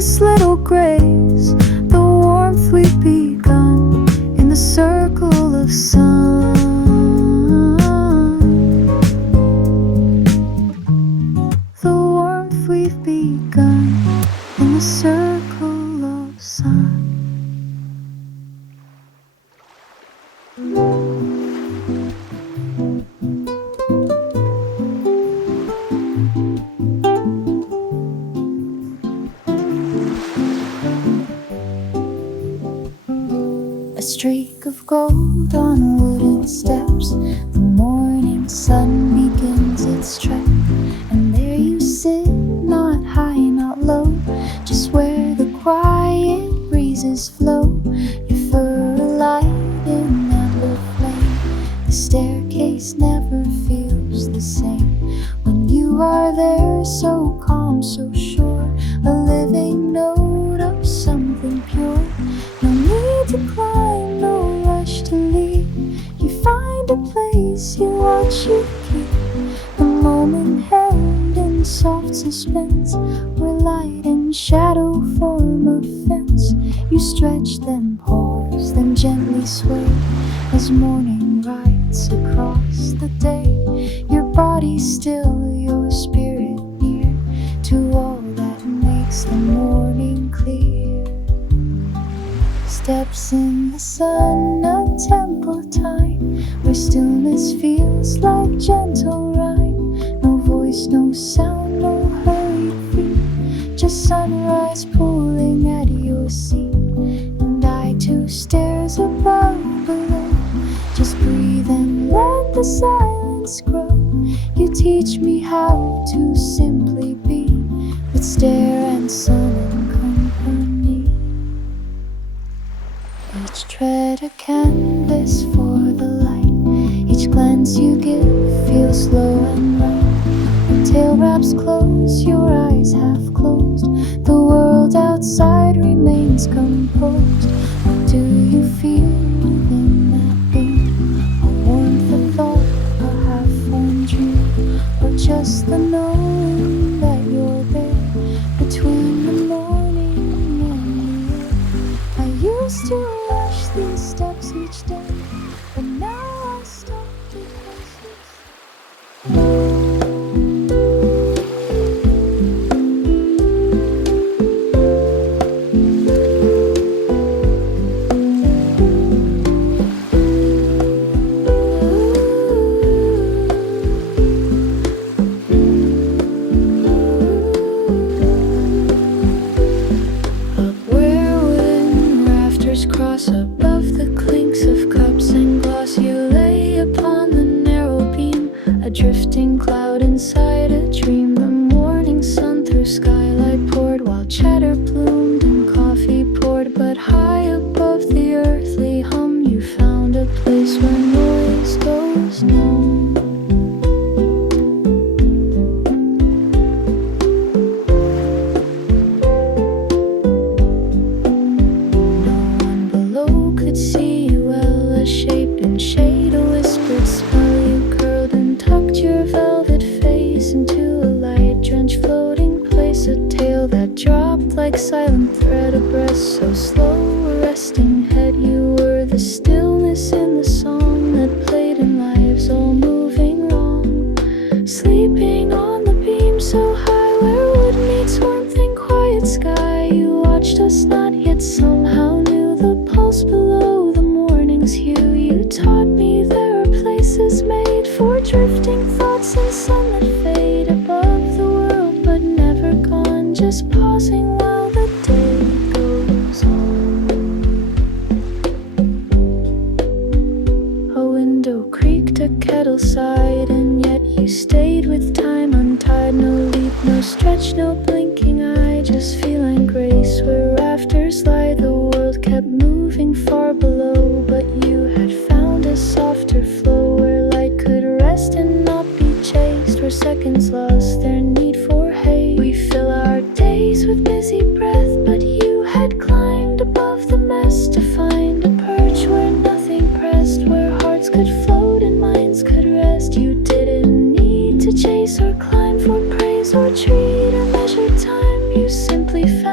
this little grace, the warmth we've begun in the circle of sun. The warmth we've begun in the circle of sun. A streak of gold on wooden steps, the morning sun begins its trek, and there you sit, not high, not low, just where the quiet breezes flow, your fur alight in amber flame. The staircase never feels the same when you are there, so calm, so sure, a living note of something pure. No need to climb, no rush to leave. You find a place, you watch, you keep the moment held in soft suspense, where light and shadow form a fence. You stretch, then pause, then gently sway as morning rides across the day. Your body still, your spirit near to all that makes the morning clear. Steps in the sun, a tempo time, where stillness feels like gentle rhyme. No voice, no sound, no hurried feet, just sunrise pooling at your seat. And I two stairs above, below, just breathe and let the silence grow. You teach me how to simply be, with stare and sun and company. Each tread a canvas for the light, each glance you give feels slow and right. Your tail wraps close, your eyes half closed, the world outside remains composed. What do you feel within that beam? A warmth, a thought, a half-formed dream, or just the knowing that you're there between the morning and the air? I used to rush these steps each day, but now I stop because you cross above the clinks of cups and glass. You lay upon the narrow beam, a drifting cloud inside a dream. The morning sun through skylight poured, while chatter bloomed and coffee poured. But high above the earthly hum, you found a place where noise goes numb. See you well, a shape in shade, a whispered smell. You curled and tucked your velvet face into a light-drenched floating place. A tail that dropped like silent thread, a breast so slow, a resting head. You were the stillness in the song that played in lives all moving wrong. Sleeping on the beam so high, where wood meets warmth and quiet sky. You watched us, not yet somehow knew the pulse below the morning's hue. You taught me there are places made for drifting thoughts and sun that fade above the world but never gone, just pausing while the day goes on. A window creaked, a kettle sighed, and yet you stayed with time untied. No leap, no stretch, no blinking eye, just feeling grace where rafters lie. The world kept moving far below, but you had found a softer flow where light could rest and not be chased, where seconds lost their need for haste. We fill our days with busy breath, but you had climbed above the mess to find a perch where nothing pressed, where hearts could float and minds could rest. You didn't need to chase or climb for praise or treat or measure time. You simply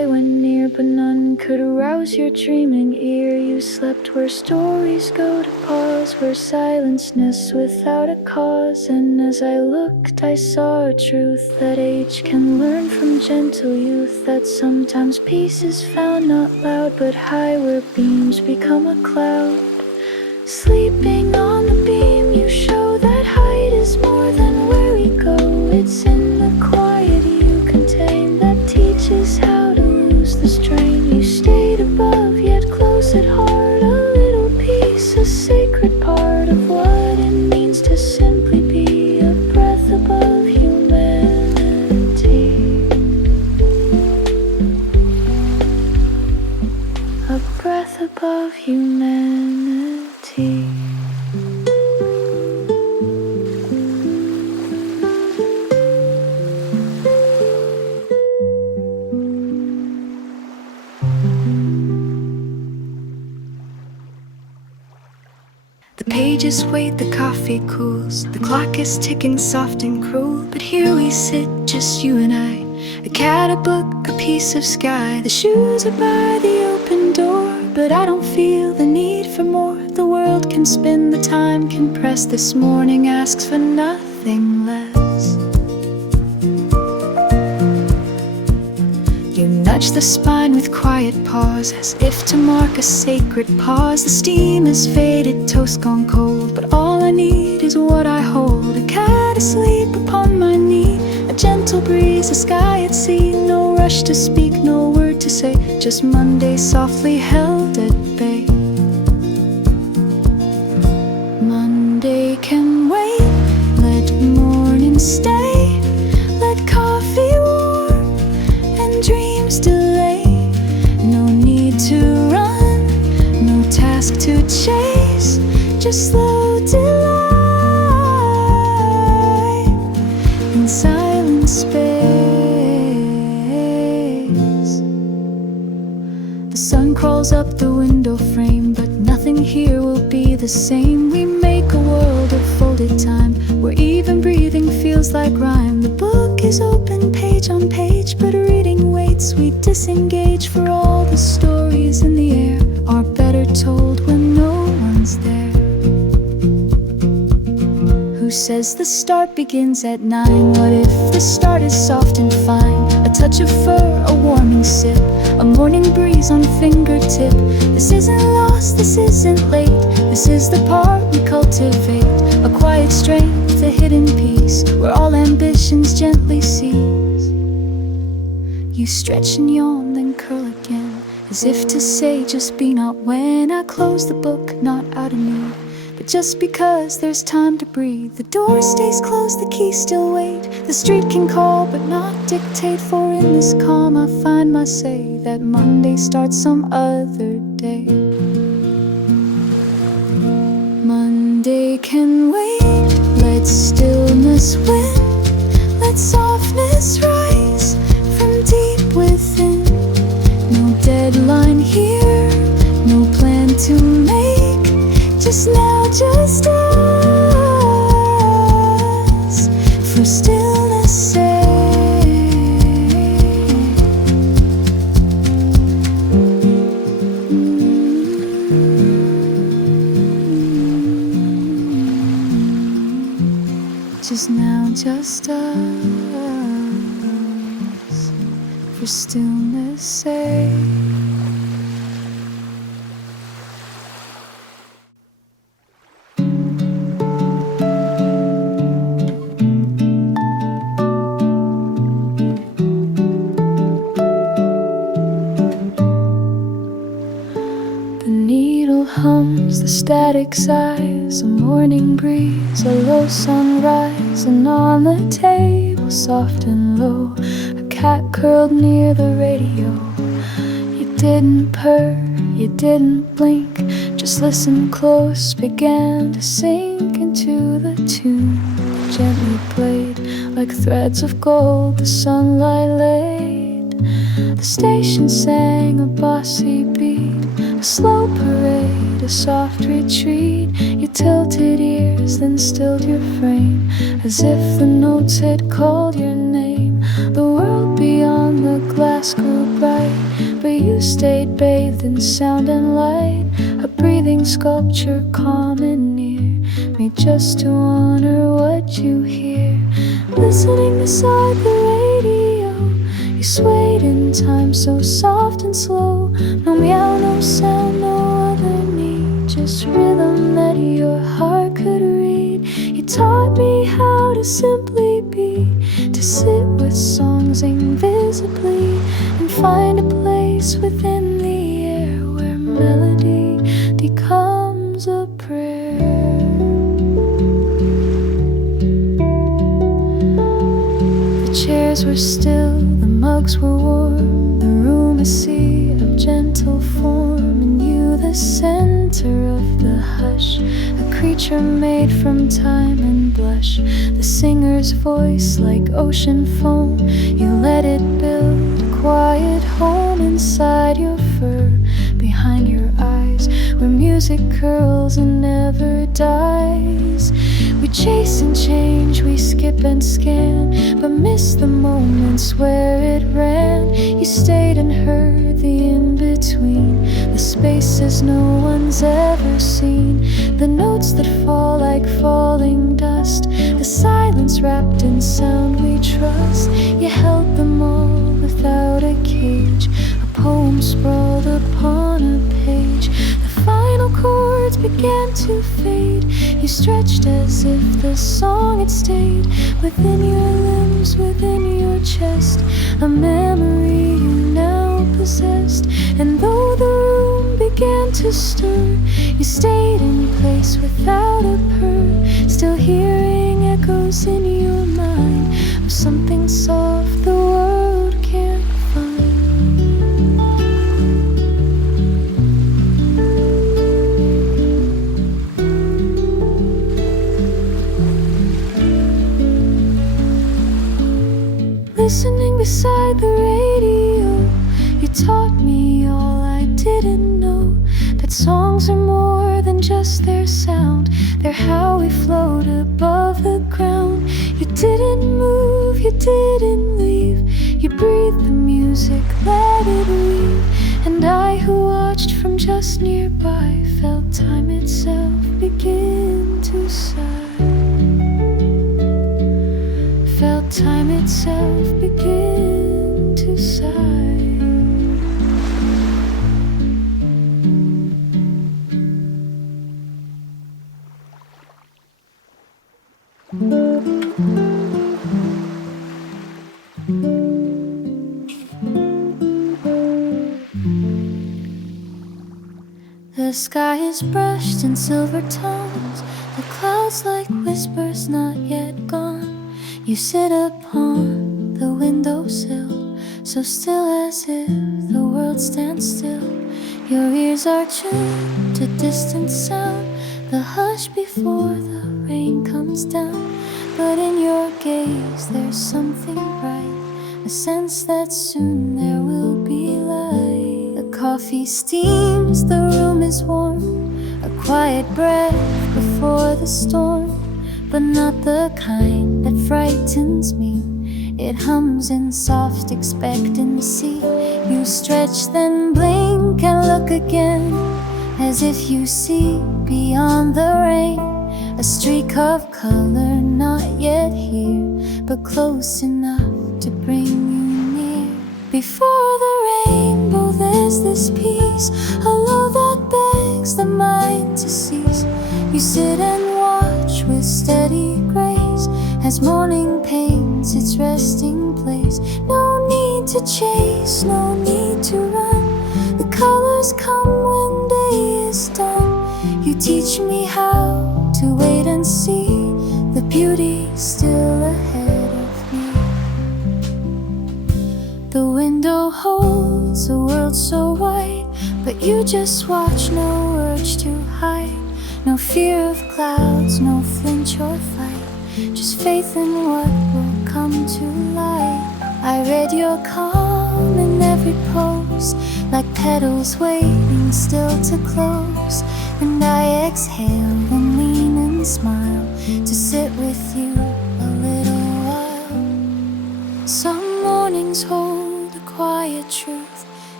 to rouse your dreaming ear. You slept where stories go to pause, where silence nests without a cause. And as I looked, I saw a truth that age can learn from gentle youth, that sometimes peace is found not loud but high, where beams become a cloud. Sleeping on the beam, you show that height is more than where we go. It's in the quiet you contain that teaches how to lose the strain. You stayed above, yet close at heart, a little piece, a sacred part of what it means to simply be a breath above humanity. A breath above humanity. The pages wait, the coffee cools, the clock is ticking soft and cruel. But here we sit, just you and I, a cat, a book, a piece of sky. The shoes are by the open door, but I don't feel the need for more. The world can spin, the time can press. This morning asks for nothing less. You nudge the spine with quiet pause, as if to mark a sacred pause. The steam is faded, toast gone cold, but all I need is what I hold. A cat asleep upon my knee, a gentle breeze, a sky at sea. No rush to speak, no word to say, just Monday softly held at bay. Monday can wait, let morning stay, let coffee warm and dreams delay. No need to run, no task to chase, just slow delight in silent space. The sun crawls up the window frame, but nothing here will be the same. We make a world of folded time, where even breathing feels like rhyme. The book is open page on page, but reading waits. We disengage, for all the stories in the air are better told when no one's there. Who says the start begins at 9? What if the start is soft and fine? A touch of fur, a warming sip, a morning breeze on fingertip. This isn't lost, this isn't late, this is the part we cultivate. A quiet strength, a hidden peace, where all ambitions gently cease. You stretch and yawn, then curl again, as if to say just be not. When I close the book, not out of need, but just because there's time to breathe. The door stays closed, the keys still wait. The street can call but not dictate, for in this calm I find my say that Monday starts some other day. Monday can wait, let stillness win, let softness rise from deep within. No deadline here, no plan to make, just now, just us, for stillness' sake. Just now, just us, for stillness' sake. The static sighs, a morning breeze, a low sunrise, and on the table, soft and low, a cat curled near the radio. You didn't purr, you didn't blink, just listened close, began to sink into the tune. Gently played like threads of gold, the sunlight laid. The station sang a bossy beat, a slow parade, a soft retreat. You tilted ears, then stilled your frame, as if the notes had called your name. The world beyond the glass grew bright, but you stayed bathed in sound and light, a breathing sculpture calm and near, made just to honor what you hear. Listening beside the radio, you swayed in time so soft and slow. No meow, no sound, no other need, just rhythm that your heart could read. You taught me how to simply be, to sit with songs invisibly, and find a place within the air where melody becomes a prayer. The chairs were still, the mugs were warm, the room a sea of gentle form, and you the center of the hush, a creature made from time and blush. The singer's voice like ocean foam, you let it build a quiet home inside your fur, behind your eyes, where music curls and never dies. We chase and change, we skip and scan, but miss the moments where it ran. You stayed and heard the in-between, the spaces no one's ever seen, the notes that fall like falling dust, the silence wrapped in sound we trust. You held them all without a cage, a poem sprawled upon a page. The final chords began to fade, you stretched as if the song had stayed within your limbs, within your chest, a memory you now possessed. And though the room began to stir, you stayed in place without a purr, still hearing echoes in your mind of something soft the world can't find. Listening beside the radio, you taught me all I didn't know, that songs are more than just their sound, they're how we float above the ground. You didn't move, you didn't leave, you breathed the music, let it weave. And I who watched from just nearby felt time itself begin to sigh, felt time itself begin to sigh. The sky is brushed in silver tones, the clouds like whispers not yet gone. You sit upon the windowsill, so still as if the world stands still. Your ears are tuned to distant sound, the hush before the rain comes down. But in your gaze there's something bright, a sense that soon there will be light. The coffee steams, the room is warm, a quiet breath before the storm, but not the kind that frightens me. It hums in soft expectancy. You stretch, then blink and look again, as if you see beyond the rain a streak of color not yet here, but close enough to bring you near. Before the rainbow there's this peace, a love that begs the mind to cease. You sit and watch with steady grace as morning paints its resting place. No need to chase, no need to run, the colors come when day is done. You teach me how to wait and see the beauty still ahead of me. The window holds a world so wide, but you just watch, no urge to hide, no fear of clouds, no flinch or fight, just faith in what will come to light. I read your calm in every pose, like petals waiting still to close. And I exhale and lean and smile to sit with you a little while. Some mornings hold a quiet truth,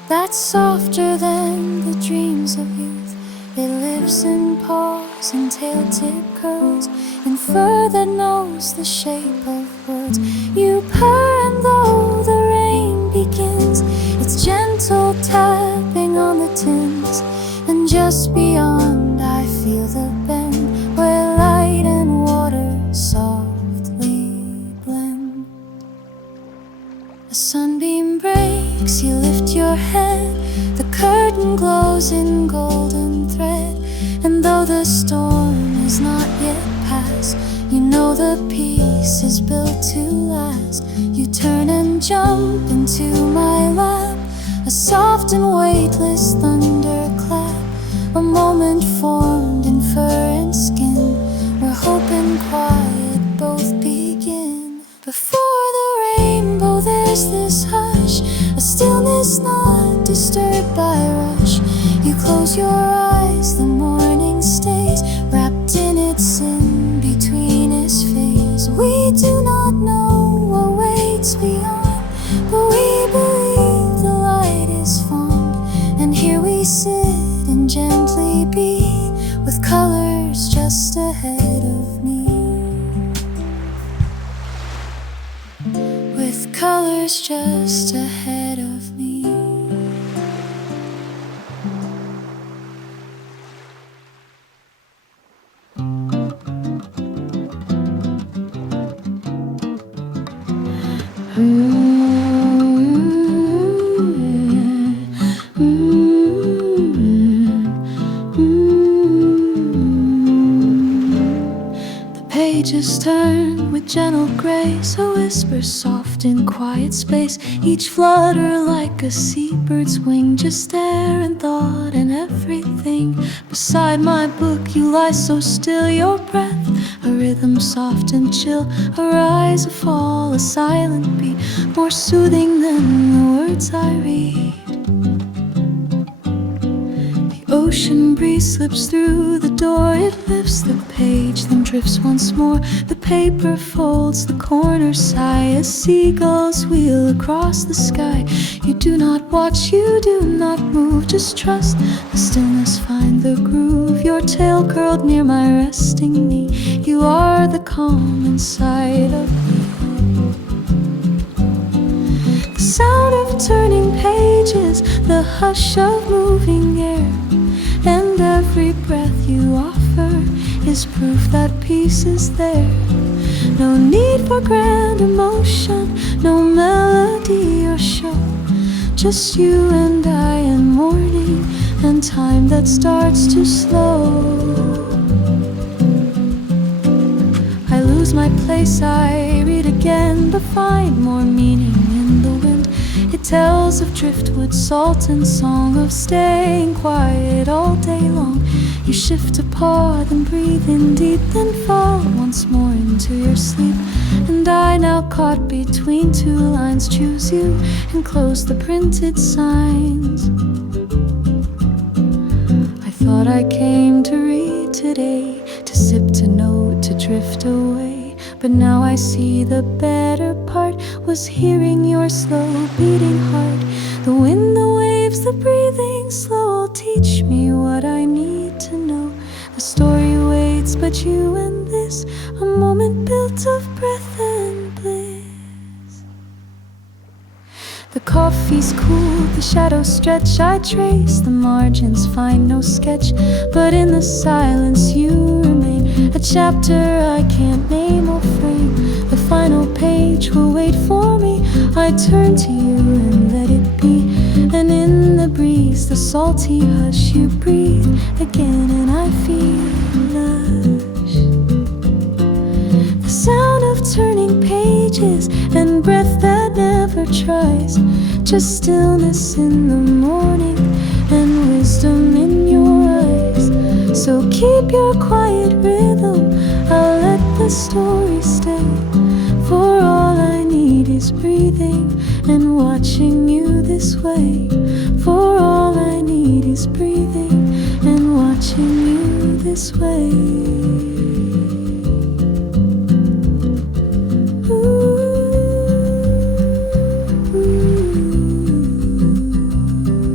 that's softer than the dreams of youth. It lives in paws and tail tip curls, in fur that knows the shape of words. You purr and though the rain begins, it's gentle tapping on the tins. And just beyond I feel the bend, where light and water softly blend. A sunbeam breaks, you lift your head, the curtain glows in golden thread. And though the storm is not yet past, you know the peace is built to last. You turn and jump into my lap, a soft and weightless thunderclap, a moment formed in fur and skin, where hope and quiet both begin. Before the rainbow there's this hush, a stillness not disturbed by rush. You close your eyes, the morning stays wrapped in its in-between its phase. We do not know what waits beyond, but we believe the light is fond. And here we sit and gently be, with colors just ahead of me, with colors just ahead of me. Pages turn with gentle grace, a whisper soft in quiet space. Each flutter like a seabird's wing, just air and thought and everything. Beside my book you lie so still, your breath a rhythm soft and chill, a rise, a fall, a silent beat, more soothing than the words I read. Ocean breeze slips through the door, it lifts the page, then drifts once more. The paper folds, the corners sigh, as seagulls wheel across the sky. You do not watch, you do not move, just trust the stillness, find the groove. Your tail curled near my resting knee, you are the calm inside of me. The sound of turning pages, the hush of moving air, and every breath you offer is proof that peace is there. No need for grand emotion, no melody or show, just you and I and morning, and time that starts to slow. I lose my place, I read again, but find more meaning in the wind. It tells of driftwood, salt and song, of staying quiet all day long. You shift a paw, then breathe in deep, then fall once more into your sleep. And I, now caught between two lines, choose you and close the printed signs. I thought I came to read today, to sip, to note, to drift away. But now I see the better part was hearing your slow beating heart. The wind, the waves, the breathing slow teach me what I need to know. The story waits, but you and this, a moment built of breath and bliss. The coffee's cool, the shadows stretch, I trace the margins, find no sketch. But in the silence you remain, a chapter I can't name or frame. The final page will wait for me, I turn to you and let it be. And in the breeze, the salty hush, you breathe again and I feel lush. The sound of turning pages and breath that never tries, just stillness in the morning and wisdom in your eyes. So keep your quiet rhythm, I'll let the story stay. For all I need is breathing and watching you this way. For all I need is breathing and watching you this way.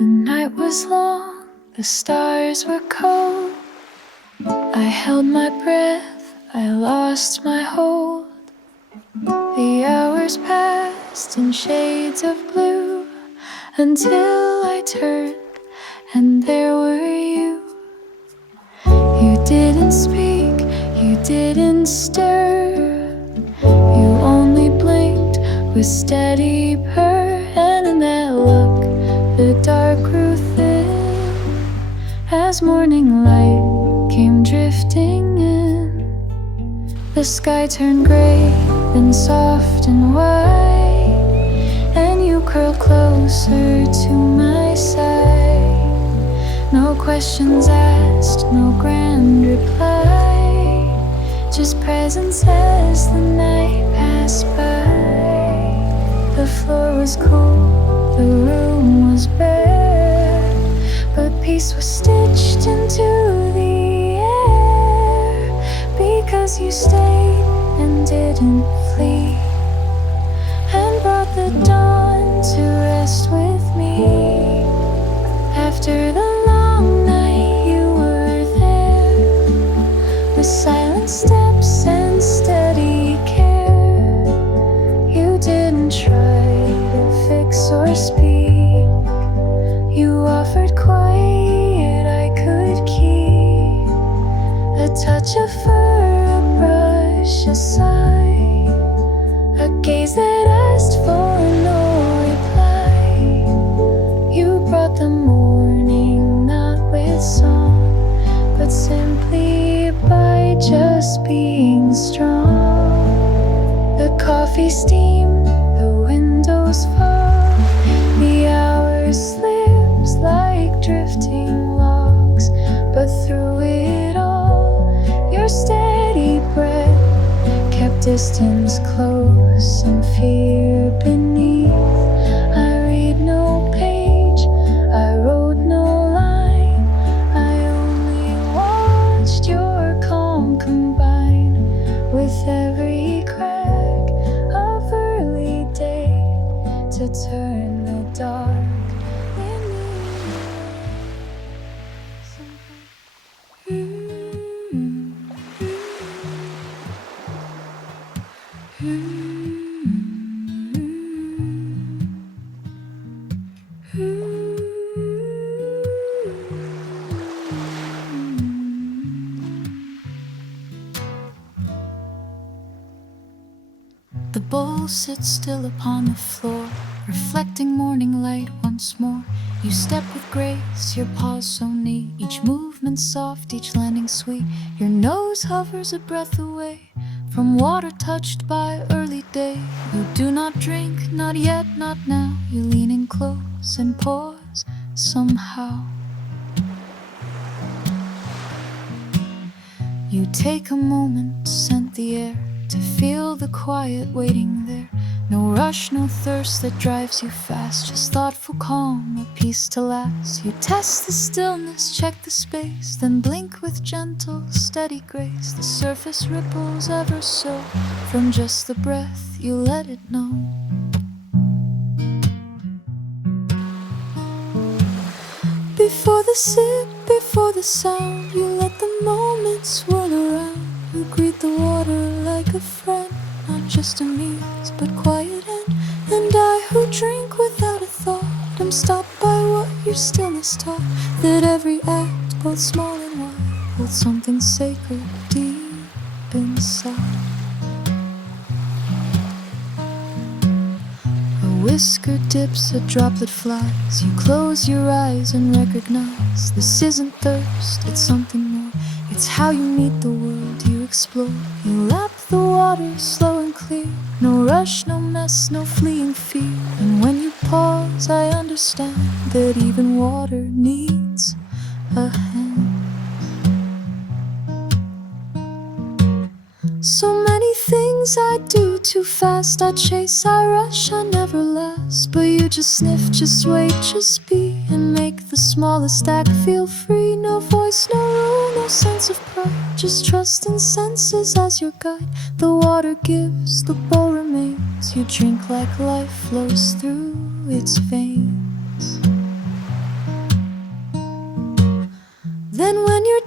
The night was long, the stars were cold. I held my breath, I lost my hold. The hours passed in shades of blue until I turned and there were you. You didn't speak, you didn't stir. You only blinked with steady purr, and in that look the dark grew thin as morning light came drifting in. The sky turned gray, then soft and white, and you curled closer to my side. No questions asked, no grand reply, just presence as the night passed by. The floor was cool, the room was bare, but peace was stitched into the air, because you stayed and didn't flee, and brought the dawn to rest with me. After the long night you were there, with silent steps and steady care. You didn't try to fix or speak, you offered quiet I could keep. A touch of fur, a brush aside, a gaze that asked for no reply. You brought the morning not with song, but simply by just being strong. The coffee steam, the windows fall, the hours slips like drifting logs, but through it all, your steady breath kept distance close and fear beneath. I read no page, I wrote no line, I only watched your calm combine with every crack of early day to turn the dark in The bowl sits still upon the floor, reflecting morning light once more. You step with grace, your paws so neat, each movement soft, each landing sweet. Your nose hovers a breath away from water touched by early day. You do not drink, not yet, not now. You lean in close and pause somehow. You take a moment, scent the air, to feel the quiet waiting there. No rush, no thirst that drives you fast, just thoughtful calm, a peace to last. You test the stillness, check the space, then blink with gentle, steady grace. The surface ripples ever so, from just the breath you let it know. Before the sip, before the sound, you let the moment swirl around. You greet the water like a friend, not just a muse, but quiet end. And I who drink without a thought, am stopped by what your stillness taught, that every act, both small and wide, holds something sacred deep inside. A whisker dips, a droplet flies. You close your eyes and recognize this isn't thirst, it's something more. It's how you meet the world you explore. You lap the water slow and clear, no rush, no mess, no fleeing fear. And when you pause, I understand that even water needs a hand. So many things I do too fast, I chase, I rush, I never last. But you just sniff, just wait, just be, and make the smallest act feel free. No voice, no rule, no sense of pride, just trust and senses as your guide. The water gives, the bowl remains. You drink like life flows through its veins.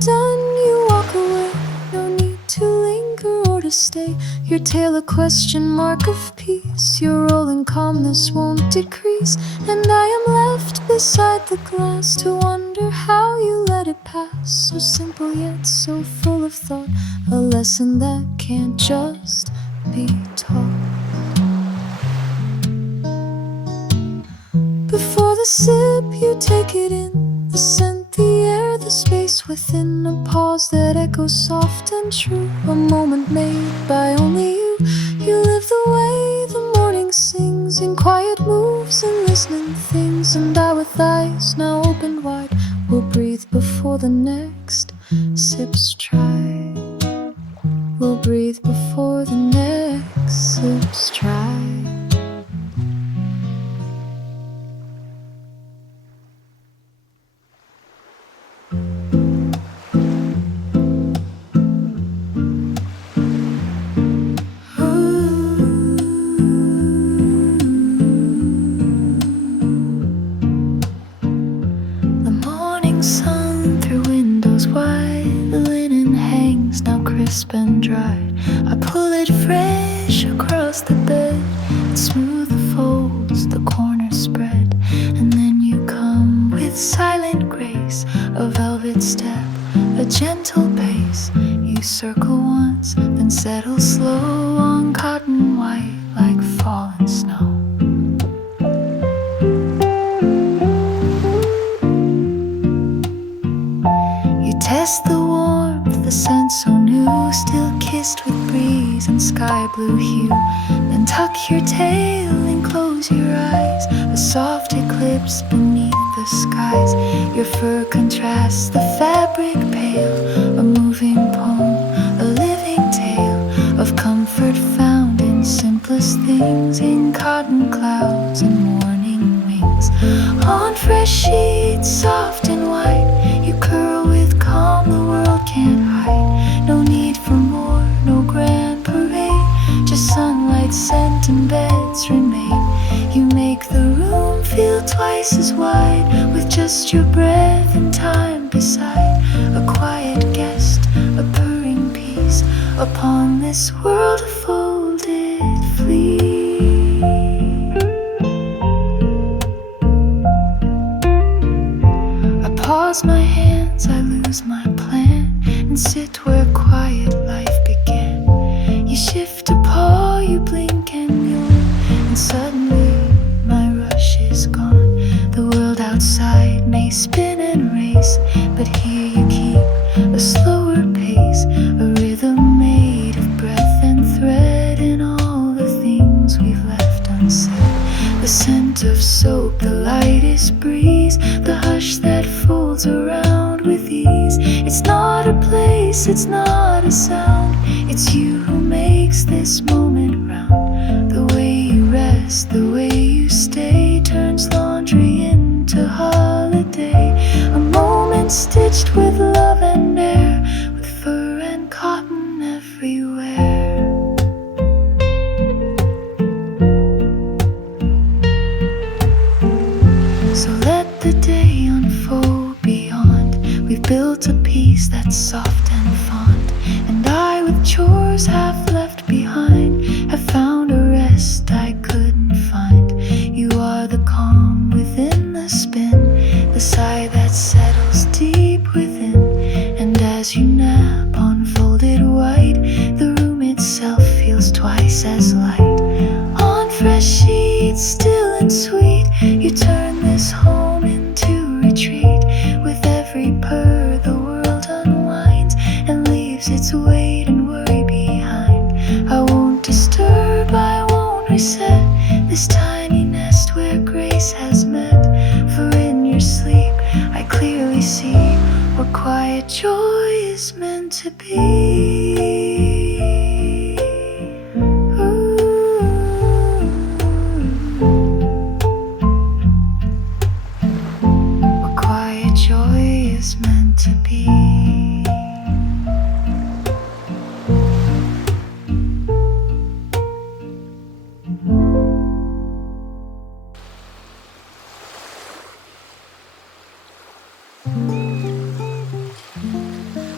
done, you walk away. No need to linger or to stay. Your tale a question mark of peace. Your rolling calmness won't decrease. And I am left beside the glass to wonder how you let it pass. So simple yet so full of thought. A lesson that can't just be taught. Before the sip, you take it in. The scent, the air, the space within. A pause that echoes soft and true. A moment made by only you. You live the way the morning sings, in quiet moves and listening things. And I, with eyes now opened wide, will breathe before the next sips try. Will breathe before the next sips try. And dried, I pull it fresh across the bed. It's smooth the folds, the corners spread. And then you come with silent grace, a velvet step, a gentle pace. You circle once, then settle slow on cotton white like fallen snow. You test the warmth, the scent so new, still kissed with breeze and sky blue hue. Then tuck your tail and close your eyes, a soft eclipse beneath the skies. Your fur contrasts the fabric pale, a moving poem, a living tale of comfort found in simplest things, in cotton clouds and morning wings. On fresh sheets, soft and white, you curl with calm the world can't hide. No need for more, no grand parade, just sunlight, scent and beds remain. You make the room feel twice as wide, with just your breath and time beside. A quiet guest, a purring peace, upon this world of folded fleece. I pause my hands, I lose my plan, and sit where quiet life began. You shift a paw, you blink and yawn, and suddenly my rush is gone. The world outside may spin and race, but here you keep a slower pace, a rhythm made of breath and thread, and all the things we've left unsaid. The scent of soap, the lightest breeze, the hush that folds around with ease. It's not a place, it's not a sound, it's you who makes this moment round. The way you rest, the way you stay, turns laundry into holiday. A moment stitched with love and air, with fur and cotton everywhere. So let the day unfold beyond. We've built a peace that's soft and fond, and I, with chores half left behind, have found a rest I couldn't find. You are the calm within the spin, the sigh that settles deep within. And as you nap on folded white, the room itself feels twice as light. On fresh sheets, still and sweet, you turn this home into retreat. With every purr the world unwinds and leaves its weight and worry behind. I won't disturb, I won't reset this tiny nest where grace has met. For in your sleep I clearly see what quiet joy is meant to be. What quiet joy is meant to be.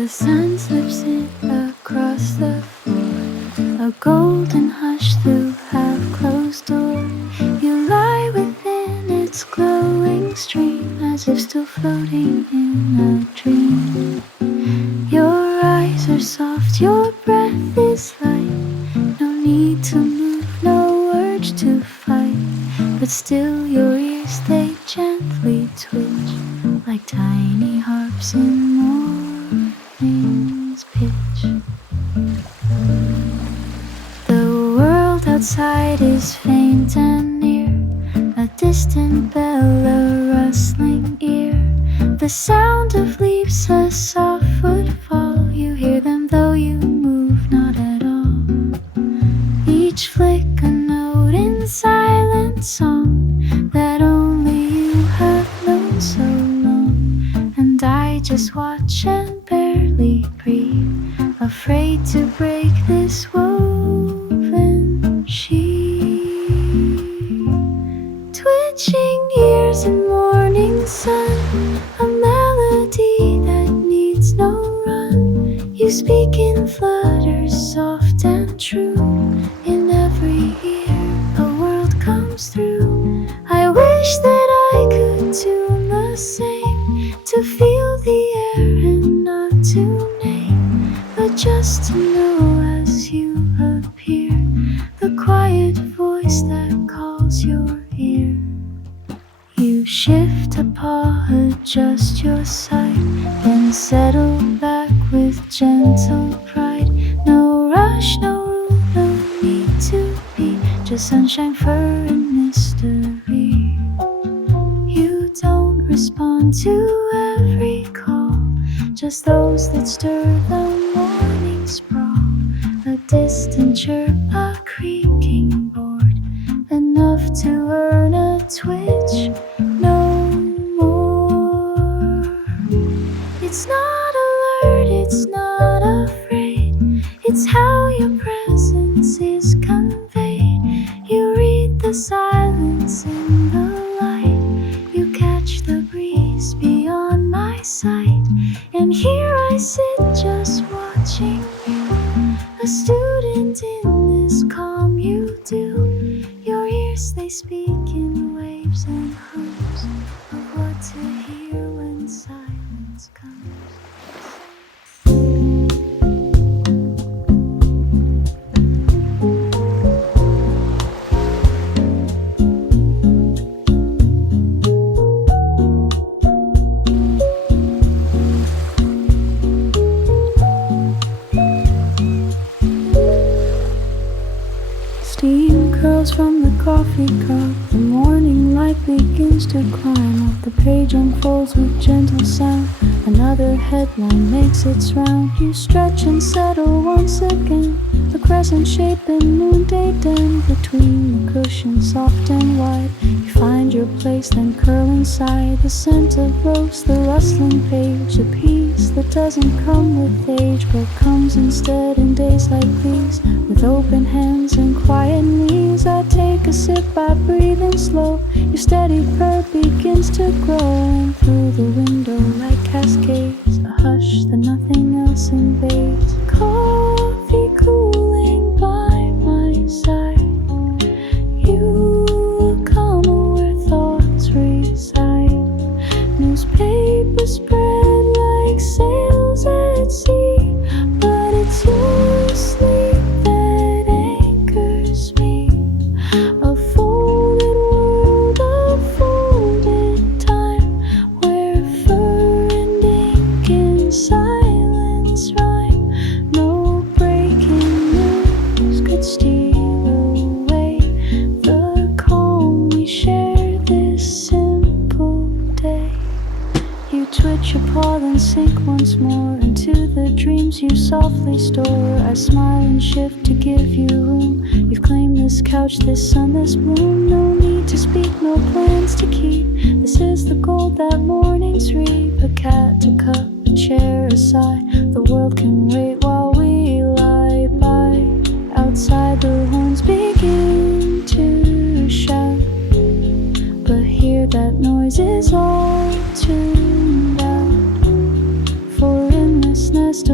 The sun slips in across the floor, a golden hush through half-closed door. You lie within its glowing stream, as if still floating in a dream. Your eyes are soft, your breath is light. No need to move, no urge to fight. But still your ears, they gently twitch, like tiny harps in morning's pitch. The world outside is faint and near, a distant bell, a rustling ear. The sound of leaves, a soft footfall. You hear them though you move not at all. Each flick a note in silent song that only you have known so long. And I just watch and barely breathe, afraid to break this woven sheet. Twitching ears in morning sun, a melody that needs no run. You speak in flutters, soft and true. In every ear a world comes through. I wish that I could tune the same, to feel the air and not to name, but just to know as you appear, the quiet voice that calls your ear. You shift a paw, adjust your sight, then settle back with gentle pride. No rush, no rule, no need to be, just sunshine, fur, and mystery. You don't respond to every call, just those that stir the morning sprawl. A distant chirp, a creaking board, enough to earn a twitch, no more. It's not alert, it's not afraid, it's how your presence is conveyed. You read the silence in the light, you catch the breeze beyond my sight. And here I sit just watching you, a student in this calm you do. Your ears, they speak in waves and hums of what to hear when silence comes. Steam curls from the coffee cup, the morning light begins to climb up. The page unfolds with gentle sound, another headline makes its round. You stretch and settle once again, a crescent shape in noonday den. Between the cushions soft and wide, you find your place, then curl inside. The scent of rose, the rustling page, a peace that doesn't come with age, but comes instead in days like these. With open hands and quiet knees, I take a sip by breathing slow. Your steady purr begins to grow, and through the window like cascades, a hush that nothing else invades. Coffee cooling by my side, you come where thoughts reside. Newspaper spread like sails at sea, but it's your sleep that anchors me. A folded world, a folded time, where fur and ink in silence rhyme. No breaking news could steal away the calm we share this simple day. You twitch your paw, then sink once more into the dreams you softly store. I smile and shift to give you room. You've claimed this couch, this sun, this bloom. No need to speak, no plans to keep. This is the gold that mornings reap. A cat, a cup, a chair, a sigh. The world can wait while we lie by. Outside the horns begin to shout, but here that noise is all tuned out. For in this nest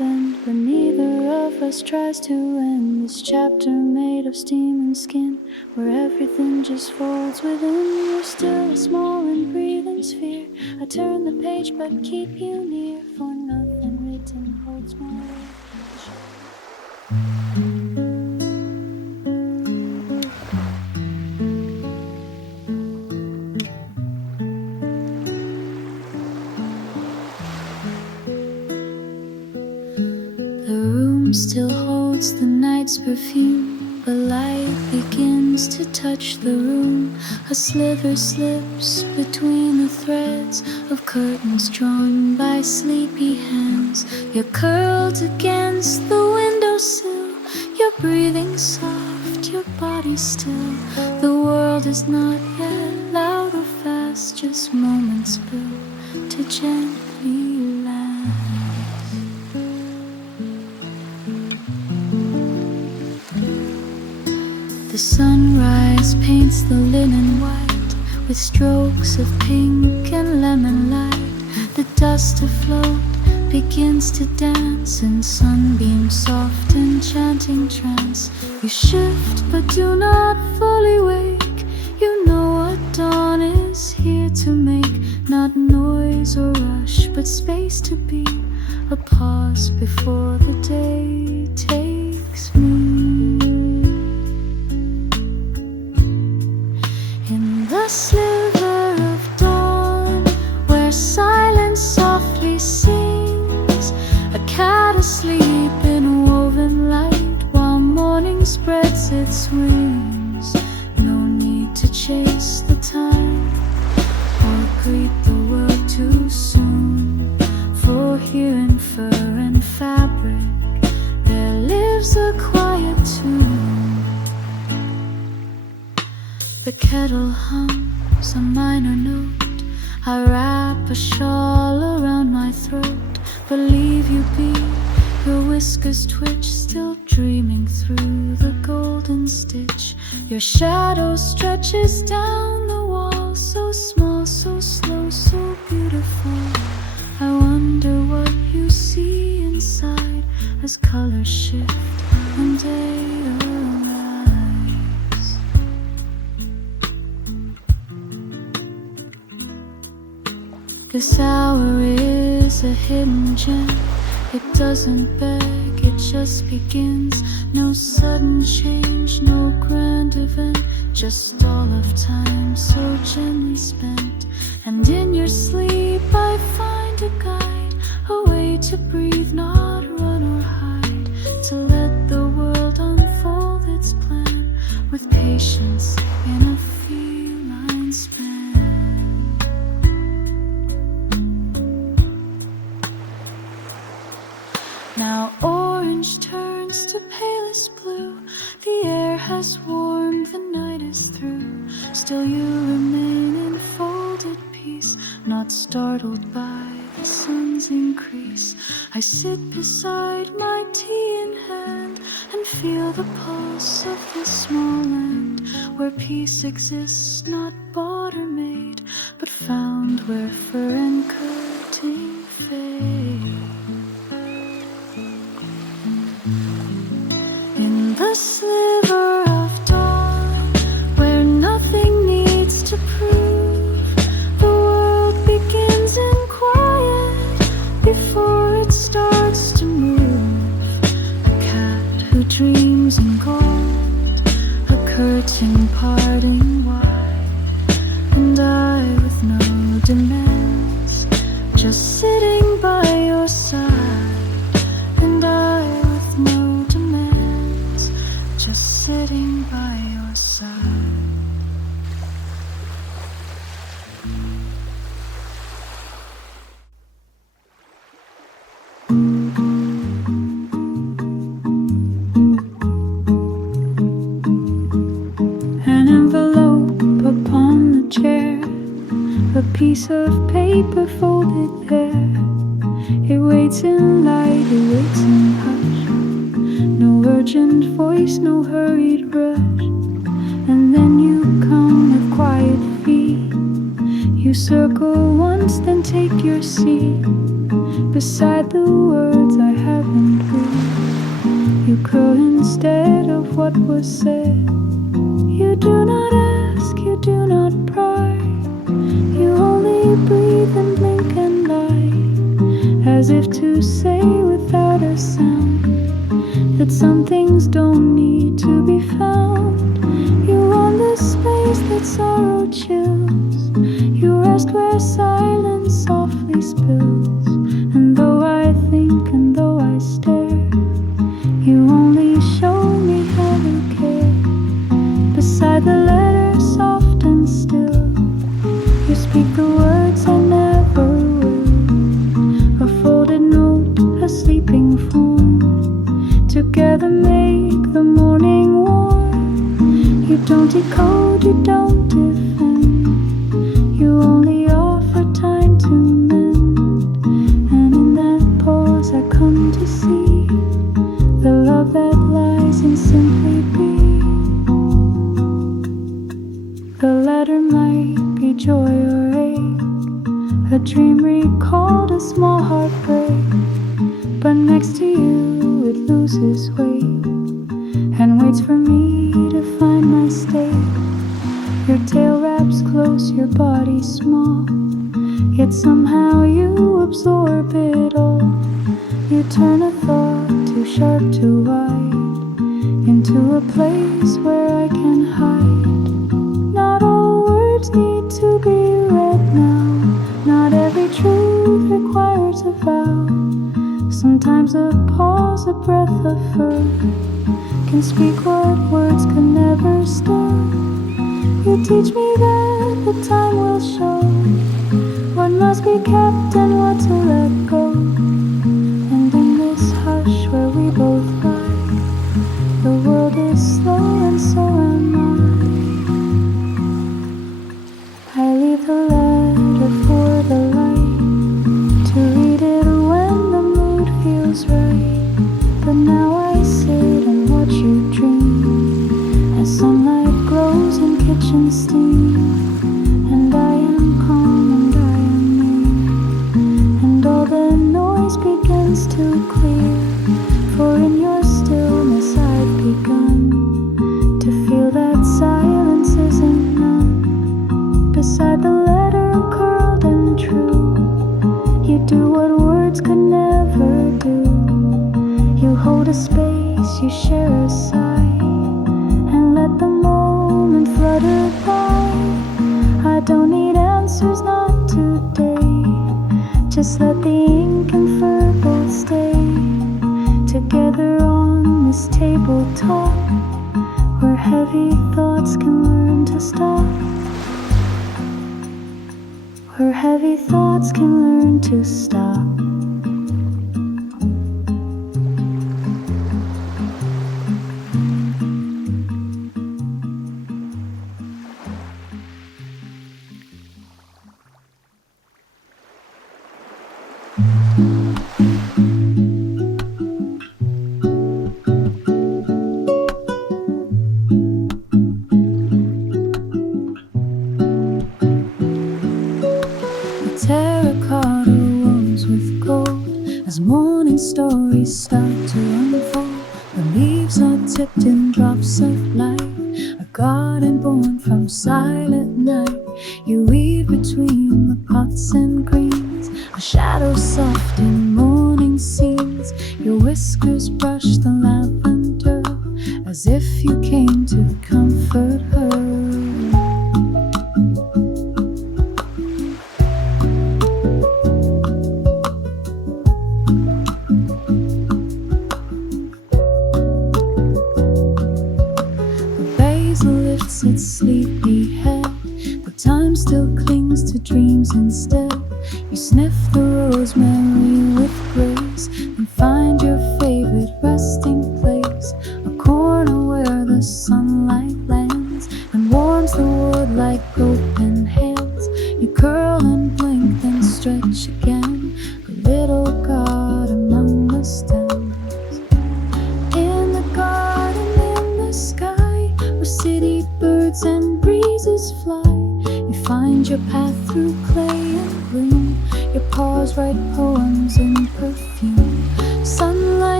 tries to end this chapter made of steam and skin, where everything just folds within. You're still a small and breathing sphere. I turn the page but keep you near, for nothing written holds more weight. The room still holds the night's perfume, but light begins to touch the room. A sliver slips between the threads of curtains drawn by sleepy hands. You're curled against the windowsill, your breathing soft, your body still. The world is not yet loud or fast, just moments built to gently land. The sunrise paints the linen white with strokes of pink and lemon light. The dust afloat begins to dance in sunbeams soft enchanting trance. You shift but do not fully wake. You know what dawn is here to make, not noise or rush but space to be, a pause before the day takes me. The sliver of dawn, where silence softly sings, a cat asleep in a woven light, while morning spreads its wings. No need to chase the time or greet the world too soon, for here in fur and fabric there lives a quiet tune. The kettle hums a minor note. I wrap a shawl around my throat, but leave you be. Your whiskers twitch, still dreaming through the golden stitch. Your shadow stretches down the wall, so small, so slow, so beautiful. I wonder what you see inside as colors shift and day arrives. This hour is a hidden gem. It doesn't beg, it just begins. No sudden change, no grand event, just all of time so gently spent. And in your sleep I find a guide, a way to breathe, not run or hide, to let the world unfold its plan with patience in a feline span. Now orange turns to palest blue. The air has warmed, the night is through. Still you remain in folded peace, not startled by the sun's increase. I sit beside my tea in hand and feel the pulse of this small land, where peace exists, not bought or made, but found where fur and curtain fade. In the sliver of dawn, where nothing needs to prove, the world begins in quiet before it starts to move. A cat who dreams in gold, a curtain parting wide, and I with no demands, just sitting by your side. And I with no demands, just sitting by your side. An envelope upon the chair, a piece of paper folded there. It waits in light, it waits in hush. No urgent voice, no hurried rush. And then you come with quiet feet. You circle once, then take your seat beside the words I haven't breathed. You curl instead of what was said. You do not ask, you do not pry. You only breathe and blink and lie, as if to say without a sound that some things don't need to be found. You want the space that sorrow chills. You rest where silence softly spills. And though I think and though I stare, you only show me how you care. Beside the letter soft and still, you speak the words I never will. A folded note, a sleeping form, together make the morning warm. You don't decode, you don't defend. You only offer time to mend. And in that pause I come to see the love that lies in simply be. The letter might be joy or ache, a dream recalled, a small heartbreak. But next to you it loses weight and waits for me to find my state. Your tail wraps close, your body small, yet somehow you absorb it all. You turn a thought too sharp, too wide, into a place where I can hide. Not all words need to be read now. Not every truth requires a vow. Sometimes a pause, a breath, a fur can speak what words could never stir. You teach me that the time will show what must be kept and what to let go. And in this hush where we both lie, the world is slow and so am I. I leave the letter for the light to read it when the mood feels right. But now I sit and watch you dream as sunlight glows in kitchen steam. And I am calm and I am near, and all the noise begins to clear. For in your stillness I've begun to feel that silence isn't none. Beside the letter curled and true, you do what words could never do. You hold a space, you share a sigh, and let the moment flutter by. I don't need answers, not today. Just let the ink and fur both stay together on this tabletop, where heavy thoughts can learn to stop. Where heavy thoughts can learn to stop. Terracotta walls with gold, as morning stories start to unfold. The leaves are tipped in drops of light, a garden born from silent night. You weave between the pots and greens, a shadow soft in morning scenes. Your whiskers brush the lavender, as if you came to comfort her. Its sleepy head, but time still clings to dreams instead. You sniff the rosemary with grace, and find your favorite resting place, a corner where the sunlight lands and warms the wood like open hands. You curl and blink, then stretch again, a little god among the stems. In the garden, in the sky, where city birds and breezes fly, you find your path through clay and bloom. Your paws write poems in perfume. Sunlight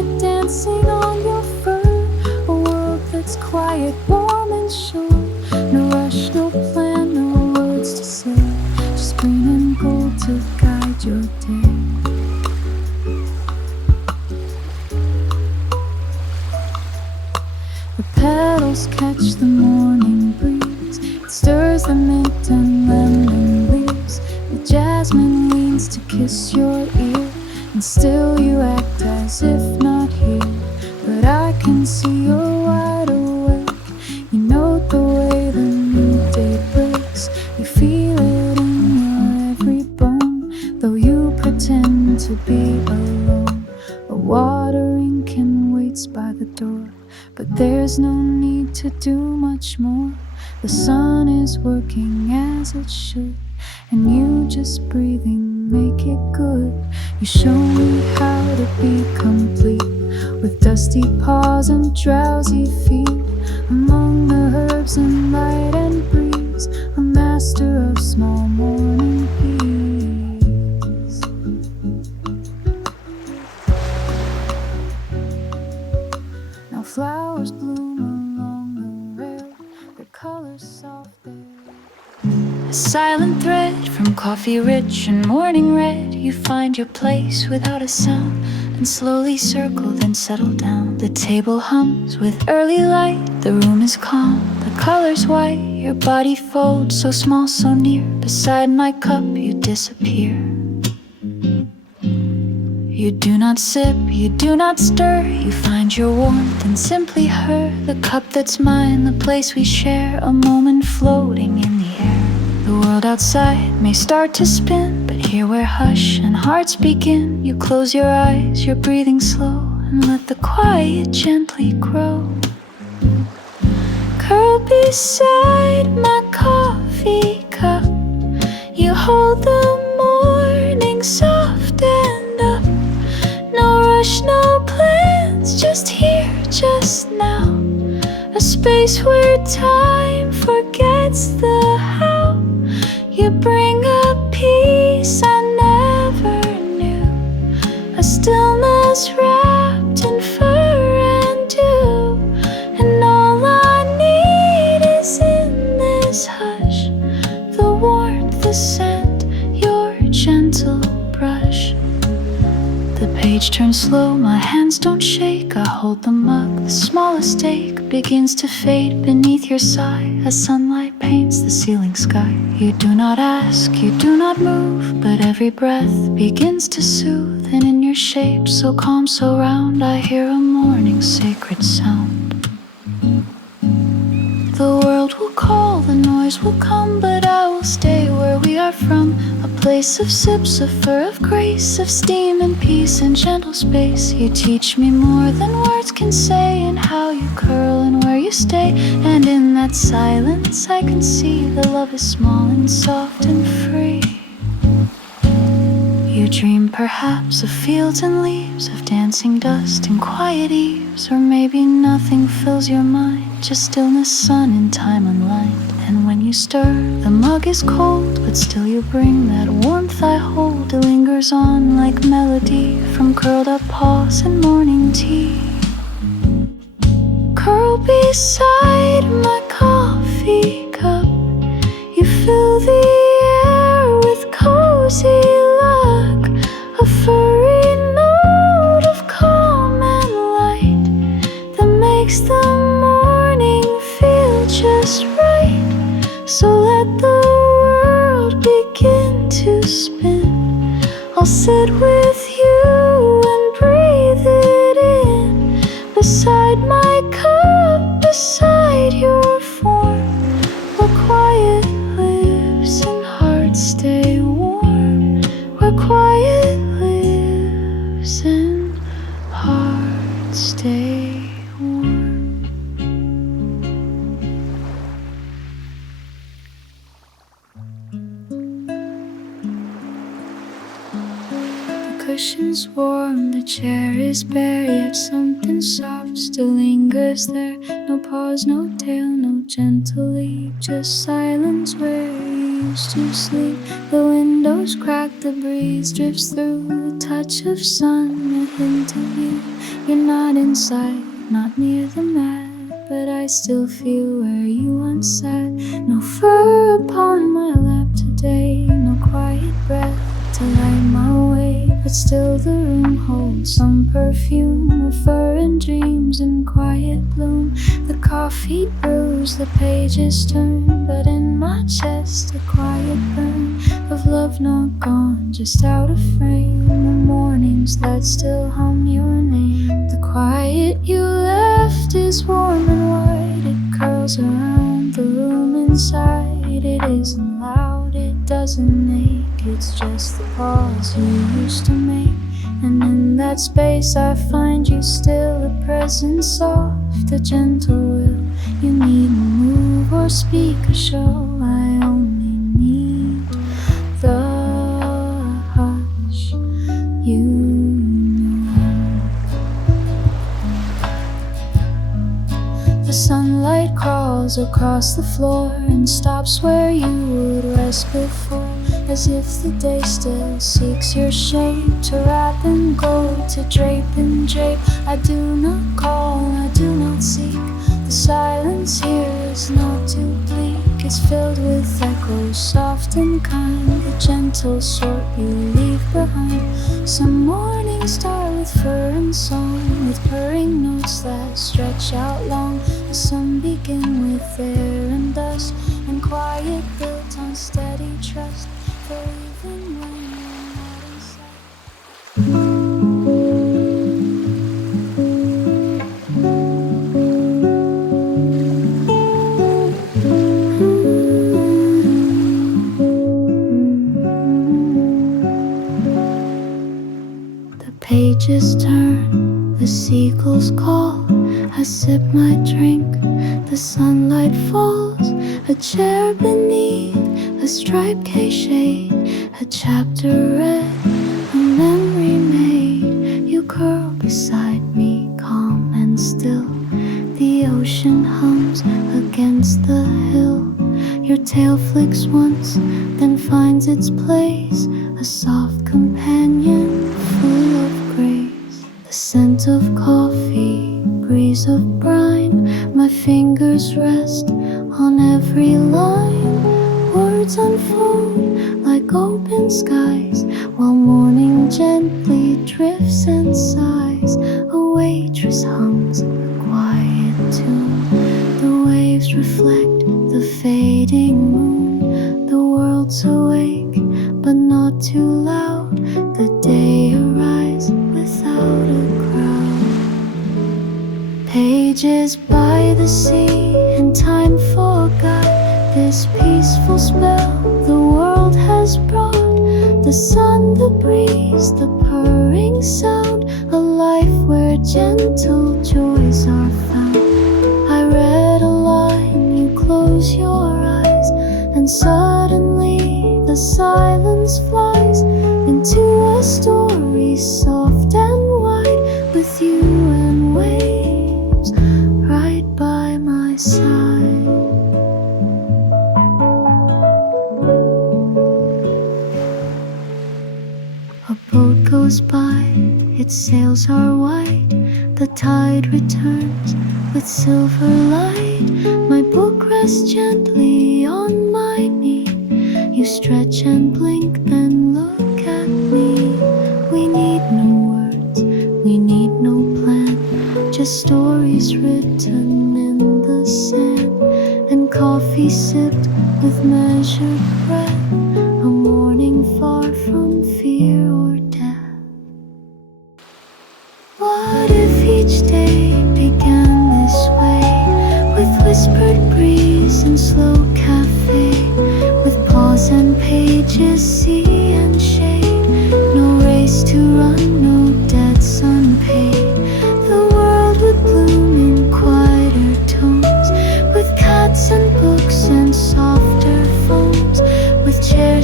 sunlight dancing on your fur. A world that's quiet, warm and sure. No rush, no plan, no words to say. Just green and gold to guide your day. The petals catch the morning breeze. It stirs the mint and lemon leaves. The jasmine leans to kiss your ear, and still you act as if not here. But I can see you're wide awake. You know the way the new day breaks. You feel it in your every bone, though you pretend to be alone. A watering can waits by the door, but there's no need to do much more. The sun is working as it should, and you just breathing make it good. You show me how to be complete, with dusty paws and drowsy feet. Among the herbs and light and breeze, a master of small morning peace. Now flowers bloom along the rail, their colors soft there. A silent thread from coffee rich and morning red. You find your place without a sound, and slowly circle, then settle down. The table hums with early light. The room is calm, the color's white. Your body folds, so small, so near. Beside my cup you disappear. You do not sip, you do not stir. You find your warmth in simply her. The cup that's mine, the place we share. A moment floating in the air. The world outside may start to spin, but here where hush and hearts begin, you close your eyes, you're breathing slow, and let the quiet gently grow. Curl beside my coffee cup, you hold the morning soft and up. No rush, no plans, just here, just now. A space where time forgets the how. You bring a peace I never knew, a stillness wrapped in fur and dew. And all I need is in this hush, the warmth, the scent, your gentle brush. The page turns slow, my hands don't shake. I hold the mug, the smallest ache begins to fade beneath your sigh, as sunlight paints the ceiling sky. You do not ask, you do not move, but every breath begins to soothe. And in your shape, so calm, so round, I hear a morning sacred sound. The world will call, the noise will come, but I will stay where we are from. A place of sips, of fur, of grace, of steam and peace and gentle space. You teach me more than words can say, and how you curl and where you stay. And in that silence I can see the love is small and soft and free. You dream perhaps of fields and leaves, of dancing dust and quiet eaves. Or maybe nothing fills your mind, just stillness, sun and time unlined. And when you stir, the mug is cold, but still you bring that warmth I hold. It lingers on like melody from curled up paws and morning tea. Curl beside my coffee cup, you fill the air with cozy luck. A furry note of calm and light that makes the morning feel just right. So let the world begin to spin. I'll sit with you and breathe it in, beside my cup, beside your form, where quiet lives and hearts stay warm. Where quiet lives and hearts stay warm. The cushion's warm, the chair is bare, yet something soft still lingers there. No pause, no tail, no gentle leap, just silence where you used to sleep. The windows crack, the breeze drifts through, the touch of sun, a hint of you. You're not inside, not near the mat, but I still feel where you once sat. No fur upon my lap today, no quiet breath to light my way, but still the room holds some perfume of fur and dreams in quiet bloom. The coffee brews, the pages turn, but in my chest a quiet burn of love not gone, just out of frame. The mornings that still hum your name. The quiet you left is warm and white. It curls around the room inside. It isn't loud, it doesn't ache. It's just the pause you used to make. And in that space I find you still, a presence soft, a gentle will. You needn't move or speak or show. I only need the hush you know. The sunlight crawls across the floor and stops where you would rest before, as if the day still seeks your shape, to wrap in gold, to drape in drape. I do not call, I do not seek. The silence here is not too bleak. It's filled with echoes, soft and kind, the gentle sort you leave behind. Some mornings start with fur and song, with purring notes that stretch out long. Some begin with air and dust, and quiet built on steady trust. For even when you're not inside. The pages turn, the seagulls call. I sip my drink, the sunlight falls. A chair beneath, a striped case shade, a chapter read, a memory made. You curl beside me, calm and still. The ocean hums against the hill. Your tail flicks once, then finds its place, a soft companion full of grace. The scent of coffee, breeze of brine, my fingers rest on every line. Words unfold like open skies, while morning gently drifts and sighs. A waitress hums a quiet tune. The waves reflect the fading moon. The world's awake, but not too loud. The day arrives without a crowd. Pages by the sea, and time forgot this peaceful spell the world has brought. The sun, the breeze, the purring sound, a life where gentle joys are found. I read a line, you close your eyes, and suddenly the silence flies into a story soft and wide, with you and waves right by my side. A boat goes by, its sails are white. The tide returns with silver light. My book rests gently on my knee. You stretch and blink, then look at me. We need no words, we need no plan, just stories written in the sand, and coffee sipped with measured breath. A morning far from fear or death. What if each day began this way, with whispered breeze and slow cafe, with pause and pages, sea and shade, no race to run, no debts unpaid. The world would bloom in quieter tones, with cats and books and softer phones, with chairs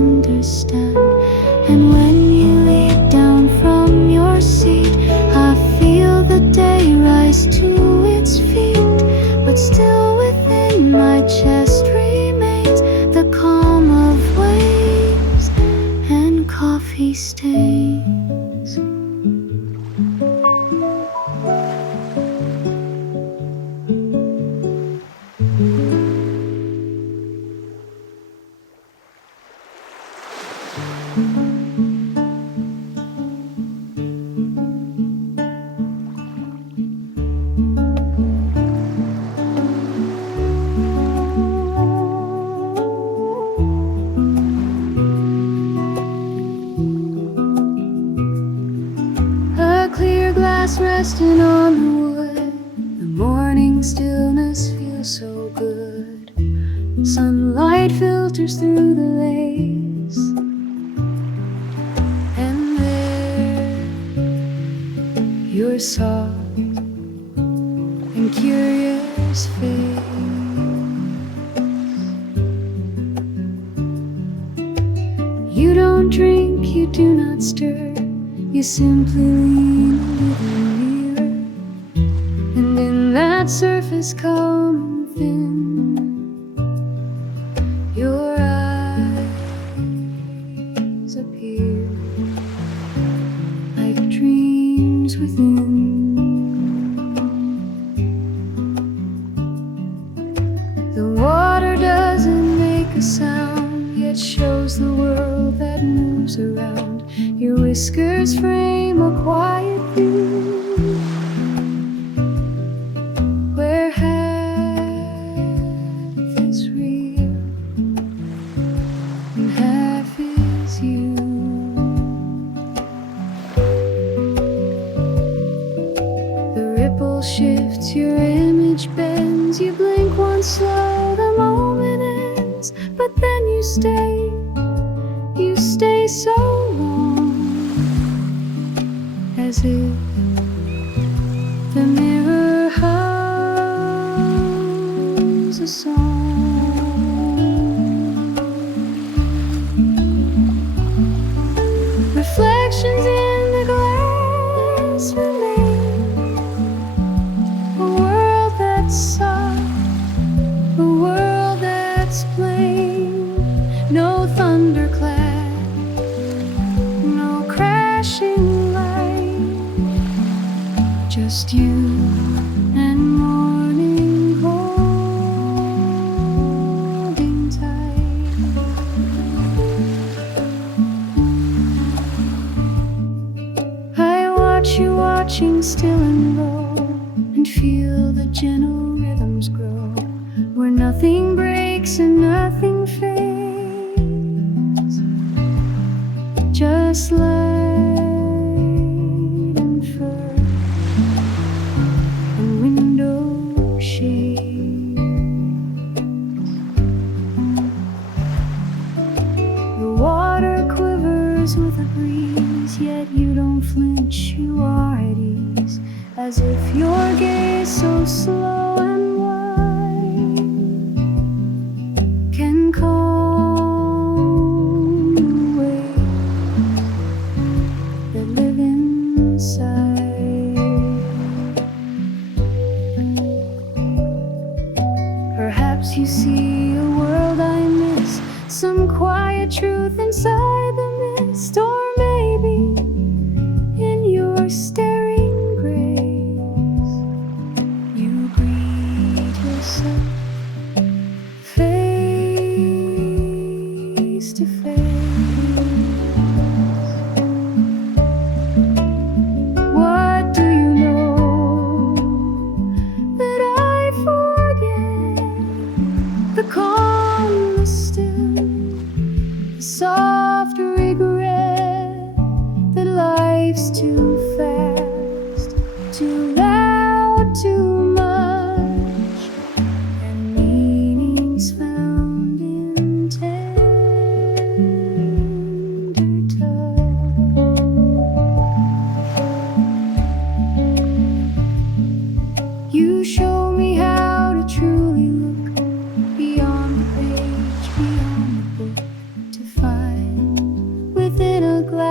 understand. And when you leap down from your seat, I feel the day rise to its feet. But still within my chest remains the calm of waves and coffee stains. Resting on the wood, the morning stillness feels so good. Sunlight filters through the lace, and there, your soft and curious face. You don't drink, you do not stir, you simply lean a little nearer, and in that surface calm and thin, your eyes appear like dreams within. The water doesn't make a sound, yet shows the world that moves around. Your whiskers frame a quiet view, where half is real and half is you. The ripple shifts, your image bends. You blink once slow, the moment ends, but then you stay so long, as if the mirror hums a song. Reflections in the glass remain a world that's soft, a world that's plain. No thunderclap, just you and morning holding tight. I watch you watching still and low, and feel the gentle rhythms grow, where nothing breaks and nothing fades, just like with a breeze, yet you don't flinch, you are at ease, as if your gaze so slow and wide can calm the waves that live inside. Perhaps you see a world I miss, some quiet truth inside the mist, or maybe in your staring grace you greet yourself face to face. What do you know that I forget? The calm, the still, the soft regret that life's too fast, too loud, too much, and meanings found in tender touch. You show me how to truly look beyond the page, beyond the book, to find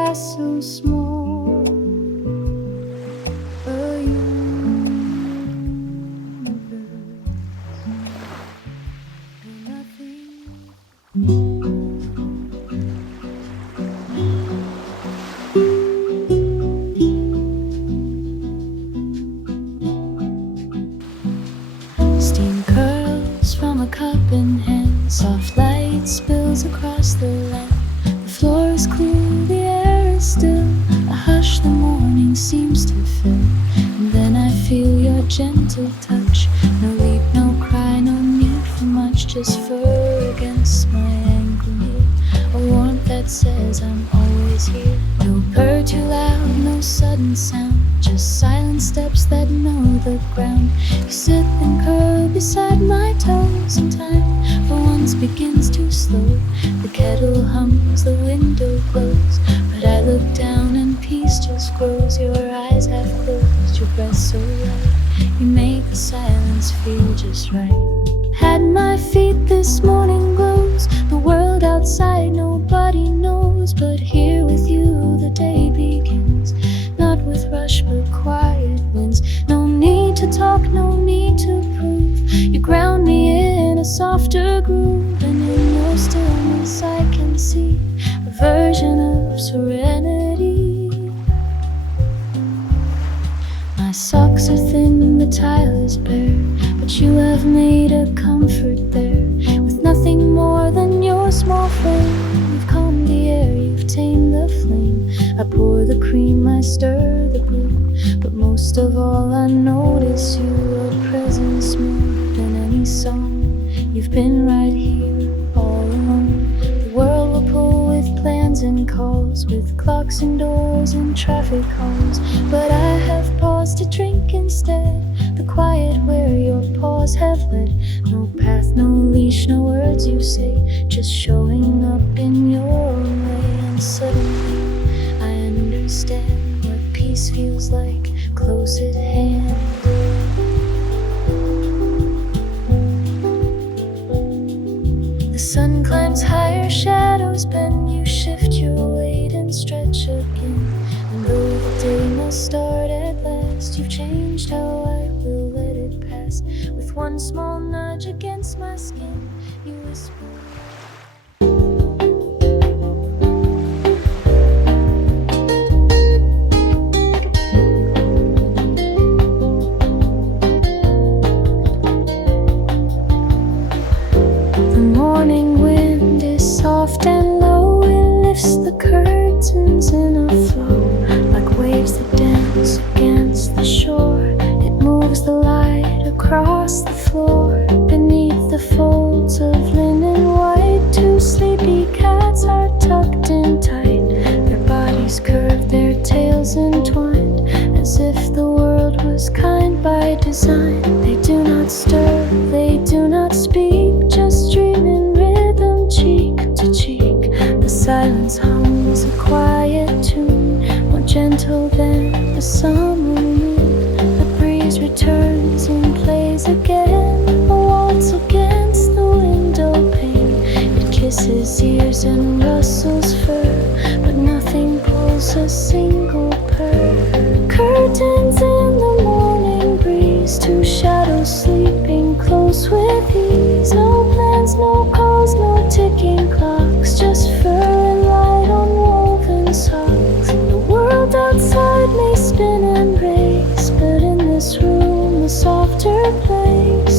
grass so small, a universe where nothing. Steam curls from a cup in hand, soft light spills across the land. The floor is cool, the air is still, a hush the morning seems to fill. And then I feel your gentle touch, no leap, no cry, no need for much, just fur against my ankle here, a warmth that says I'm always here. No purr too loud, no sudden sound, just silent steps that know the ground. You sit and curl beside my toes, and time for once begins to slow. The kettle hums, the window glows, but I look down and peace just grows. Your eyes half closed, your breath so light, you make the silence feel just right. At my feet this morning glows, the world outside nobody knows, but here with you the day begins, not with rush but quiet winds. No need to talk, no need to prove, you ground me in a softer groove, and in your stillness I can see a version of serenity. My socks are thin, the tile is bare, but you have made a comfort there, with nothing more than your small frame. You've calmed the air, you've tamed the flame. I pour the cream, I stir the brew, but most of all I notice you, a presence more than any song. You've been right here all along. The world will pull with plans and calls, with clocks and doors and traffic calls, but I have paused to drink instead, the quiet where your paws have led. No path, no leash, no words you say, just showing up in your own way. And suddenly I understand what peace feels like, close at hand. The sun climbs higher, shadows bend, you shift your weight and stretch again. And though the day must start at last, you've changed how I will let it pass. With one small nudge against my skin, you whisper. Soft and low, it lifts the curtains in a flow, like waves that dance against the shore. It moves the light across the floor, beneath the folds of linen white. Two sleepy cats are tucked in tight, their bodies curved, their tails entwined, as if the world was kind by design. They do not stir, they do not speak, just dream in rhythm, cheek to cheek. The silence hums a quiet tune, more gentle than the summer moon. The breeze returns and plays again, a waltz against the window pane. It kisses ears and rustles fur, but nothing pulls a single purr. Curtains in the morning breeze, two shadows sleeping close with ease. No plans, no calls, no ticking clocks, just fur and light on woven socks. The world outside may spin and race, but in this room a softer place.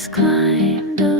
has climbed